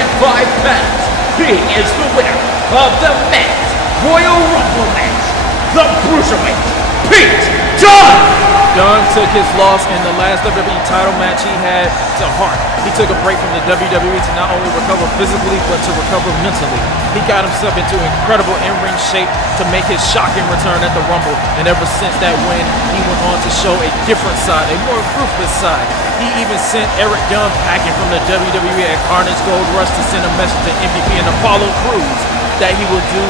pounds, he is the winner of the Men's Royal Rumble match, the Bruiserweight, Pete Dunne. Dunne took his loss in the last WWE title match he had to heart. He took a break from the WWE to not only recover physically, but to recover mentally. He got himself into incredible in-ring shape to make his shocking return at the Rumble, and ever since that win, he went on to show a different side, a more ruthless side. He even sent Eric Young packing from the WWE at Carnage Gold Rush to send a message to MVP and Apollo Crews that he will do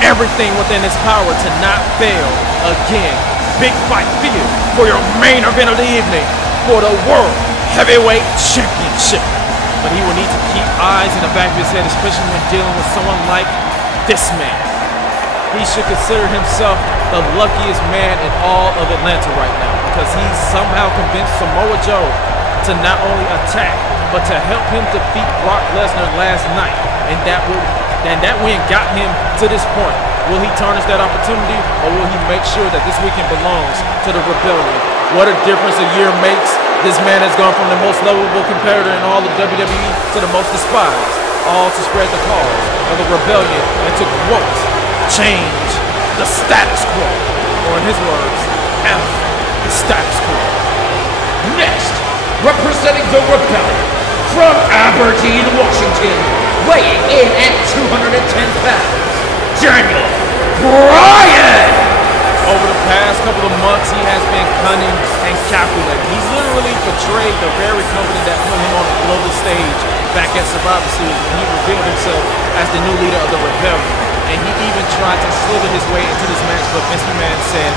everything within his power to not fail again. Big fight field for your main event of the evening for the World Heavyweight Championship. But he will need to keep eyes in the back of his head, especially when dealing with someone like this man. He should consider himself the luckiest man in all of Atlanta right now, because he somehow convinced Samoa Joe to not only attack, but to help him defeat Brock Lesnar last night. And that win got him to this point. Will he tarnish that opportunity, or will he make sure that this weekend belongs to the Rebellion? What a difference a year makes. This man has gone from the most lovable competitor in all of WWE to the most despised, all to spread the cause of the Rebellion and to, quote, change the status quo. Or in his words, F the status quo. Next, representing the Rebellion from Aberdeen, Washington, weighing in at 210 pounds, Daniel Bryan. Over the past couple of months, he has been cunning and calculating. He's literally portrayed the very company that put him on the global stage back at Survivor Series when he revealed himself as the new leader of the Rebellion. And he even tried to slither his way into this match, but Vince McMahon said,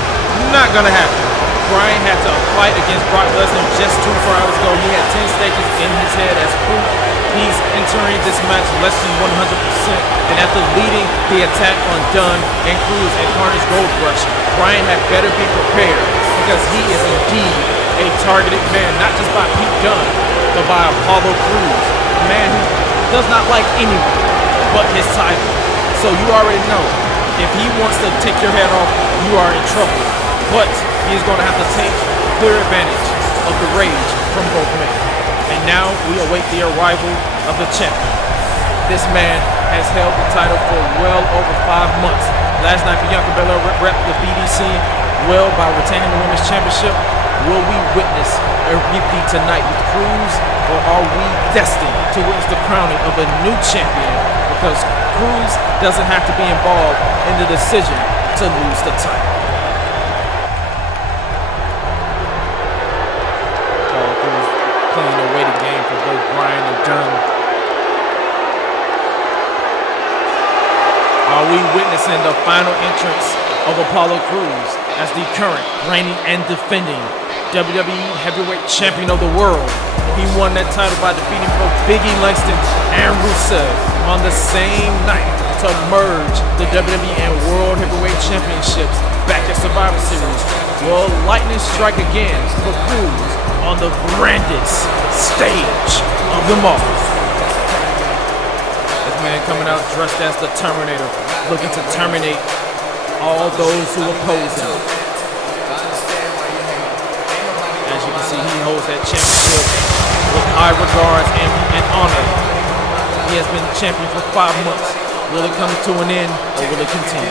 not gonna happen. Bryan had to fight against Brock Lesnar just 24 hours ago. He had 10 stages in his head as proof. He's entering this match less than 100%, and after leading the attack on Dunne and Crews at Carnage Gold Rush, Bryan had better be prepared, because he is indeed a targeted man, not just by Pete Dunne, but by Apollo Crews, a man who does not like anyone but his title. So you already know, if he wants to take your head off, you are in trouble. But he is going to have to take clear advantage of the rage from both men. And now we await the arrival of the champion. This man has held the title for well over 5 months. Last night, Bianca Belair repped the BDC well by retaining the Women's Championship. Will we witness a repeat tonight with Crews, or are we destined to witness the crowning of a new champion? Because Crews doesn't have to be involved in the decision to lose the title. Playing a weighted game for both Bryan and Dunne. we witnessing the final entrance of Apollo Crews as the current reigning and defending WWE Heavyweight Champion of the world. He won that title by defeating both Biggie Langston and Rusev on the same night to merge the WWE and World Heavyweight Championships back at Survivor Series. Will lightning strike again for Crews on the grandest stage of them all? This man coming out dressed as the Terminator, looking to terminate all those who oppose him. As you can see, he holds that championship with high regards and honor. He has been champion for 5 months. Will it come to an end or will it continue?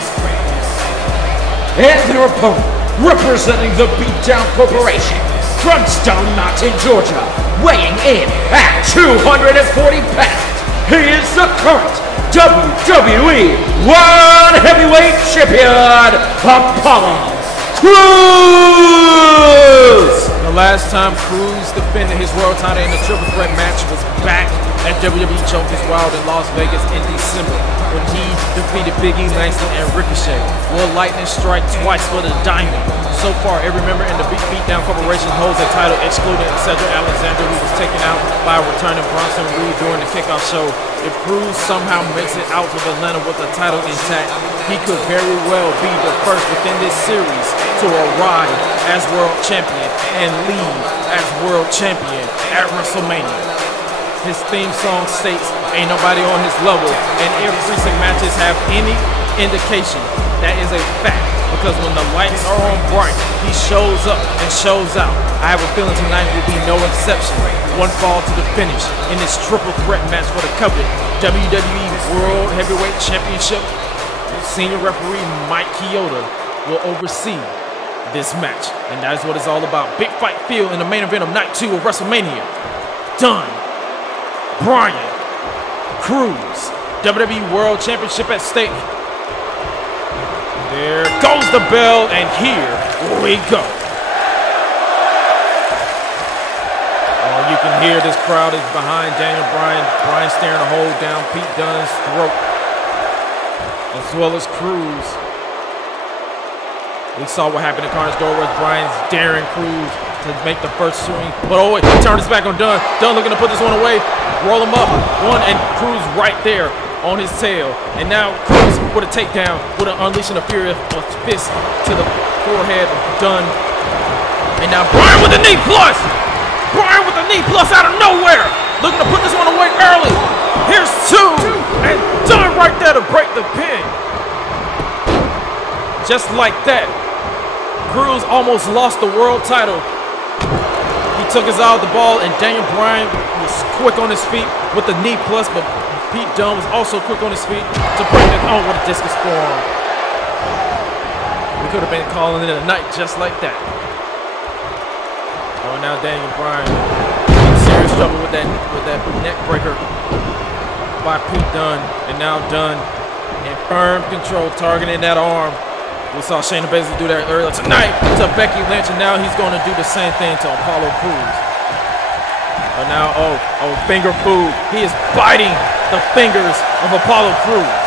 And their opponent, representing the Beatdown Corporation from Stone Mountain, Georgia, weighing in at 240 pounds, he is the current WWE World Heavyweight Champion, Apollo Crews! The last time Crews defended his world title in a triple threat match was back at WWE Chokers Wild in Las Vegas in December when he defeated Biggie Langston and Ricochet. Will lightning strike twice for the Diamond? So far, every member in the Beatdown Corporation holds a title, excluding Cedric Alexander, who was taken out by returning Bronson Reed during the kickoff show. If Crews somehow makes it out of Atlanta with the title intact, he could very well be the first within this series to arrive as world champion and leave as world champion at WrestleMania. His theme song states, "Ain't nobody on his level," and if recent matches have any indication, that is a fact, because when the lights are on bright, he shows up and shows out. I have a feeling tonight will be no exception. One fall to the finish in this triple threat match for the coveted WWE World Heavyweight Championship. Senior referee Mike Chioda will oversee this match, and that is what it's all about. Big fight field in the main event of night 2 of WrestleMania. Dunne, Bryan, Crews, WWE World Championship at stake. There goes the bell, and here we go. Oh, you can hear this crowd is behind Daniel Bryan. Bryan staring to hold down Pete Dunne's throat, as well as Crews. We saw what happened in Carnage Door, where Bryan's daring Crews to make the first swing. But oh wait, he turned his back on Dunne. Dunne looking to put this one away. Roll him up. One, and Crews right there on his tail. And now Crews with a takedown, with an unleashing the fury of a fist to the forehead of Dunne. And now Bryan with the knee plus. Bryan with the knee plus out of nowhere. Looking to put this one away early. Here's 2. And Dunne right there to break the pin. Just like that, Crews almost lost the world title. He took his eye off the ball, and Daniel Bryan was quick on his feet with the knee plus, but Pete Dunne was also quick on his feet to break it. Oh, what a discus forearm. We could have been calling it a night just like that. Oh, now Daniel Bryan in serious trouble with that neck breaker by Pete Dunne, and now Dunne in firm control, targeting that arm. We saw Shayna Baszler do that earlier tonight to Becky Lynch, and now he's going to do the same thing to Apollo Crews. But now, oh, finger food. He is biting the fingers of Apollo Crews.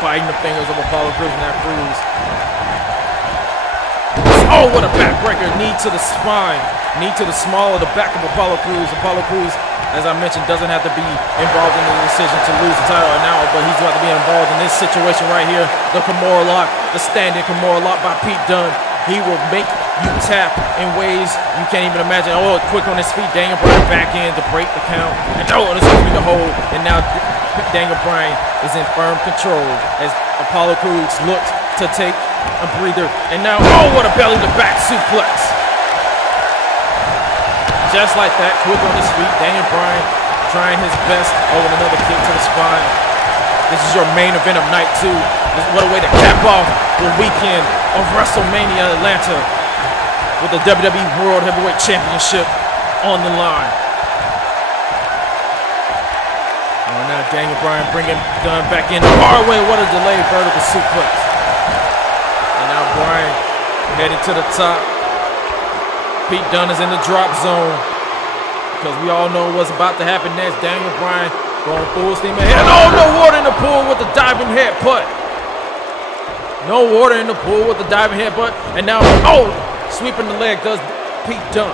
Biting the fingers of Apollo Crews, and that Crews. Oh, what a backbreaker. Knee to the spine. Knee to the small of the back of Apollo Crews. Apollo Crews, as I mentioned, doesn't have to be involved in the decision to lose the title now, but he's about to be involved in this situation right here. The Kimura lock, the standing Kimura lock by Pete Dunne. He will make you tap in ways you can't even imagine. Oh, quick on his feet. Daniel Bryan back in to break the count. And oh, this is the hold. And now Daniel Bryan is in firm control as Apollo Crews looked to take a breather. And now, oh, what a belly to back suplex. Just like that, quick on his feet. Daniel Bryan trying his best. Oh, and another kick to the spine. This is your main event of night 2. What a way to cap off the weekend of WrestleMania Atlanta with the WWE World Heavyweight Championship on the line. Oh, now Daniel Bryan bringing Dunne back in the hard way. What a delayed vertical suplex. And now Bryan headed to the top. Pete Dunne is in the drop zone because we all know what's about to happen next. Daniel Bryan Going full steam ahead. Oh, no water in the pool with the diving headbutt. No water in the pool with the diving headbutt. And now, oh, sweeping the leg does Pete Dunne.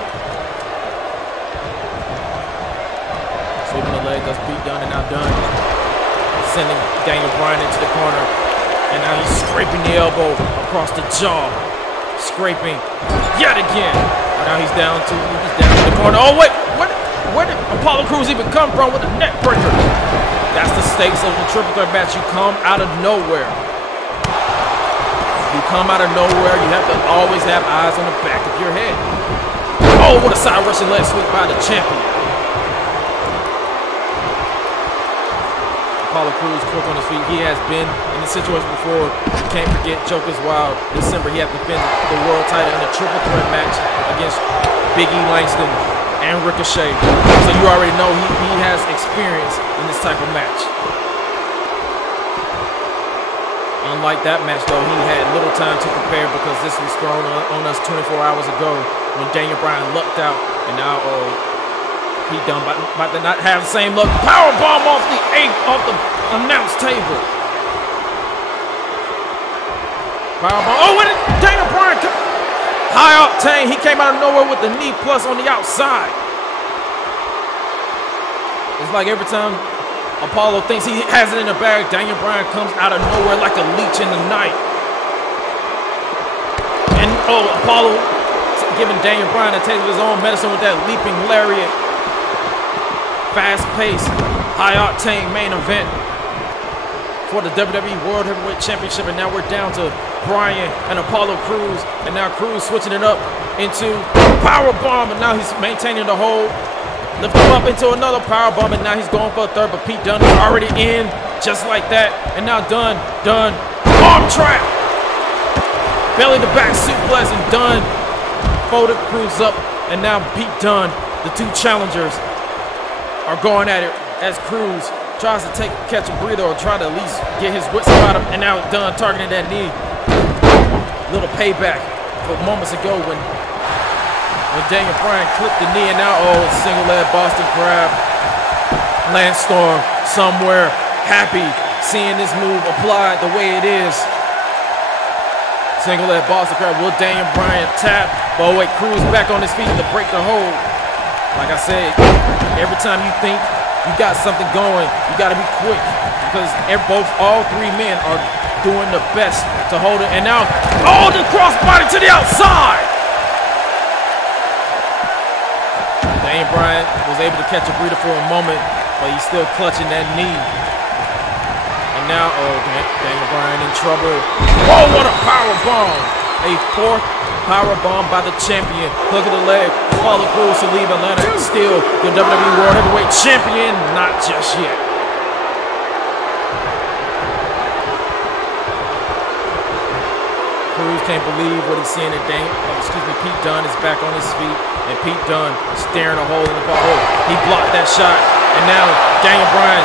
Sweeping the leg does Pete Dunne, and now Dunne sending Daniel Bryan into the corner. And now he's scraping the elbow across the jaw. Scraping yet again. And now he's down to the corner. Oh, wait, where did Apollo Crews even come from with the neck breaker? That's the stakes of the triple threat match. You come out of nowhere. You come out of nowhere. You have to always have eyes on the back of your head. Oh, what a side Russian leg sweep by the champion. Apollo Crews quick on his feet. He has been in this situation before. You can't forget Joker's Wild. December, he had defended the world title in a triple threat match against Big E Langston and Ricochet. So you already know he has experience in this type of match. Unlike that match, though, he had little time to prepare because this was thrown on us 24 hours ago when Daniel Bryan lucked out, and now Pete Dunne about to not have the same luck. Powerbomb off the announce table. Powerbomb. Oh, what did Daniel Bryan come? High octane. He came out of nowhere with the knee plus on the outside. It's like every time Apollo thinks he has it in the bag, Daniel Bryan comes out of nowhere like a leech in the night. And Apollo giving Daniel Bryan a taste of his own medicine with that leaping lariat. Fast-paced, high-octane main event for the WWE World Heavyweight Championship, and now we're down to Bryan and Apollo Crews, and now Crews switching it up into powerbomb, and now he's maintaining the hold. Lift him up into another powerbomb, and now he's going for a third, but Pete Dunne is already in, just like that. And now Dunne, arm trap. Belly to back suplex, and Dunne folded Crews up, and now Pete Dunne, the two challengers, are going at it as Crews tries to catch a breather or try to at least get his wits about him, and now Dunne targeting that knee. Little payback for moments ago when Daniel Bryan clipped the knee, and now single leg Boston Crab. Lance Storm somewhere happy seeing this move applied the way it is. Single leg Boston Crab. Will Daniel Bryan tap? But wait, Crews back on his feet to break the hold. Like I said, every time you think you got something going, you got to be quick because all three men are doing the best to hold it. And now, the crossbody to the outside. Daniel Bryan was able to catch a breather for a moment, but he's still clutching that knee. And now, Daniel Bryan in trouble. Whoa, what a power bomb! A fourth power bomb by the champion. Hook of the leg. Apollo Crews to leave Atlanta. Still the WWE World Heavyweight Champion. Not just yet. Crews can't believe what he's seeing. Pete Dunne is back on his feet, and Pete Dunne staring a hole in the ball. He blocked that shot, and now Daniel Bryan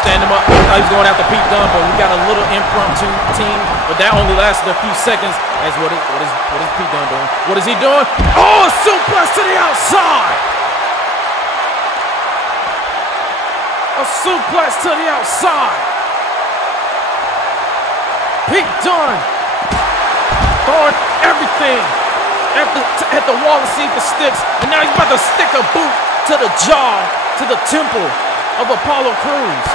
stand him up. He's going after Pete Dunne, but we got a little impromptu team, but that only lasted a few seconds. As what is Pete Dunne doing? What is he doing? Oh, a suplex to the outside! A suplex to the outside. Pete Dunne throwing everything at the wall to see if it sticks, and now he's about to stick a boot to the jaw, to the temple of Apollo Crews.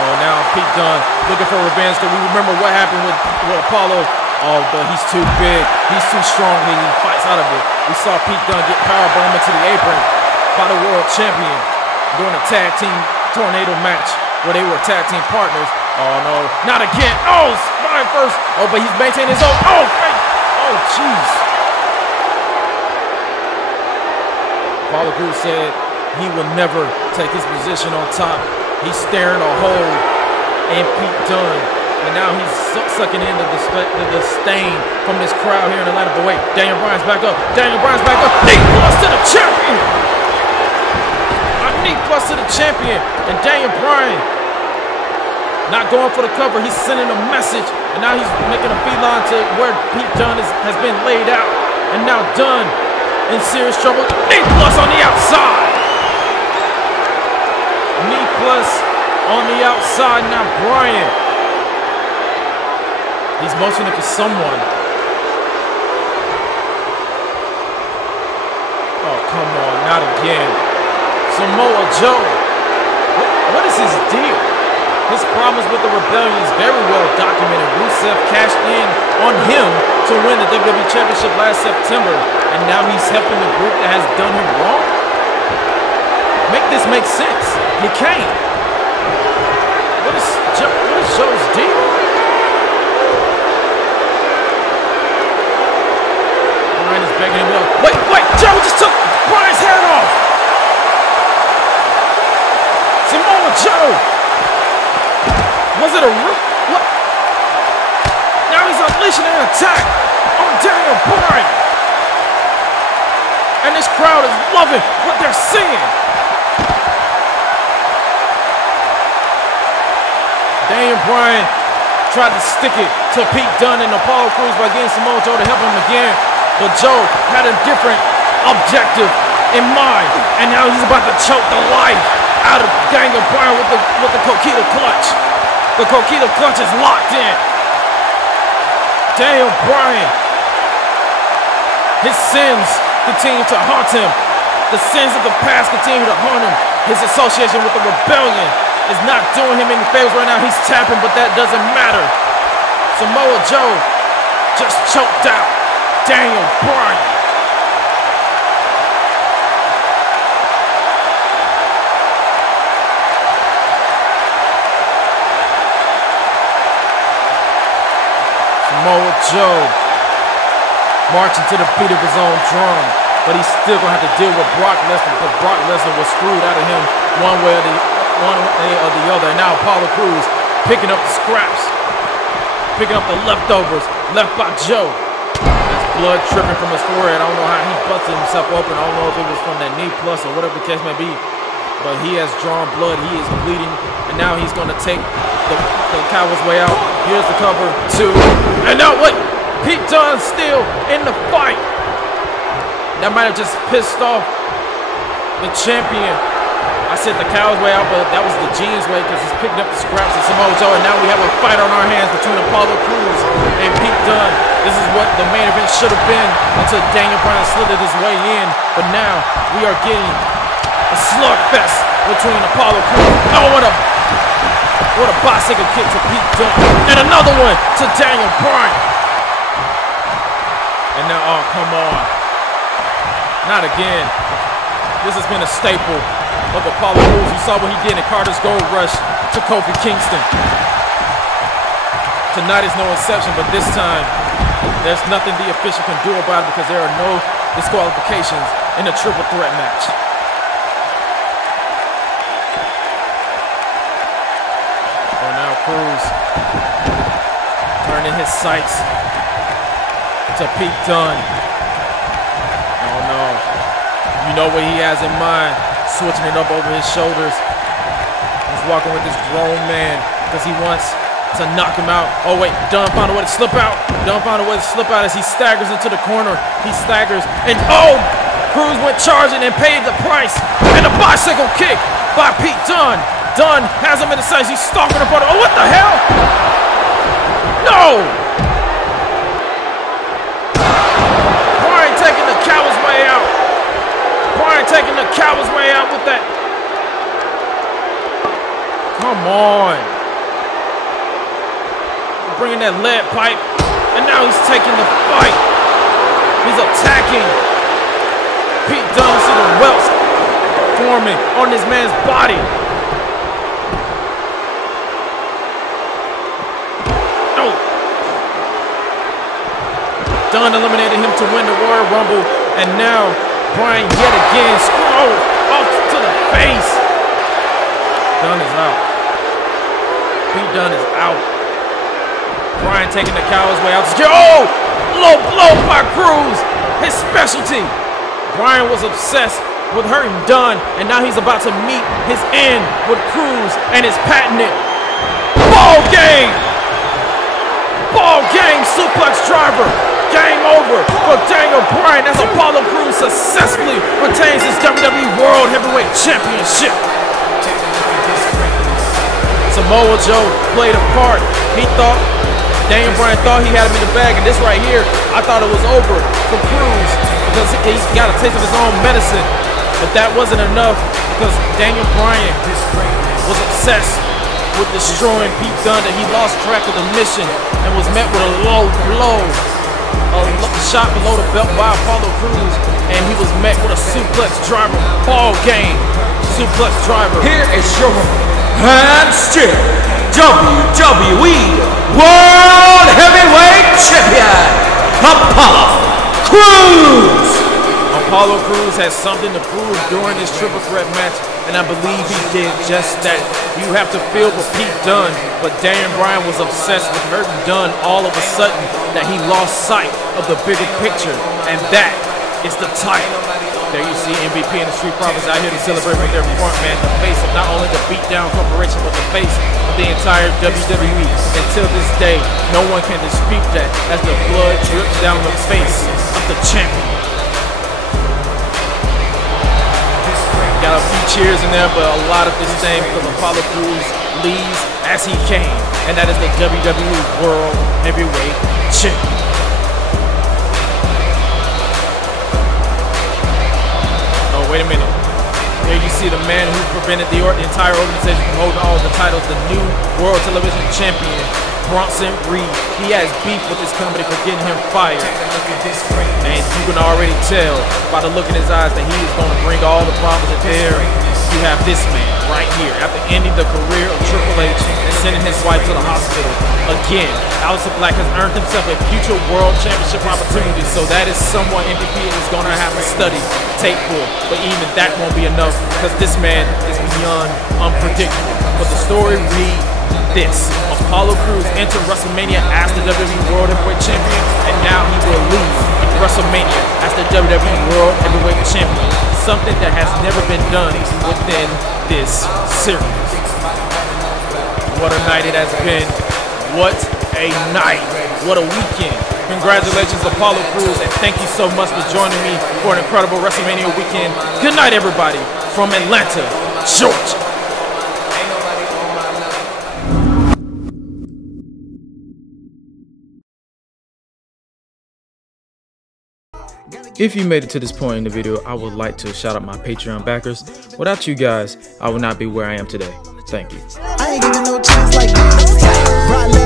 Oh, now Pete Dunne looking for revenge. Do we remember what happened with Apollo? Oh, but he's too big. He's too strong. He fights out of it. We saw Pete Dunne get powerbombed into the apron by the world champion during a tag team tornado match where they were tag team partners. Oh, no. Not again. Oh, spine first. Oh, but he's maintaining his own. Oh, fake. Oh, jeez. Apollo Crews said he will never take his position on top. He's staring a hole in Pete Dunne, and now he's sucking in the stain from this crowd here in Atlanta. But wait, Daniel Bryan's back up. Daniel Bryan's back up. Knee plus to the champion. A knee plus to the champion, and Daniel Bryan not going for the cover. He's sending a message, and now he's making a feline to where Pete Dunne has been laid out, and now Dunne in serious trouble. Knee plus on the outside. suplex on the outside. Now Bryan. He's motioning for someone. Oh, come on, not again. Samoa Joe. What is his deal? His problems with the Rebellion is very well documented. Rusev cashed in on him to win the WWE Championship last September, and now he's helping the group that has done him wrong? Make this make sense. He can't. What is Joe's deal? Bryan is begging him up. Wait, Joe just took Bryan's head off. Samoa Joe. Was it a what? Now he's unleashing an attack on Daniel Bryan. And this crowd is loving what they're seeing. Daniel Bryan tried to stick it to Pete Dunne and Apollo Crews by getting Samoa Joe to help him again. But Joe had a different objective in mind. And now he's about to choke the life out of Daniel Bryan with the Coquina clutch. The Coquina clutch is locked in. Daniel Bryan. His sins continue to haunt him. The sins of the past continue to haunt him. His association with the Rebellion is not doing him any favors right now. He's tapping, but that doesn't matter. Samoa Joe just choked out Daniel Bryan. Samoa Joe marching to the beat of his own drum, but he's still gonna have to deal with Brock Lesnar because Brock Lesnar was screwed out of him one way or the other. And now Apollo Crews picking up the scraps, picking up the leftovers left by Joe. There's blood dripping from his forehead. I don't know how he busted himself open. I don't know if it was from that knee plus or whatever the case may be, but he has drawn blood. He is bleeding, and now he's gonna take the coward's way out. Here's the cover, 2, and now what? Pete Dunne still in the fight. That might have just pissed off the champion. I said the coward's way out, but that was the Gene's way because he's picking up the scraps of Samoa Joe, and now we have a fight on our hands between Apollo Crews and Pete Dunne. This is what the main event should have been until Daniel Bryan slithered his way in, but now we are getting a slugfest between Apollo Crews. Oh, what a bicycle kick to Pete Dunne, and another one to Daniel Bryan. And now, oh, come on. Not again. This has been a staple of Apollo Crews. You saw what he did in Carter's Gold Rush to Kofi Kingston. Tonight is no exception, but this time, there's nothing the official can do about it because there are no disqualifications in a triple threat match. Oh, now Crews turning his sights to Pete Dunne. Oh no. You know what he has in mind. Switching it up over his shoulders. He's walking with this grown man because he wants to knock him out. Oh wait, Dunne found a way to slip out. Dunne found a way to slip out as he staggers into the corner. He staggers and oh! Crews went charging and paid the price. And a bicycle kick by Pete Dunne. Dunne has him in the sights. He's stalking the corner. Oh, what the hell? No! Taking the coward's way out. Bryan taking the coward's way out with that. Come on. Bringing that lead pipe. And now he's taking the fight. He's attacking. Pete Dunne, see the welts forming on this man's body. Dunne eliminated him to win the Royal Rumble, and now Bryan yet again screwed off to the face. Dunne is out. Pete Dunne is out. Bryan taking the coward's way out. Oh! Low blow by Crews. His specialty. Bryan was obsessed with hurting Dunne, and now he's about to meet his end with Crews and his patented ball game. Ball game suplex driver. Game over for Daniel Bryan as Apollo Crews successfully retains his WWE World Heavyweight Championship. Samoa Joe played a part. Daniel Bryan thought he had him in the bag, and this right here, I thought it was over for Cruz because he got a taste of his own medicine. But that wasn't enough because Daniel Bryan was obsessed with destroying Pete Dunne, that he lost track of the mission and was met with a low blow, a shot below the belt by Apollo Crews, and he was met with a suplex driver ball game. Suplex driver. Here is your and still WWE World Heavyweight Champion, Apollo Crews. Apollo Crews has something to prove during this triple threat match, and I believe he did just that. You have to feel for Pete Dunne, but Daniel Bryan was obsessed with hurting Dunne all of a sudden that he lost sight of the bigger picture, and that is the title. There you see MVP and the Street Profits out here to celebrate with their front man, the face of not only the beatdown corporation, but the face of the entire WWE. Until this day, no one can dispute that as the blood drips down the face of the champion. Got a few cheers in there, but a lot of disdain because Apollo Crews leaves as he came, and that is the WWE World Heavyweight Champion. Oh, wait a minute. There you see the man who prevented the entire organization from holding all the titles, the new World Television Champion, Bronson Reed. He has beef with this company for getting him fired. And you can already tell by the look in his eyes that he is going to bring all the problems to bear. You have this man right here after ending the career of Triple H and sending his wife to the hospital. Again, Aleister Black has earned himself a future world championship opportunity, so that is someone MVP is going to have to study tape for. But even that won't be enough because this man is beyond unpredictable. But the story reads this: Apollo Crews entered WrestleMania as the WWE World Heavyweight Champion, and now he will leave WrestleMania as the WWE World Heavyweight Champion. Something that has never been done within this series. What a night it has been. What a night. What a weekend. Congratulations, Apollo Crews, and thank you so much for joining me for an incredible WrestleMania weekend. Good night, everybody, from Atlanta, Georgia. If you made it to this point in the video, I would like to shout out my Patreon backers. Without you guys, I would not be where I am today. Thank you. I ain't giving no chance like this.